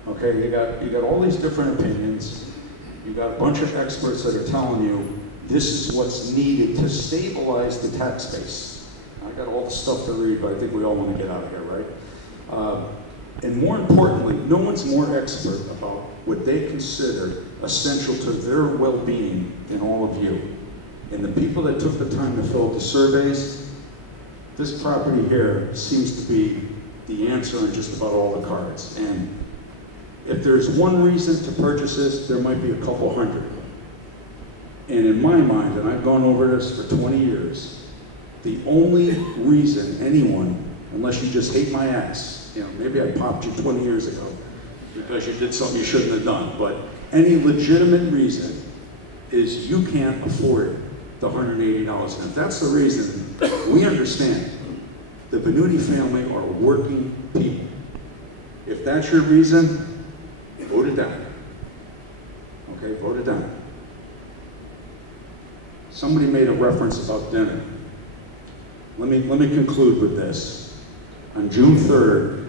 Okay, you got all these different opinions. You got a bunch of experts that are telling you this is what's needed to stabilize the tax base. I got all the stuff to read, but I think we all want to get out of here, right? And more importantly, no one's more expert about what they consider essential to their well-being than all of you. And the people that took the time to fill out the surveys, this property here seems to be the answer on just about all the cards. And if there's one reason to purchase this, there might be a couple hundred. And in my mind, and I've gone over this for 20 years, the only reason anyone, unless you just hate my ass, maybe I popped you 20 years ago because you did something you shouldn't have done, but any legitimate reason is you can't afford the $180. And if that's the reason, we understand. The Venuti family are working people. If that's your reason, vote it down. Okay, vote it down. Somebody made a reference about dinner. Let me conclude with this. On June 3rd,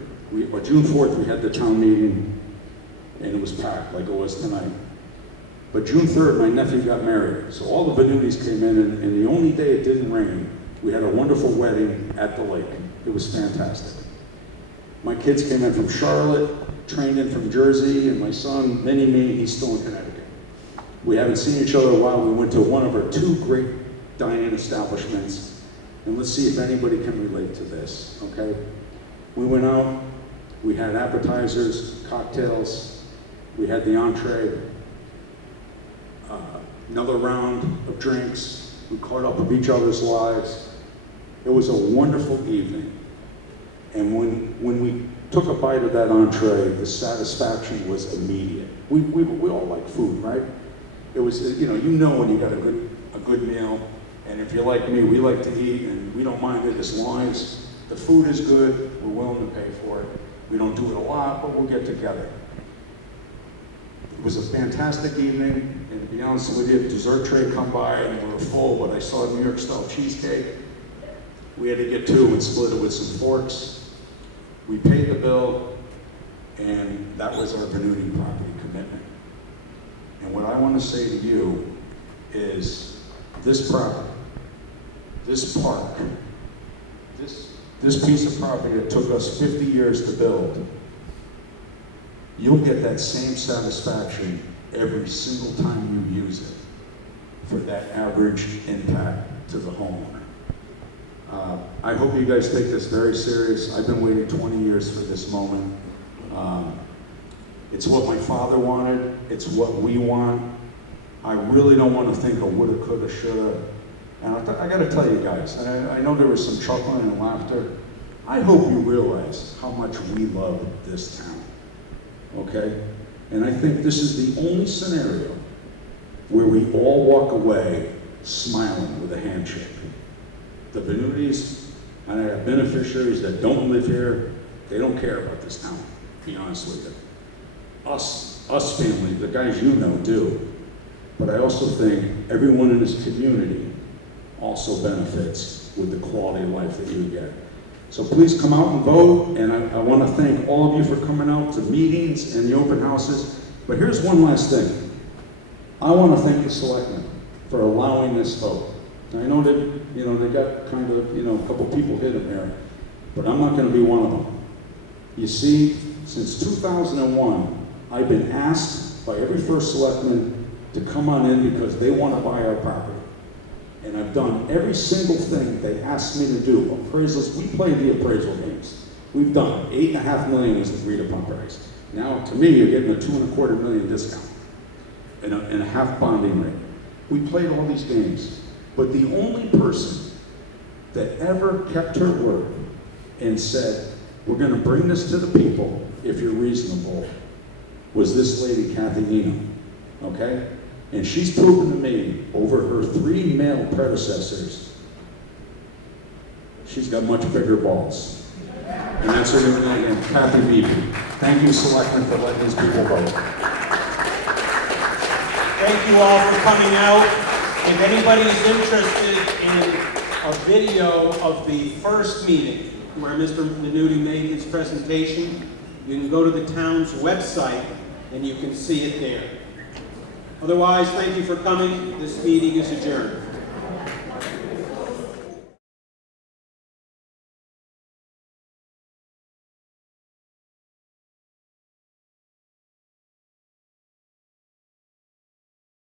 June 4th, we had the town meeting, and it was packed like it was tonight. But June 3rd, my nephew got married, so all the Venutis came in, and the only day it didn't rain, we had a wonderful wedding at the lake. It was fantastic. My kids came in from Charlotte, trained in from Jersey, and my son, mini-me, he's still in Connecticut. We haven't seen each other in a while. We went to one of our two great dine-in establishments, and let's see if anybody can relate to this, okay? We went out, we had appetizers, cocktails, we had the entree, another round of drinks, we caught up with each other's lives. It was a wonderful evening. And when we took a bite of that entree, the satisfaction was immediate. we all like food, right? It was, you know when you got a good meal, and if you're like me, we like to eat, and we don't mind it as long as the food is good, we're willing to pay for it. We don't do it a lot, but we'll get together. It was a fantastic evening, and to be honest with you, dessert tray come by and we were full, but I saw New York style cheesecake. We had to get 2 and split it with some forks. We paid the bill, and that was our Venuti property commitment. And what I want to say to you is this property, this park, this piece of property that took us 50 years to build, you'll get that same satisfaction every single time you use it for that average impact to the homeowner. I hope you guys take this very serious. I've been waiting 20 years for this moment. It's what my father wanted. It's what we want. I really don't want to think of woulda, coulda, shoulda. And I got to tell you guys, I know there was some chuckling and laughter. I hope you realize how much we love this town. Okay? And I think this is the only scenario where we all walk away smiling with a handshake. The Venutis, and I have beneficiaries that don't live here, they don't care about this town, to be honest with you. Us family, the guys you know do. But I also think everyone in this community also benefits with the quality of life that you get. So please come out and vote, and I want to thank all of you for coming out to meetings and the open houses. But here's one last thing. I want to thank the selectmen for allowing this vote. I know that, they got kind of, a couple people hit in there, but I'm not going to be one of them. You see, since 2001, I've been asked by every first selectman to come on in because they want to buy our property. And I've done every single thing they asked me to do. Appraisals, we play the appraisal games. We've done it. $8.5 million was agreed upon price. Now, to me, you're getting a $2.25 million discount and a half bonding rate. We played all these games. But the only person that ever kept her word and said, we're going to bring this to the people if you're reasonable, was this lady, Kathy Nino, okay? And she's proven to me, over her 3 male predecessors, she's got much bigger balls. And that's her name again, Kathy Beebe. Thank you, Selectmen, for letting these people vote. Thank you all for coming out. If anybody's interested in a video of the first meeting where Mr. Venuti made his presentation, you can go to the town's website and you can see it there. Otherwise, thank you for coming. This meeting is adjourned.